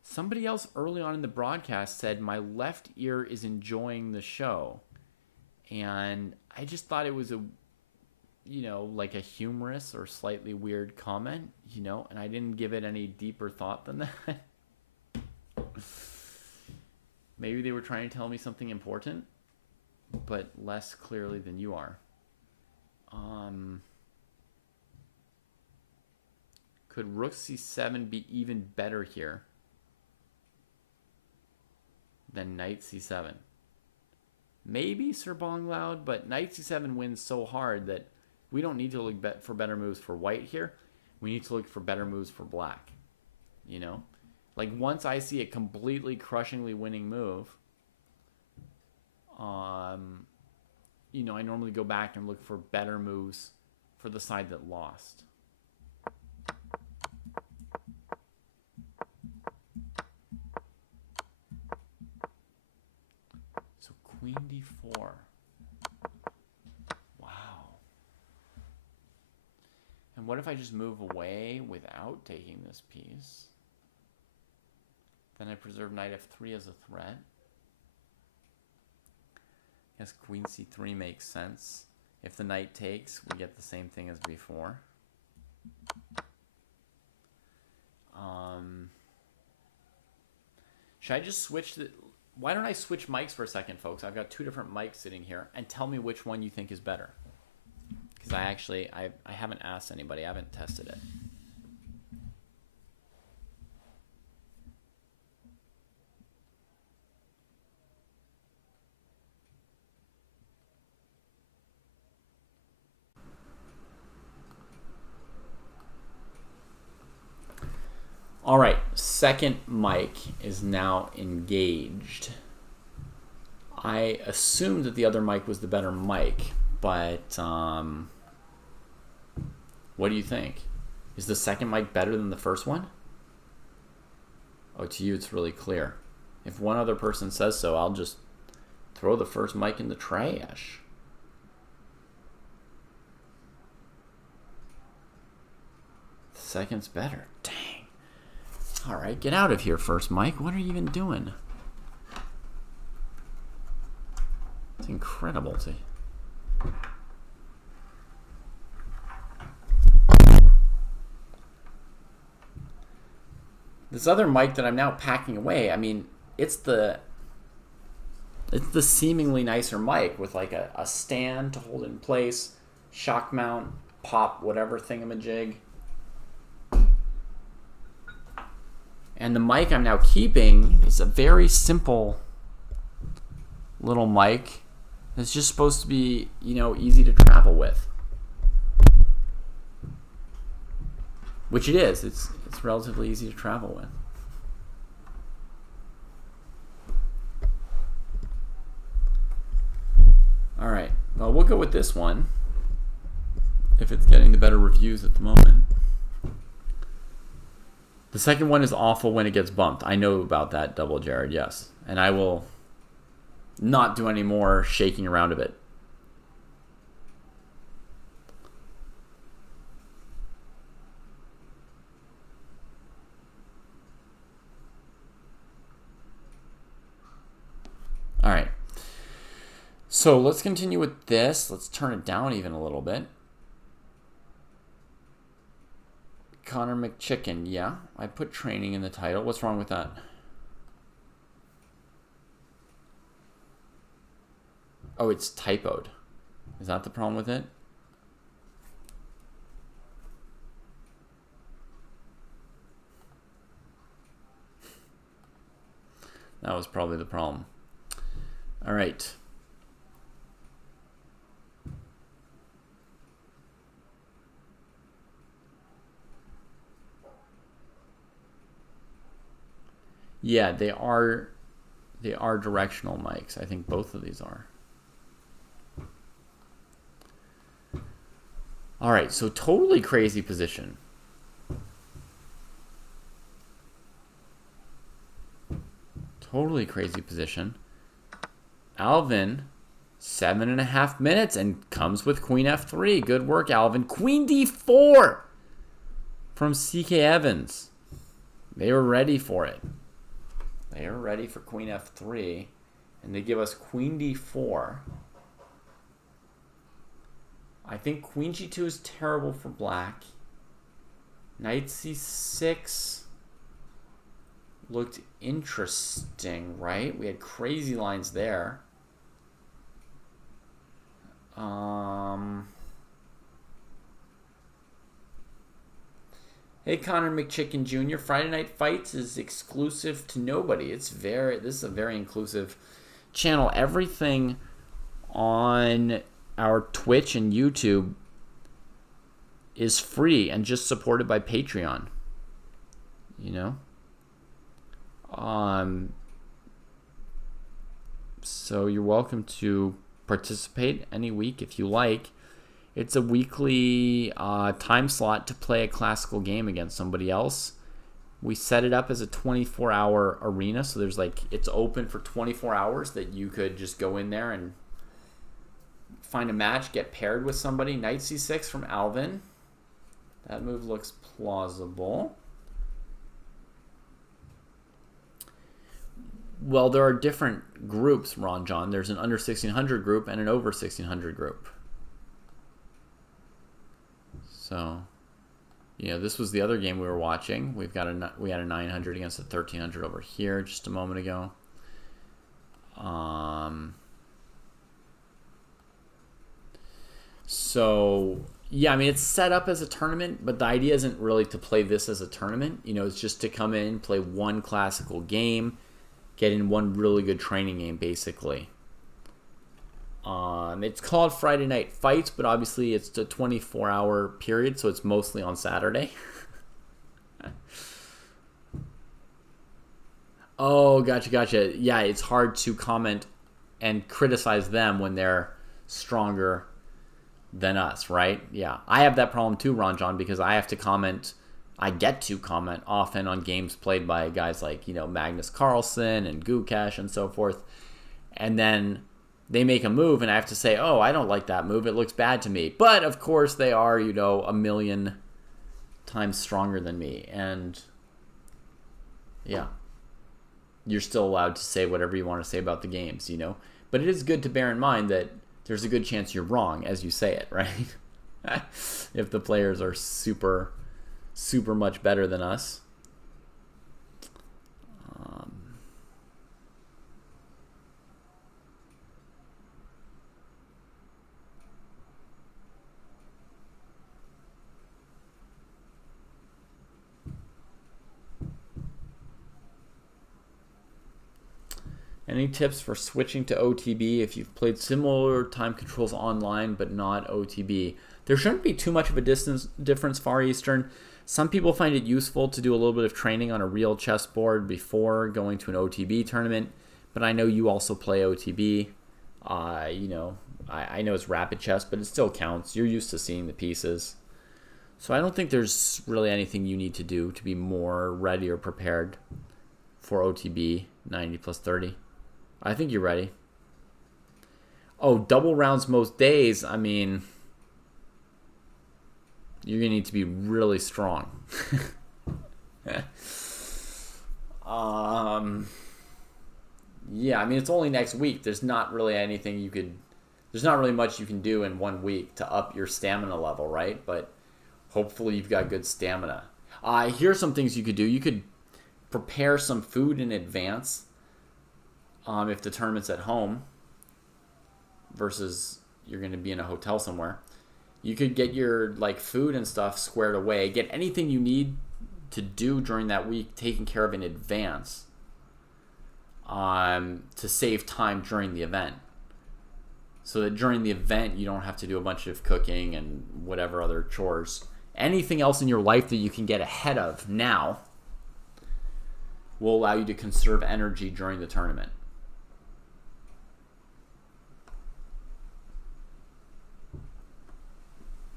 Somebody else early on in the broadcast said my left ear is enjoying the show. And I just thought it was a, you know, like a humorous or slightly weird comment, you know, and I didn't give it any deeper thought than that. Maybe they were trying to tell me something important, but less clearly than you are. Could rook c7 be even better here than knight c7? Maybe Sir Bongloud, but knight c7 wins so hard that we don't need to look for better moves for white here. We need to look for better moves for black. You know? Like once I see a completely crushingly winning move, you know, I normally go back and look for better moves for the side that lost. So queen d4. Wow. And what if I just move away without taking this piece? Then I preserve knight f3 as a threat. I guess queen c3 makes sense. If the knight takes, we get the same thing as before. Should I just switch the... Why don't I switch mics for a second, folks? I've got 2 different mics sitting here. And tell me which one you think is better. Because I haven't asked anybody. I haven't tested it. All right, second mic is now engaged. I assumed that the other mic was the better mic, but what do you think? Is the second mic better than the first one? Oh, to you it's really clear. If one other person says so, I'll just throw the first mic in the trash. The second's better. Dang. All right, get out of here, first mic. What are you even doing? It's incredible to... This other mic that I'm now packing away, I mean, it's the seemingly nicer mic with like a stand to hold it in place, shock mount, pop, whatever thingamajig. And the mic I'm now keeping is a very simple little mic. It's just supposed to be, you know, easy to travel with. Which it is. It's relatively easy to travel with. All right. Well, we'll go with this one if it's getting the better reviews at the moment. The second one is awful when it gets bumped. I know about that, Double Jared, yes. And I will not do any more shaking around of it. All right. So let's continue with this. Let's turn it down even a little bit. Connor McChicken, yeah. I put training in the title. What's wrong with that? Oh, it's typoed. Is that the problem with it? That was probably the problem. All right. Yeah, they are directional mics. I think both of these are. All right, so totally crazy position. Totally crazy position. Alvin, 7.5 minutes and comes with Queen F3. Good work, Alvin. Queen D4 from CK Evans. They were ready for it. They are ready for Queen F3, and they give us Queen D4. I think Queen G2 is terrible for black. Knight C6 looked interesting, right? We had crazy lines there. Hey, Connor McChicken Jr. Friday Night Fights is exclusive to nobody. This is a very inclusive channel. Everything on our Twitch and YouTube is free and just supported by Patreon. You know? So you're welcome to participate any week if you like. It's a weekly time slot to play a classical game against somebody else. We set it up as a 24-hour arena, so there's it's open for 24 hours that you could just go in there and find a match, get paired with somebody. Knight C6 from Alvin. That move looks plausible. Well, there are different groups, Ron John. There's an under 1600 group and an over 1600 group. So, yeah, this was the other game we were watching. We had a 900 against a 1300 over here just a moment ago. So, yeah, I mean, it's set up as a tournament, but the idea isn't really to play this as a tournament. You know, it's just to come in, play one classical game, get in one really good training game, basically. It's called Friday Night Fights, but obviously it's a 24-hour period, so it's mostly on Saturday. Oh, gotcha. Yeah, it's hard to comment and criticize them when they're stronger than us, right? Yeah, I have that problem too, Ron John, because I have to comment. I get to comment often on games played by guys like, Magnus Carlsen and Gukash and so forth. And then they make a move and I have to say, oh, I don't like that move. It looks bad to me. But of course they are, a million times stronger than me. And yeah, you're still allowed to say whatever you want to say about the games, But it is good to bear in mind that there's a good chance you're wrong as you say it, right? If the players are super, super much better than us. Any tips for switching to OTB if you've played similar time controls online but not OTB? There shouldn't be too much of a difference Far Eastern. Some people find it useful to do a little bit of training on a real chessboard before going to an OTB tournament, but I know you also play OTB. I know it's rapid chess, but it still counts. You're used to seeing the pieces. So I don't think there's really anything you need to do to be more ready or prepared for OTB 90 plus 30. I think you're ready. Oh, double rounds most days. I mean, you're going to need to be really strong. Yeah, I mean, it's only next week. There's not really much you can do in 1 week to up your stamina level, right? But hopefully you've got good stamina. Here's some things you could do. You could prepare some food in advance. If the tournament's at home versus you're going to be in a hotel somewhere, you could get your food and stuff squared away. Get anything you need to do during that week taken care of in advance to save time during the event. So that during the event you don't have to do a bunch of cooking and whatever other chores. Anything else in your life that you can get ahead of now will allow you to conserve energy during the tournament.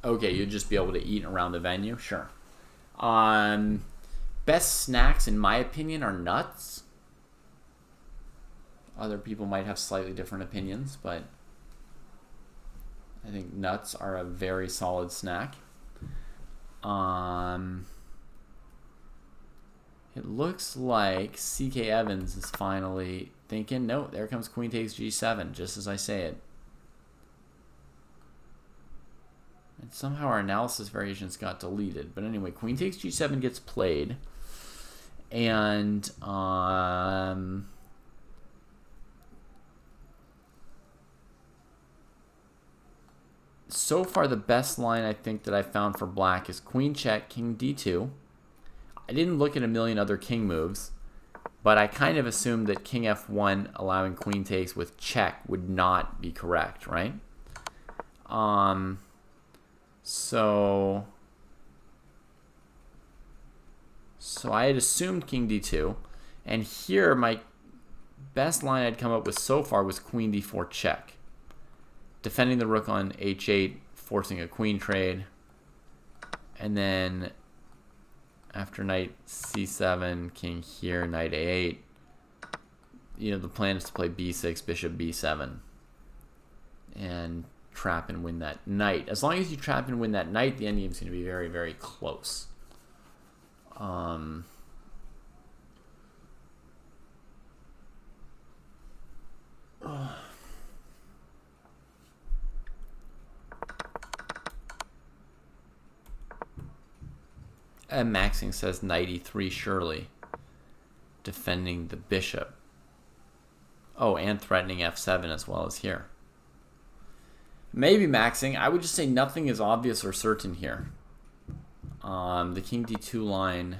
Okay, you'd just be able to eat around the venue? Sure. Best snacks, in my opinion, are nuts. Other people might have slightly different opinions, but I think nuts are a very solid snack. It looks like CK Evans is finally thinking, no, there comes queen takes g7, just as I say it. And somehow our analysis variations got deleted. But anyway, queen takes g7 gets played. And so far the best line I think that I found for black is queen check, king d2. I didn't look at a million other king moves, but I kind of assumed that king f1 allowing queen takes with check would not be correct, right? So I had assumed king d2, and here my best line I'd come up with so far was queen d4 check, defending the rook on h8, forcing a queen trade, and then after knight c7, king here, knight a8. The plan is to play b6, bishop b7, and trap and win that knight. As long as you trap and win that knight, the endgame is going to be very, very close. And Maxing says knight e3 surely, defending the bishop. Oh, and threatening f7 as well as here. Maybe Maxing. I would just say nothing is obvious or certain here. The king d2 line.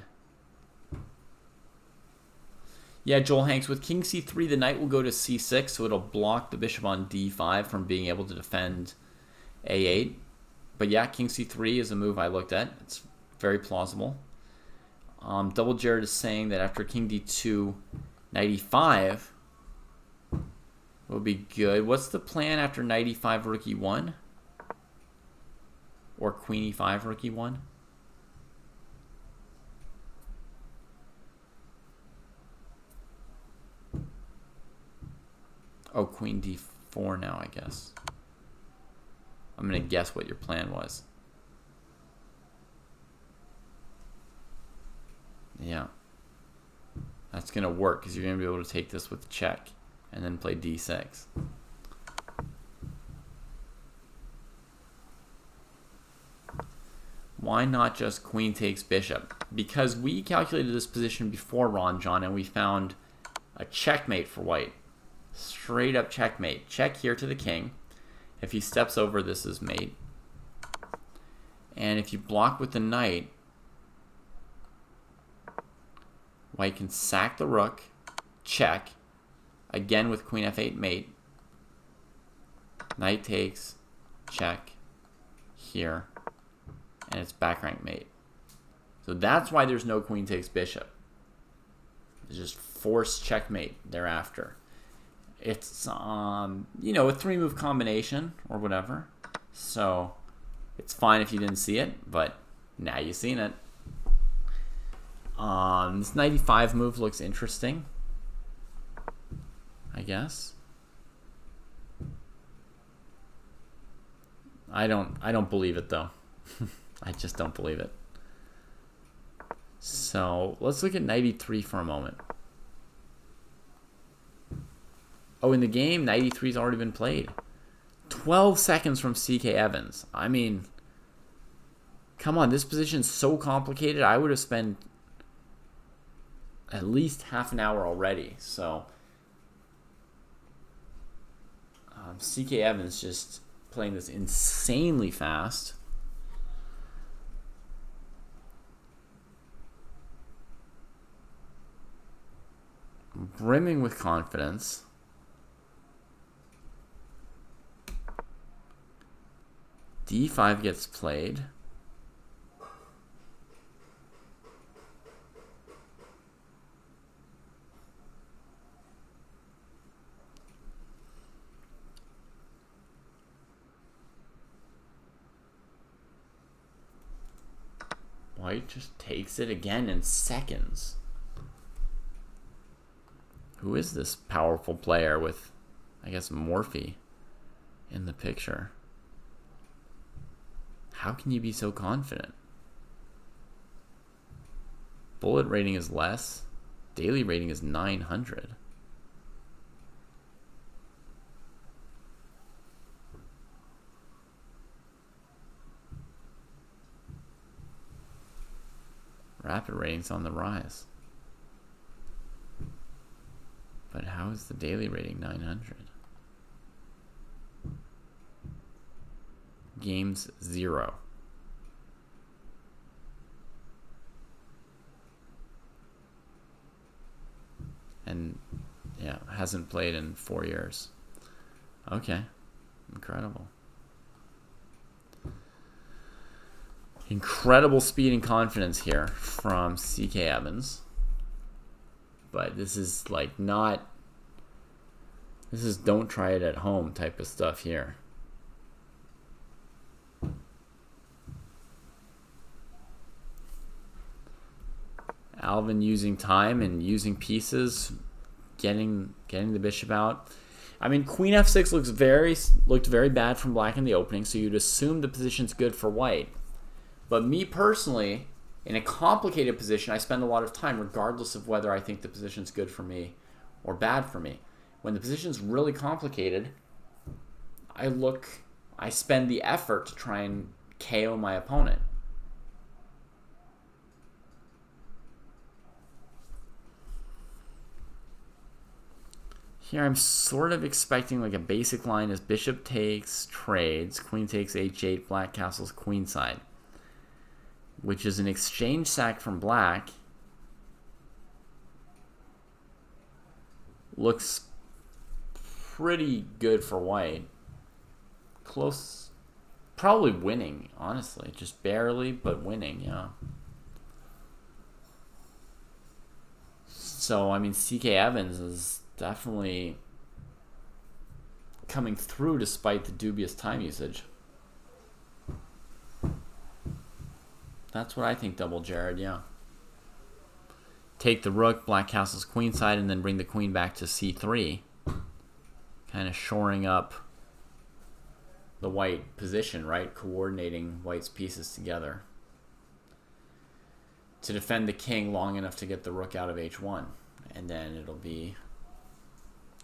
Yeah, Joel Hanks, with king c3, the knight will go to c6, so it'll block the bishop on d5 from being able to defend a8. But yeah, king c3 is a move I looked at. It's very plausible. Double Jared is saying that after king d2, 95 would be good. What's the plan after knight e5 rook e1? Or queen e5 rook e1? Oh, queen d4 now, I guess. I'm going to guess what your plan was. Yeah. That's going to work because you're going to be able to take this with check and then play d6. Why not just queen takes bishop? Because we calculated this position before Ron John and we found a checkmate for white. Straight up checkmate. Check here to the king. If he steps over, this is mate. And if you block with the knight, white can sack the rook, check, again with queen f8 mate. Knight takes, check, here, and it's back rank mate. So that's why there's no queen takes bishop. It's just forced checkmate thereafter. It's, you know, a 3-move combination or whatever. So it's fine if you didn't see it, but now you've seen it. This 95 move looks interesting, I guess. I don't believe it though. I just don't believe it. So let's look at 93 for a moment. Oh, in the game, 93's already been played. 12 seconds from CK Evans. I mean, come on, this position's so complicated. I would have spent at least half an hour already. So, CK Evans just playing this insanely fast. Brimming with confidence. D5 gets played. White just takes it again in seconds. Who is this powerful player with, I guess, Morphe in the picture? How can you be so confident? Bullet rating is less. Daily rating is 900. Rapid rating's on the rise. But how is the daily rating 900? Games 0. And yeah, hasn't played in 4 years. Okay, incredible. Incredible speed and confidence here from CK Evans. But this is like not, this is don't try it at home type of stuff here. Alvin using time and using pieces, getting the bishop out. I mean, queen f6 looked very bad from black in the opening, so you'd assume the position's good for white. But me personally, in a complicated position, I spend a lot of time regardless of whether I think the position's good for me or bad for me. When the position's really complicated, I spend the effort to try and KO my opponent. Here I'm sort of expecting like a basic line is bishop takes, trades, queen takes h8, black castles queenside, which is an exchange sack from black. Looks pretty good for white. Close, probably winning, honestly. Just barely, but winning, yeah. So, I mean, CK Evans is definitely coming through despite the dubious time usage. That's what I think, double Jared, yeah. Take the rook, black castles queenside, and then bring the queen back to c3. Kind of shoring up the white position, right? Coordinating white's pieces together. To defend the king long enough to get the rook out of h1. And then it'll be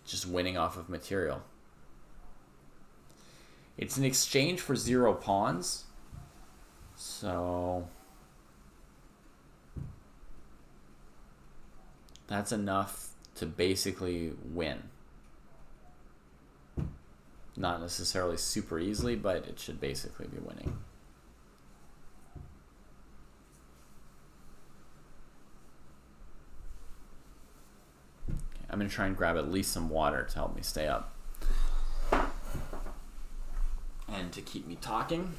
just winning off of material. It's an exchange for 0 pawns. So that's enough to basically win. Not necessarily super easily, but it should basically be winning. I'm going to try and grab at least some water to help me stay up. And to keep me talking.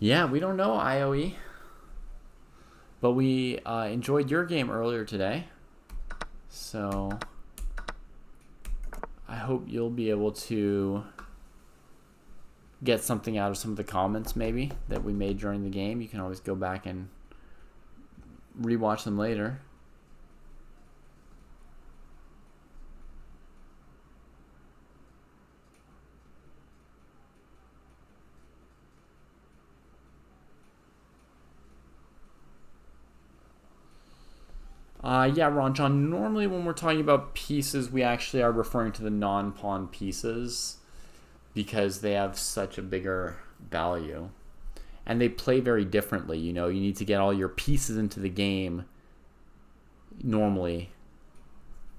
Yeah, we don't know, IOE. But we enjoyed your game earlier today. So I hope you'll be able to get something out of some of the comments maybe that we made during the game. You can always go back and rewatch them later. Yeah, Ron John, normally when we're talking about pieces, we actually are referring to the non-pawn pieces because they have such a bigger value. And they play very differently. You know, you need to get all your pieces into the game normally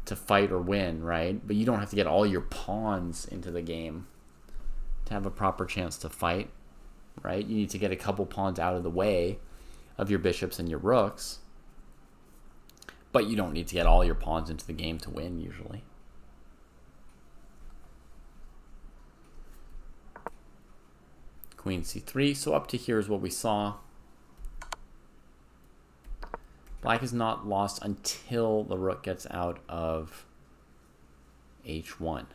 to fight or win, right? But you don't have to get all your pawns into the game to have a proper chance to fight, right? You need to get a couple pawns out of the way of your bishops and your rooks. But you don't need to get all your pawns into the game to win, usually. Queen c3. So up to here is what we saw. Black is not lost until the rook gets out of h1,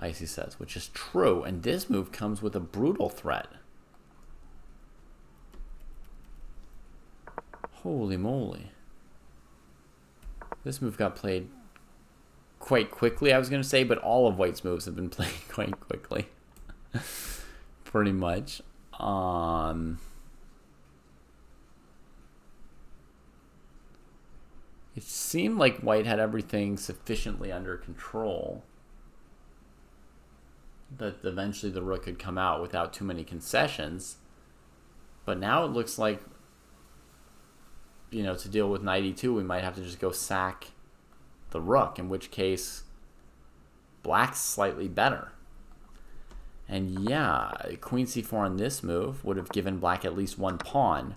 Icy says, which is true. And this move comes with a brutal threat. Holy moly. This move got played quite quickly, I was going to say, but all of White's moves have been played quite quickly. Pretty much. It seemed like White had everything sufficiently under control that eventually the rook could come out without too many concessions. But now it looks like, you know, to deal with knight e2, we might have to just go sack the rook, in which case black's slightly better. And yeah, queen c4 on this move would have given black at least one pawn.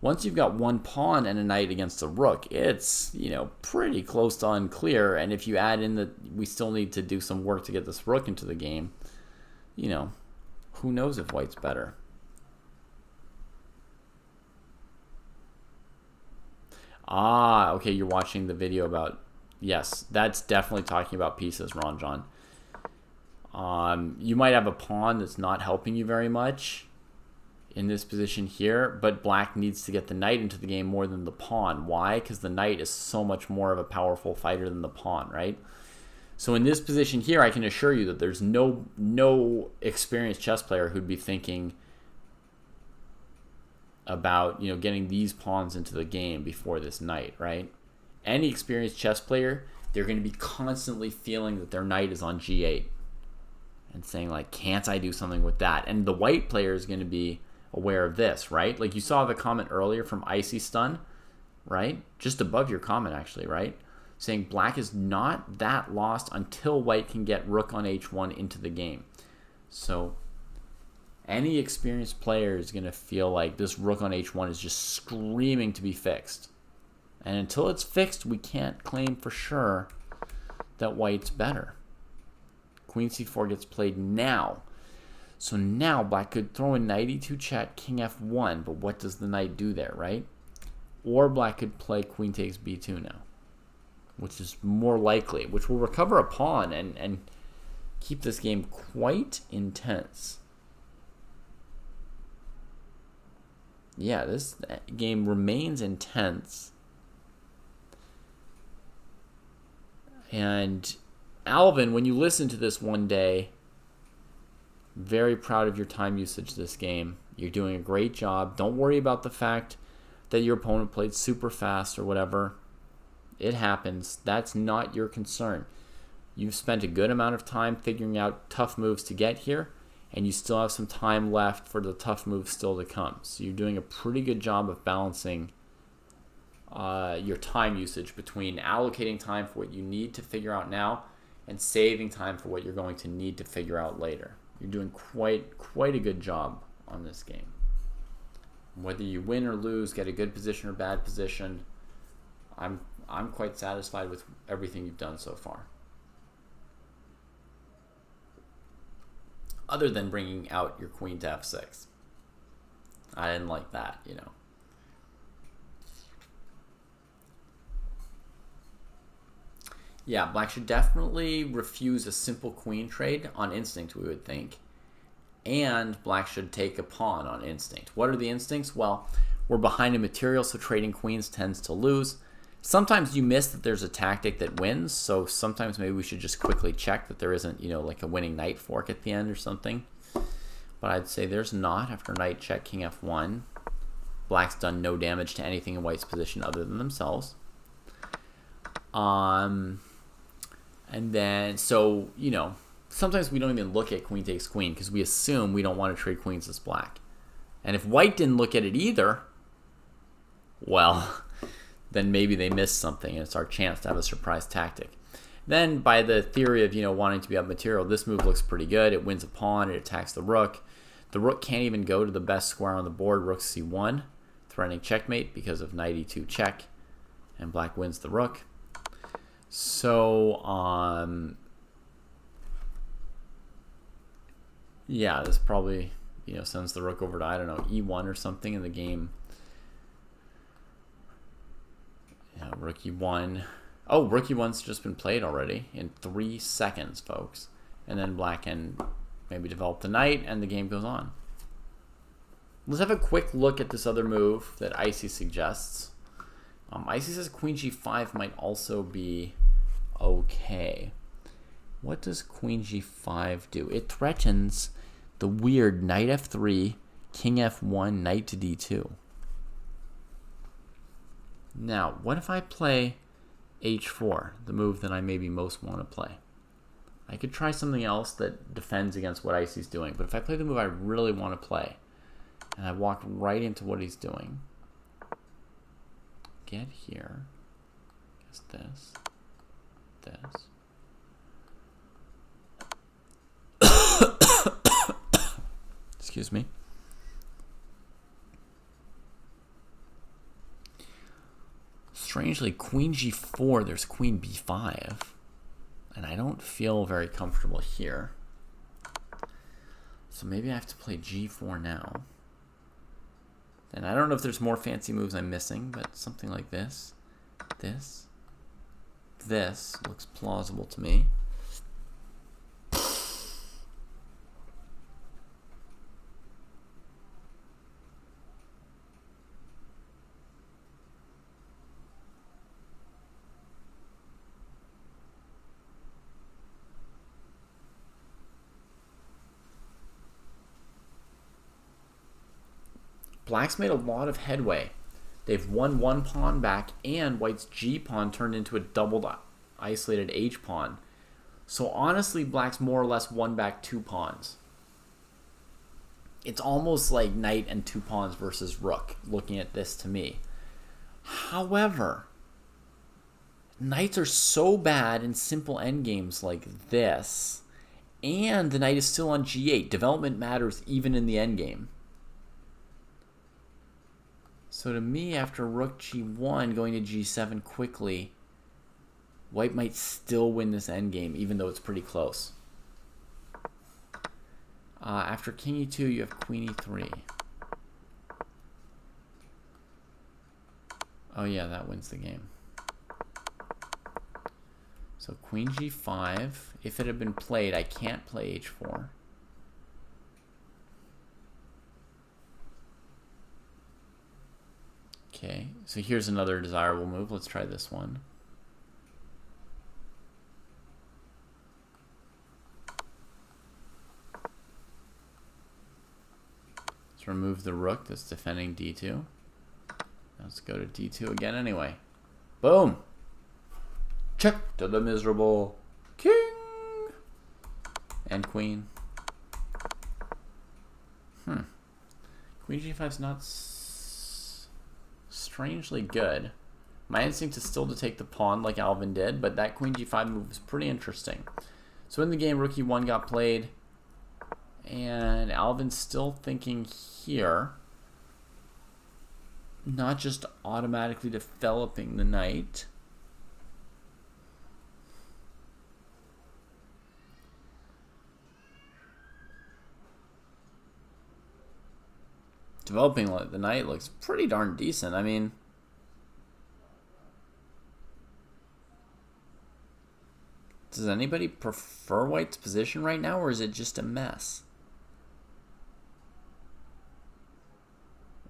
Once you've got one pawn and a knight against a rook, it's, you know, pretty close to unclear. And if you add in that we still need to do some work to get this rook into the game, you know, who knows if White's better. Ah, okay, you're watching the video about... Yes, that's definitely talking about pieces, Ron John. You might have a pawn that's not helping you very much in this position here, but black needs to get the knight into the game more than the pawn. Why? Because the knight is so much more of a powerful fighter than the pawn, right? So in this position here, I can assure you that there's no experienced chess player who'd be thinking about, you know, getting these pawns into the game before this knight, right? Any experienced chess player, they're going to be constantly feeling that their knight is on g8 and saying, like, can't I do something with that? And the white player is going to be aware of this, right? Like you saw the comment earlier from Icy Stun, right? Just above your comment, actually, right? Saying black is not that lost until white can get rook on h1 into the game. So any experienced player is going to feel like this rook on h1 is just screaming to be fixed. And until it's fixed, we can't claim for sure that white's better. Queen c4 gets played now. So now black could throw in knight e2 check, king f1, but what does the knight do there, right? Or black could play queen takes b2 now, which is more likely, which will recover a pawn and keep this game quite intense. Yeah, this game remains intense. And Alvin, when you listen to this one day, very proud of your time usage this game. You're doing a great job. Don't worry about the fact that your opponent played super fast or whatever. It happens. That's not your concern. You've spent a good amount of time figuring out tough moves to get here, and you still have some time left for the tough moves still to come. So you're doing a pretty good job of balancing your time usage between allocating time for what you need to figure out now and saving time for what you're going to need to figure out later. You're doing quite a good job on this game. Whether you win or lose, get a good position or bad position, I'm quite satisfied with everything you've done so far. Other than bringing out your queen to f6. I didn't like that, you know. Yeah, black should definitely refuse a simple queen trade on instinct, we would think. And black should take a pawn on instinct. What are the instincts? Well, we're behind in material, so trading queens tends to lose. Sometimes you miss that there's a tactic that wins, so sometimes maybe we should just quickly check that there isn't, you know, like a winning knight fork at the end or something. But I'd say there's not. After knight check, king f1. Black's done no damage to anything in white's position other than themselves. And then, so, you know, sometimes we don't even look at queen takes queen because we assume we don't want to trade queens as black. And if white didn't look at it either, well, then maybe they missed something and it's our chance to have a surprise tactic. Then by the theory of, you know, wanting to be up material, this move looks pretty good. It wins a pawn, it attacks the rook. The rook can't even go to the best square on the board, rook c1, threatening checkmate because of knight e2 check, and black wins the rook. So, yeah, this probably, you know, sends the rook over to, I don't know, e1 or something in the game. Yeah, rook e1. Oh, rook e1's just been played already in 3 seconds, folks. And then black can maybe develop the knight, and the game goes on. Let's have a quick look at this other move that Icy suggests. Icy says queen g5 might also be okay. What does queen g5 do? It threatens the weird knight f3, king f1, knight to d2. Now, what if I play h4, the move that I maybe most want to play? I could try something else that defends against what Icy's doing, but if I play the move I really want to play, and I walk right into what he's doing, get here, guess this. Excuse me. Strangely, queen g4, there's queen b5, and I don't feel very comfortable here. So maybe I have to play g4 now. And I don't know if there's more fancy moves I'm missing, but something like this, this looks plausible to me. Black's made a lot of headway. They've won one pawn back, and white's g pawn turned into a doubled isolated h pawn. So honestly, black's more or less won back 2 pawns. It's almost like knight and 2 pawns versus rook, looking at this to me. However, knights are so bad in simple endgames like this, and the knight is still on g8. Development matters even in the endgame. So to me, after rook g1 going to g7 quickly, white might still win this endgame, even though it's pretty close. After king e2, you have queen e3. Oh yeah, that wins the game. So queen g5. If it had been played, I can't play h4. Okay, so here's another desirable move. Let's try this one. Let's remove the rook that's defending d2. Let's go to d2 again anyway. Boom! Check to the miserable king and queen. Queen g5's not strangely good. My instinct is still to take the pawn like Alvin did, but that queen g5 move is pretty interesting. So in the game, rook e1 got played, and Alvin's still thinking here, not just automatically developing the knight. developing the knight looks pretty darn decent. I mean, does anybody prefer white's position right now, or is it just a mess?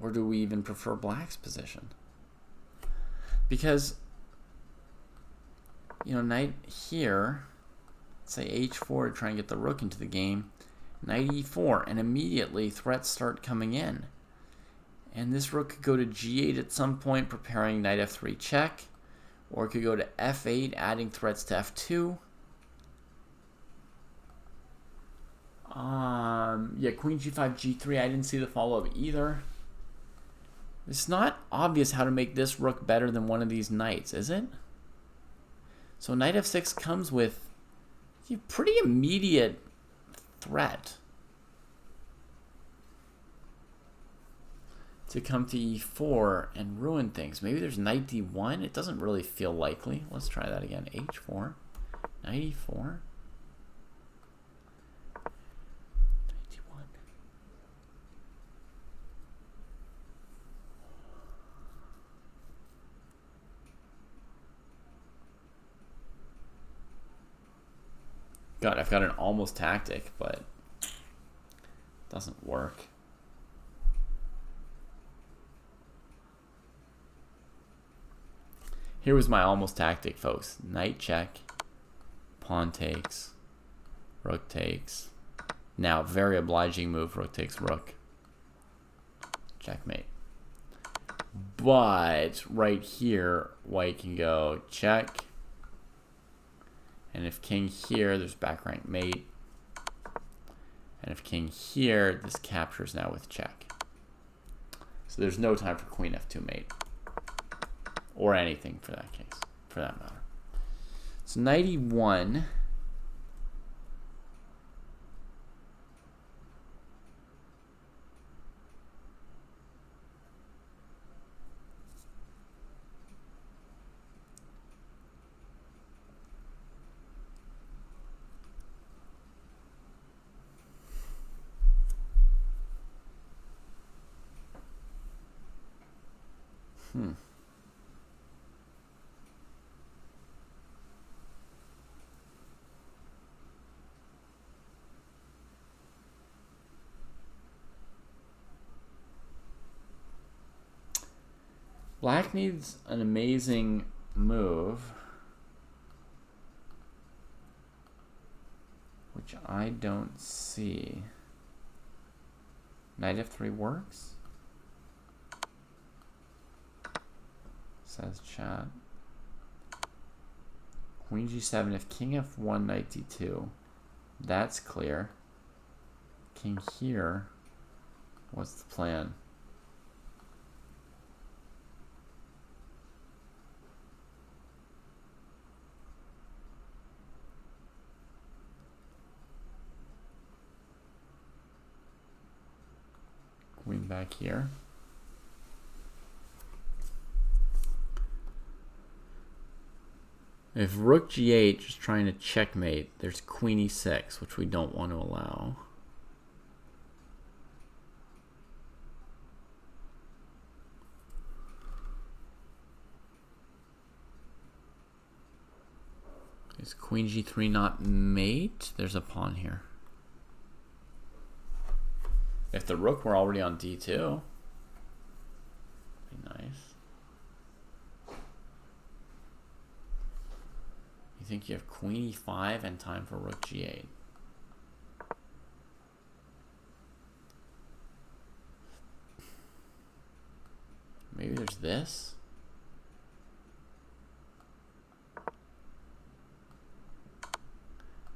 Or do we even prefer black's position? Because, you know, knight here, say h4 to try and get the rook into the game, knight e4, and immediately threats start coming in. And this rook could go to g8 at some point, preparing knight f3 check, or it could go to f8, adding threats to f2. Yeah, queen g5, g3, I didn't see the follow-up either. It's not obvious how to make this rook better than one of these knights, is it? So knight f6 comes with a pretty immediate threat to come to e4 and ruin things. Maybe there's knight d1. It doesn't really feel likely. Let's try that again. h4, knight e4. God, I've got an almost tactic, but it doesn't work. Here was my almost tactic, folks. Knight check, pawn takes, rook takes. Now, very obliging move, rook takes rook. Checkmate. But right here, white can go check. And if king here, there's back rank mate. And if king here, this captures now with check. So there's no time for queen f2 mate. Or anything for that case, for that matter. So knight e1. Black needs an amazing move, which I don't see. Knight f3 works? Says chat. Queen g7, if king f1, knight d2, that's clear. King here, what's the plan? Queen back here. If rook g8 just trying to checkmate, there's queen e6, which we don't want to allow. Is queen g3 not mate? There's a pawn here. If the rook were already on d2, be nice. You think you have queen e5 and time for rook g8? Maybe there's this.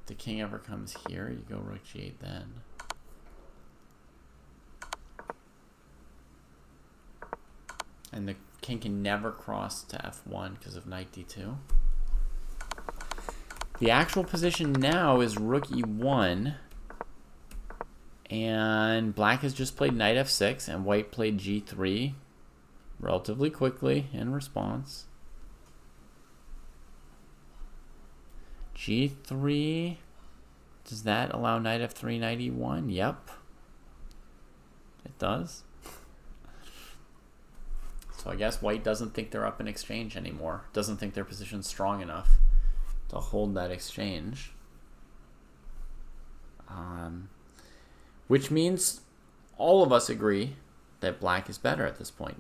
If the king ever comes here, you go rook g8 then. And the king can never cross to f1 because of knight d2. The actual position now is rook e1. And black has just played knight f6 and white played g3 relatively quickly in response. g3. Does that allow knight f3, knight e1? Yep. It does. So I guess white doesn't think they're up in exchange anymore. Doesn't think their position's strong enough to hold that exchange. Which means all of us agree that black is better at this point.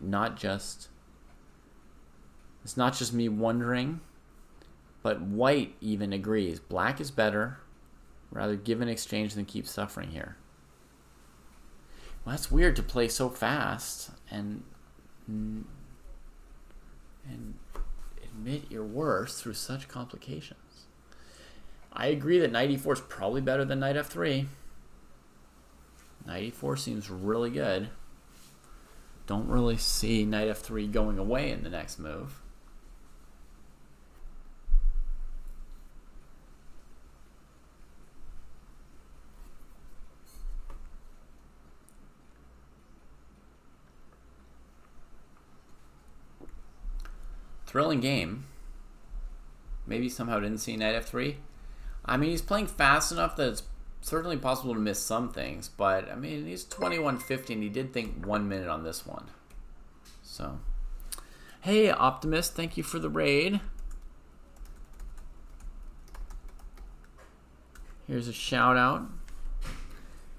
It's not just me wondering, but white even agrees. Black is better. Rather give an exchange than keep suffering here. Well, that's weird to play so fast and admit your worth through such complications. I agree that knight e4 is probably better than knight f3. Knight e4 seems really good. Don't really see knight f3 going away in the next move. Thrilling game. Maybe somehow didn't see knight f3. I mean, he's playing fast enough that it's certainly possible to miss some things, but I mean, he's 21.50 and he did think 1 minute on this one. So, hey, Optimist, thank you for the raid. Here's a shout out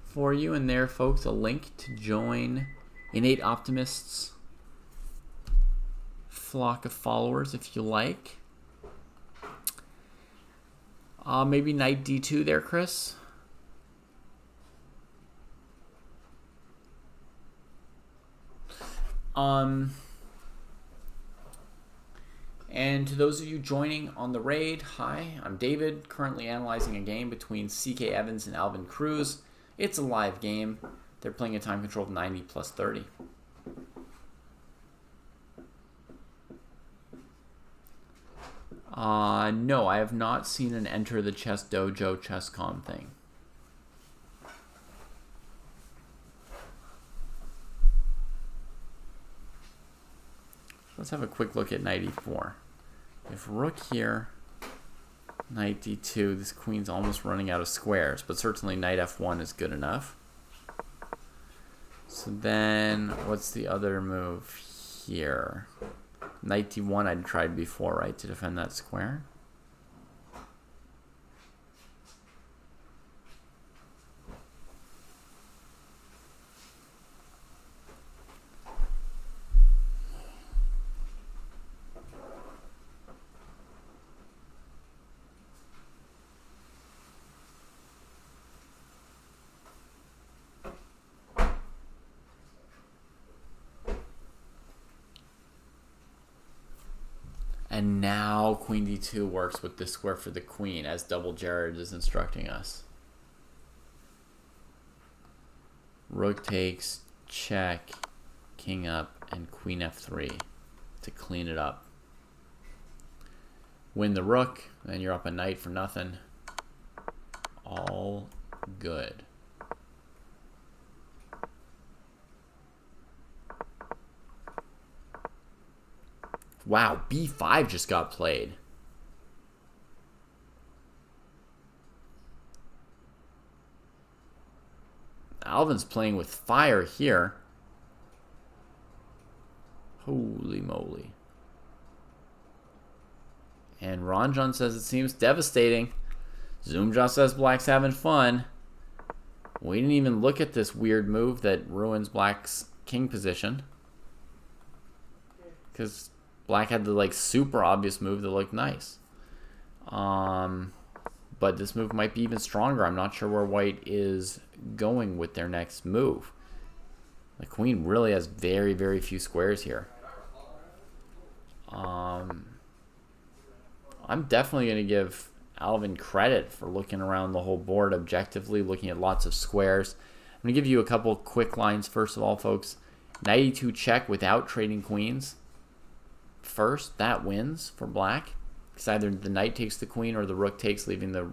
for you, and there, folks, a link to join Innate Optimists flock of followers if you like. Maybe knight d2 there, Chris. And to those of you joining on the raid, hi, I'm David, currently analyzing a game between CK Evans and Alvin Cruz. It's a live game. They're playing a time control of 90 plus 30. No, I have not seen an Enter the Chess Dojo ChessCom thing. Let's have a quick look at knight e4. If rook here, knight d2, this queen's almost running out of squares, but certainly knight f1 is good enough. So then, what's the other move here? Knight d1 I'd tried before, right, to defend that square. And now queen d2 works with this square for the queen, as double Jared is instructing us. Rook takes, check, king up, and queen f3 to clean it up. Win the rook, then you're up a knight for nothing. All good. Wow, b5 just got played. Alvin's playing with fire here. Holy moly. And Ranjan says it seems devastating. Zoomja says black's having fun. We didn't even look at this weird move that ruins black's king position. Because black had the like super obvious move that looked nice. But this move might be even stronger. I'm not sure where white is going with their next move. The queen really has very, very few squares here. I'm definitely going to give Alvin credit for looking around the whole board objectively, looking at lots of squares. I'm going to give you a couple quick lines first of all, folks. Knight e2 check without trading queens. First, that wins for black. Because either the knight takes the queen or the rook takes, leaving the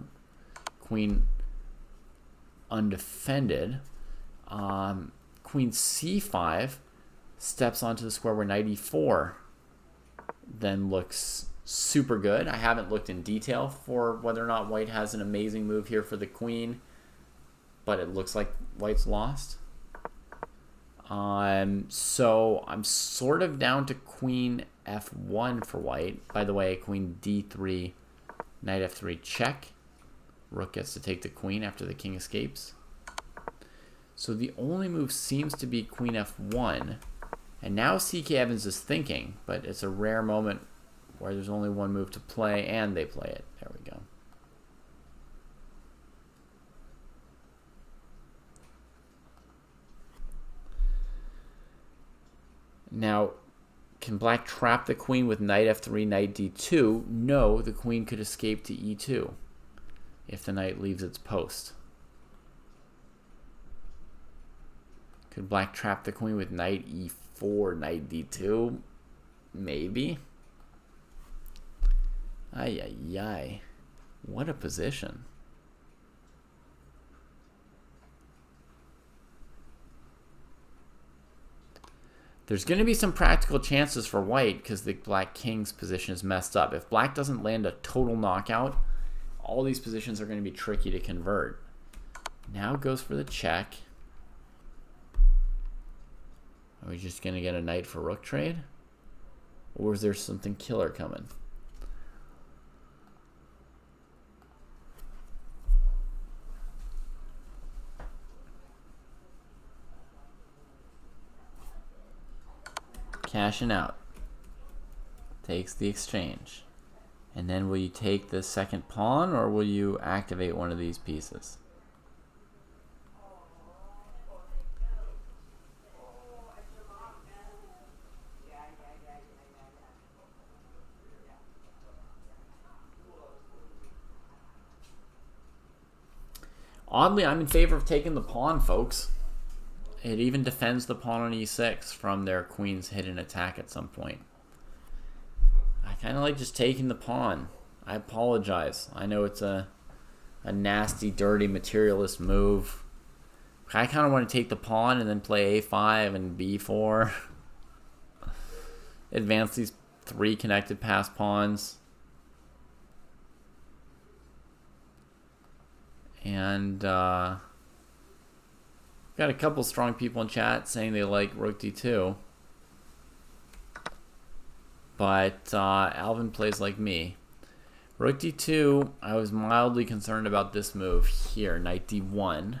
queen undefended. Queen c5 steps onto the square where knight e4 then looks super good. I haven't looked in detail for whether or not white has an amazing move here for the queen, but it looks like white's lost. So I'm sort of down to queen f1 for white. By the way, queen d3, knight f3 check. Rook gets to take the queen after the king escapes. So the only move seems to be queen f1. And now CK Evans is thinking, but it's a rare moment where there's only one move to play, and they play it. There we go. Now, can black trap the queen with knight f3, knight d2? No, the queen could escape to e2 if the knight leaves its post. Could black trap the queen with knight e4, knight d2? Maybe. Ay, ay, ay. What a position. There's going to be some practical chances for white because the black king's position is messed up. If black doesn't land a total knockout, all these positions are going to be tricky to convert. Now goes for the check. Are we just going to get a knight for rook trade? Or is there something killer coming? Cashing out. Takes the exchange. And then will you take the second pawn or will you activate one of these pieces? Oddly, I'm in favor of taking the pawn, folks. It even defends the pawn on e6 from their queen's hidden attack at some point. I kind of like just taking the pawn. I apologize. I know it's a nasty, dirty, materialist move. I kind of want to take the pawn and then play a5 and b4. Advance these 3 connected pass pawns. And got a couple strong people in chat saying they like rook d2. But Alvin plays like me. Rook d2, I was mildly concerned about this move here, knight d1.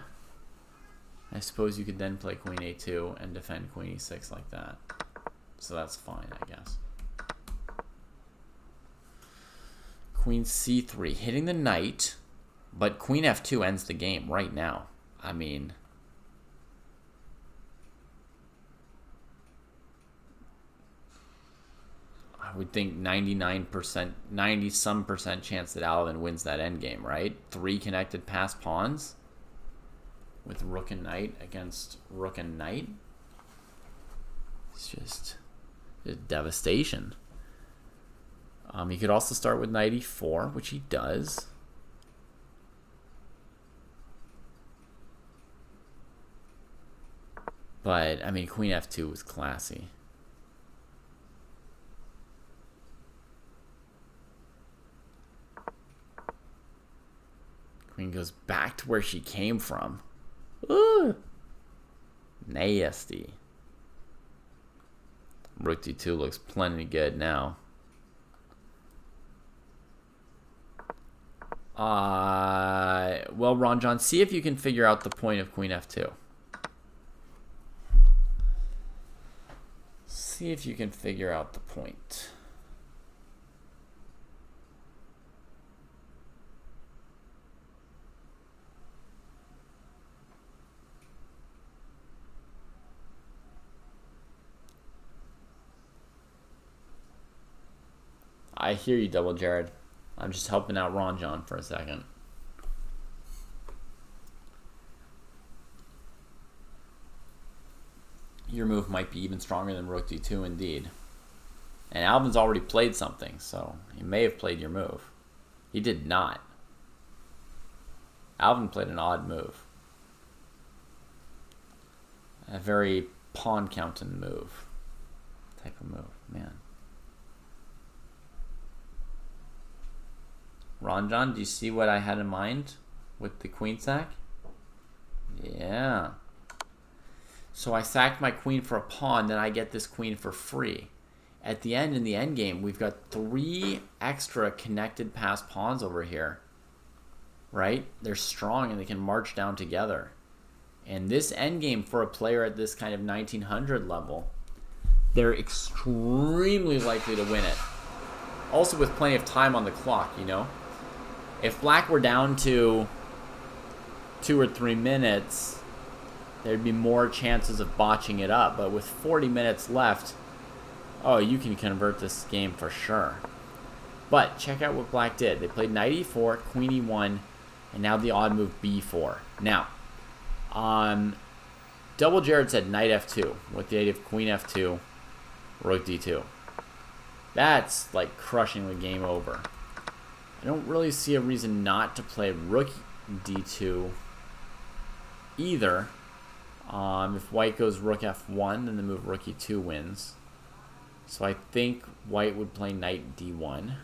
I suppose you could then play queen a2 and defend queen e6 like that. So that's fine, I guess. Queen c3, hitting the knight, but queen f2 ends the game right now. I mean, I would think 99%, 90-some percent chance that Alvin wins that endgame, right? 3 connected pass pawns with rook and knight against rook and knight. It's just devastation. He could also start with knight e4, which he does. But, I mean, queen f2 was classy. Queen goes back to where she came from. Ooh. Nasty. Rook d2 looks plenty good now. Well, Ron John, see if you can figure out the point of queen f2. See if you can figure out the point. I hear you, Double Jared. I'm just helping out Ron John for a second. Your move might be even stronger than rook d2 indeed. And Alvin's already played something, so he may have played your move. He did not. Alvin played an odd move. A very pawn counting move. Type of move, man. Ron John, do you see what I had in mind with the queen sack? Yeah. So I sacked my queen for a pawn, then I get this queen for free. At the end, in the end game, we've got 3 extra connected passed pawns over here. Right? They're strong and they can march down together. And this endgame for a player at this kind of 1900 level, they're extremely likely to win it. Also with plenty of time on the clock, you know? If black were down to 2 or 3 minutes, there'd be more chances of botching it up. But with 40 minutes left, oh, you can convert this game for sure. But check out what black did. They played knight e4, queen e1, and now the odd move b4. Now, Dojo'er said knight f2 with the idea of queen f2, rook d2. That's like crushing the game over. I don't really see a reason not to play rook d2 either. If white goes rook f1, then the move rook e2 wins. So I think white would play knight d1.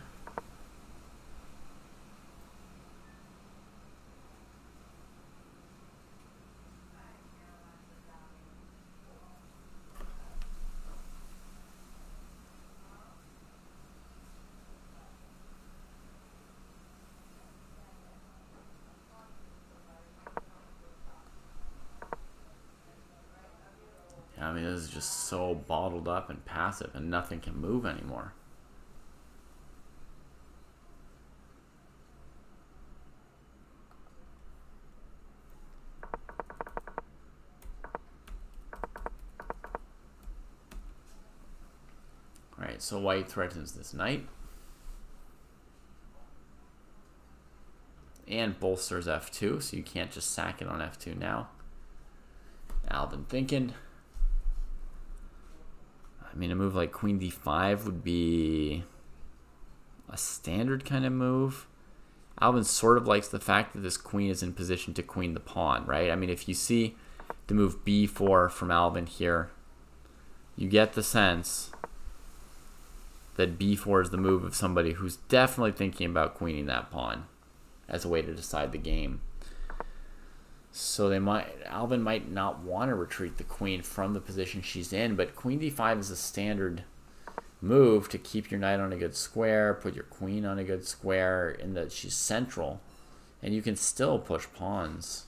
I mean, this is just so bottled up and passive, and nothing can move anymore. Alright, so white threatens this knight. And bolsters f2, so you can't just sack it on f2 now. Alvin thinking. I mean, a move like queen d5 would be a standard kind of move. Alvin sort of likes the fact that this queen is in position to queen the pawn, right? I mean, if you see the move b4 from Alvin here, you get the sense that b4 is the move of somebody who's definitely thinking about queening that pawn as a way to decide the game. So Alvin might not want to retreat the queen from the position she's in, but queen d5 is a standard move to keep your knight on a good square, put your queen on a good square, in that she's central, and you can still push pawns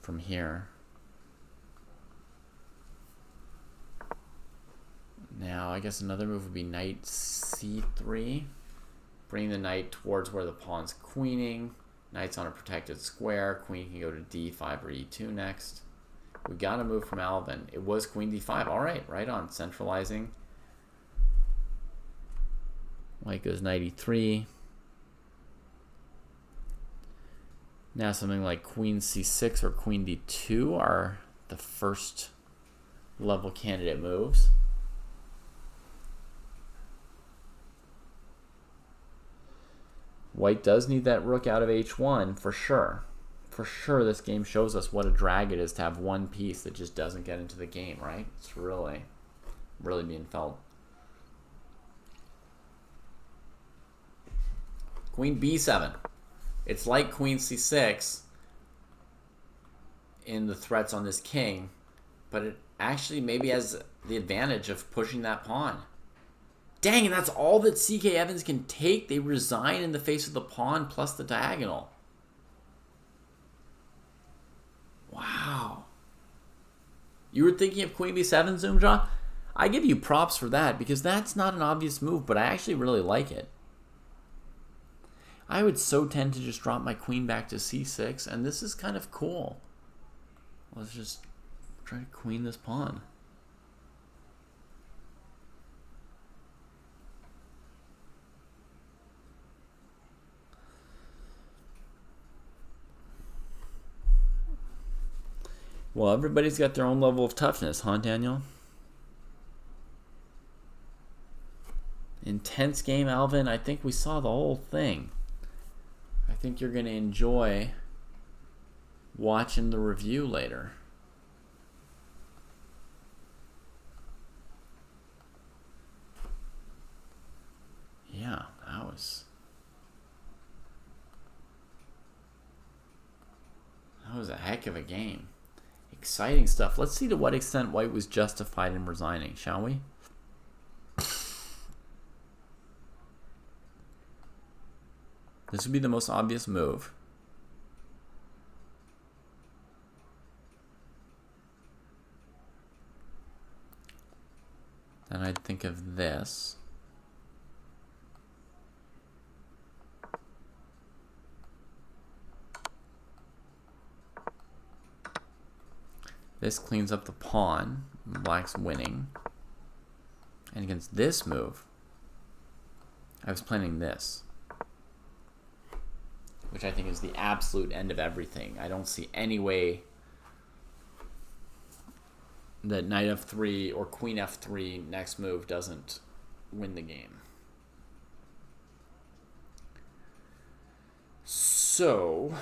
from here. Now, I guess another move would be knight c3, bring the knight towards where the pawn's queening. Knight's on a protected square. Queen can go to d5 or e2 next. We got a move from Alvin. It was queen d5. All right, right on. Centralizing. White goes knight e3. Now something like queen c6 or queen d2 are the first level candidate moves. White does need that rook out of h1 for sure. For sure, this game shows us what a drag it is to have one piece that just doesn't get into the game, right? It's really, really being felt. Queen b7. It's like queen c6 in the threats on this king, but it actually maybe has the advantage of pushing that pawn. Dang, and that's all that CK Evans can take. They resign in the face of the pawn plus the diagonal. Wow. You were thinking of queen b7, Zoomjaw? I give you props for that because that's not an obvious move, but I actually really like it. I would so tend to just drop my queen back to c6, and this is kind of cool. Let's just try to queen this pawn. Well, everybody's got their own level of toughness, huh, Daniel? Intense game, Alvin. I think we saw the whole thing. I think you're going to enjoy watching the review later. Yeah, that was a heck of a game. Exciting stuff. Let's see to what extent white was justified in resigning, shall we? This would be the most obvious move. Then I'd think of this. This cleans up the pawn. Black's winning. And against this move, I was planning this, which I think is the absolute end of everything. I don't see any way that knight f3 or queen f3 next move doesn't win the game. So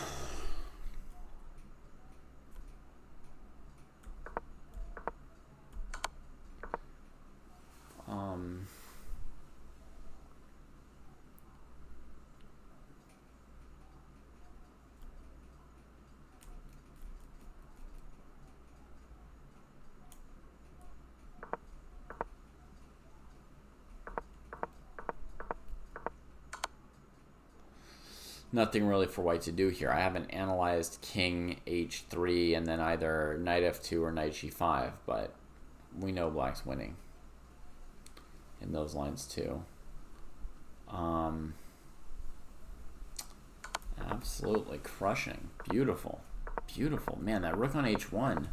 nothing really for white to do here. I haven't analyzed king h3 and then either knight f2 or knight g5, but we know black's winning in those lines too. Absolutely crushing. Beautiful. Beautiful. Man, that rook on h1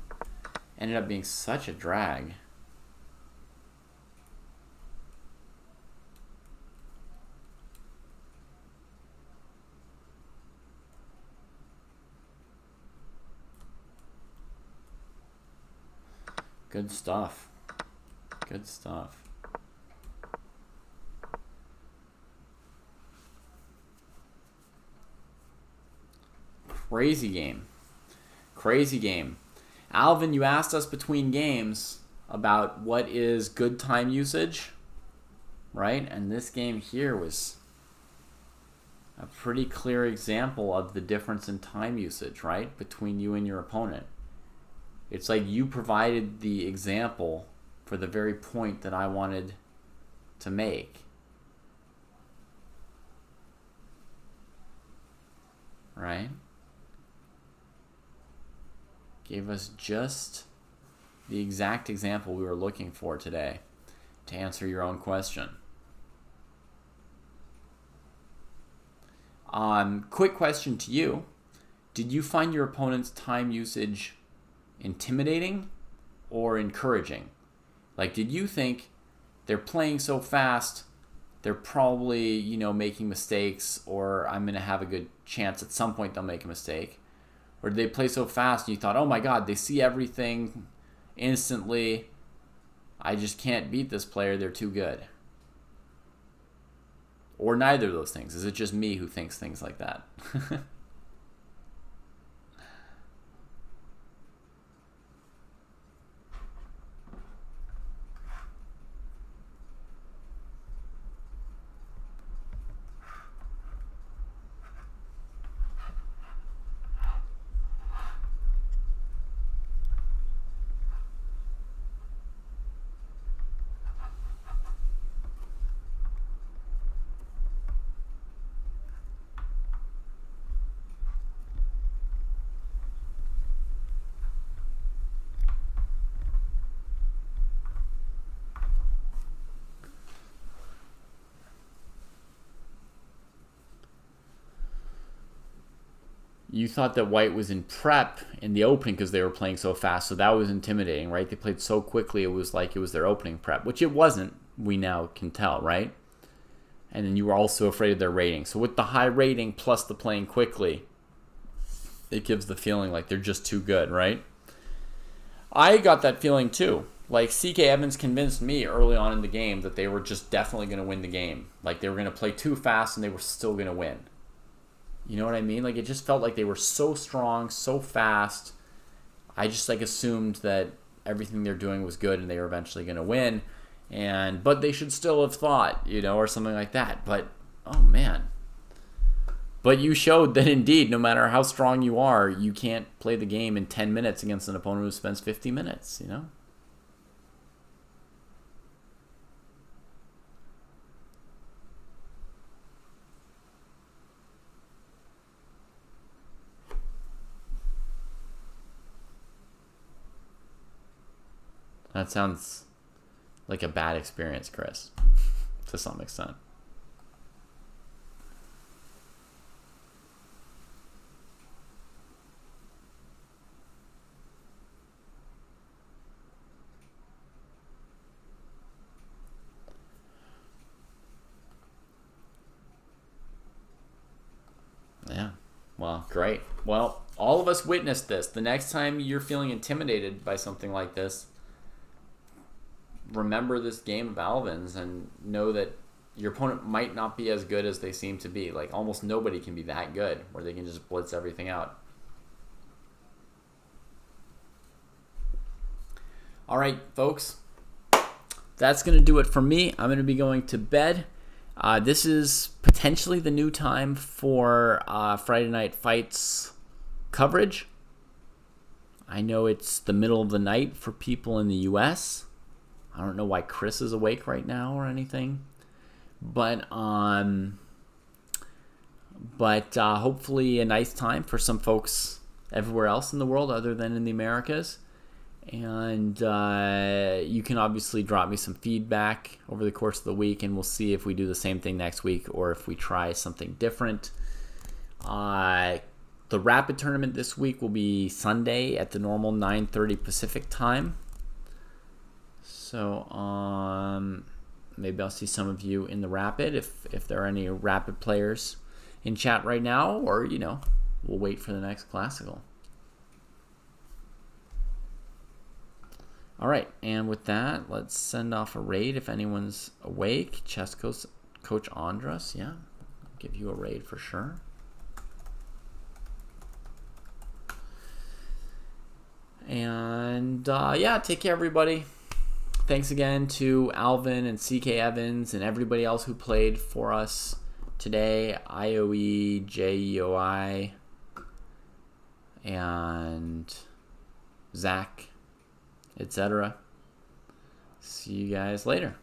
ended up being such a drag. Good stuff. Good stuff. Crazy game. Crazy game. Alvin, you asked us between games about what is good time usage, right? And this game here was a pretty clear example of the difference in time usage, right? Between you and your opponent. It's like you provided the example for the very point that I wanted to make. Right? Gave us just the exact example we were looking for today to answer your own question. Quick question to you. Did you find your opponent's time usage intimidating or encouraging? Like, did you think they're playing so fast, they're probably, you know, making mistakes, or I'm going to have a good chance at some point they'll make a mistake? Or did they play so fast and you thought, oh my God, they see everything instantly. I just can't beat this player. They're too good. Or neither of those things. Is it just me who thinks things like that? You thought that white was in prep in the opening because they were playing so fast, so that was intimidating, right? They played so quickly, it was like it was their opening prep, which it wasn't, we now can tell, right? And then you were also afraid of their rating. So with the high rating plus the playing quickly, it gives the feeling like they're just too good, right? I got that feeling too. Like, C.K. Evans convinced me early on in the game that they were just definitely going to win the game. Like, they were going to play too fast and they were still going to win. You know what I mean? Like, it just felt like they were so strong, so fast. I just, like, assumed that everything they're doing was good and they were eventually going to win. But they should still have thought, you know, or something like that. But, oh, man. But you showed that indeed, no matter how strong you are, you can't play the game in 10 minutes against an opponent who spends 50 minutes, you know? That sounds like a bad experience, Chris, to some extent. Yeah. Well, great. Well, all of us witnessed this. The next time you're feeling intimidated by something like this, remember this game of Alvin's and know that your opponent might not be as good as they seem to be. Like, almost nobody can be that good where they can just blitz everything out. All right, folks. That's going to do it for me. I'm going to be going to bed. This is potentially the new time for Friday Night Fights coverage. I know it's the middle of the night for people in the U.S. I don't know why Chris is awake right now or anything, but hopefully a nice time for some folks everywhere else in the world other than in the Americas. And you can obviously drop me some feedback over the course of the week, and we'll see if we do the same thing next week or if we try something different. The Rapid tournament this week will be Sunday at the normal 9:30 Pacific time. So maybe I'll see some of you in the Rapid if there are any Rapid players in chat right now, or, you know, we'll wait for the next Classical. All right, and with that, let's send off a raid if anyone's awake. Chess Coach Andras, yeah, I'll give you a raid for sure. And yeah, take care, everybody. Thanks again to Alvin and CK Evans and everybody else who played for us today. IOE, JEOI, and Zach, etc. See you guys later.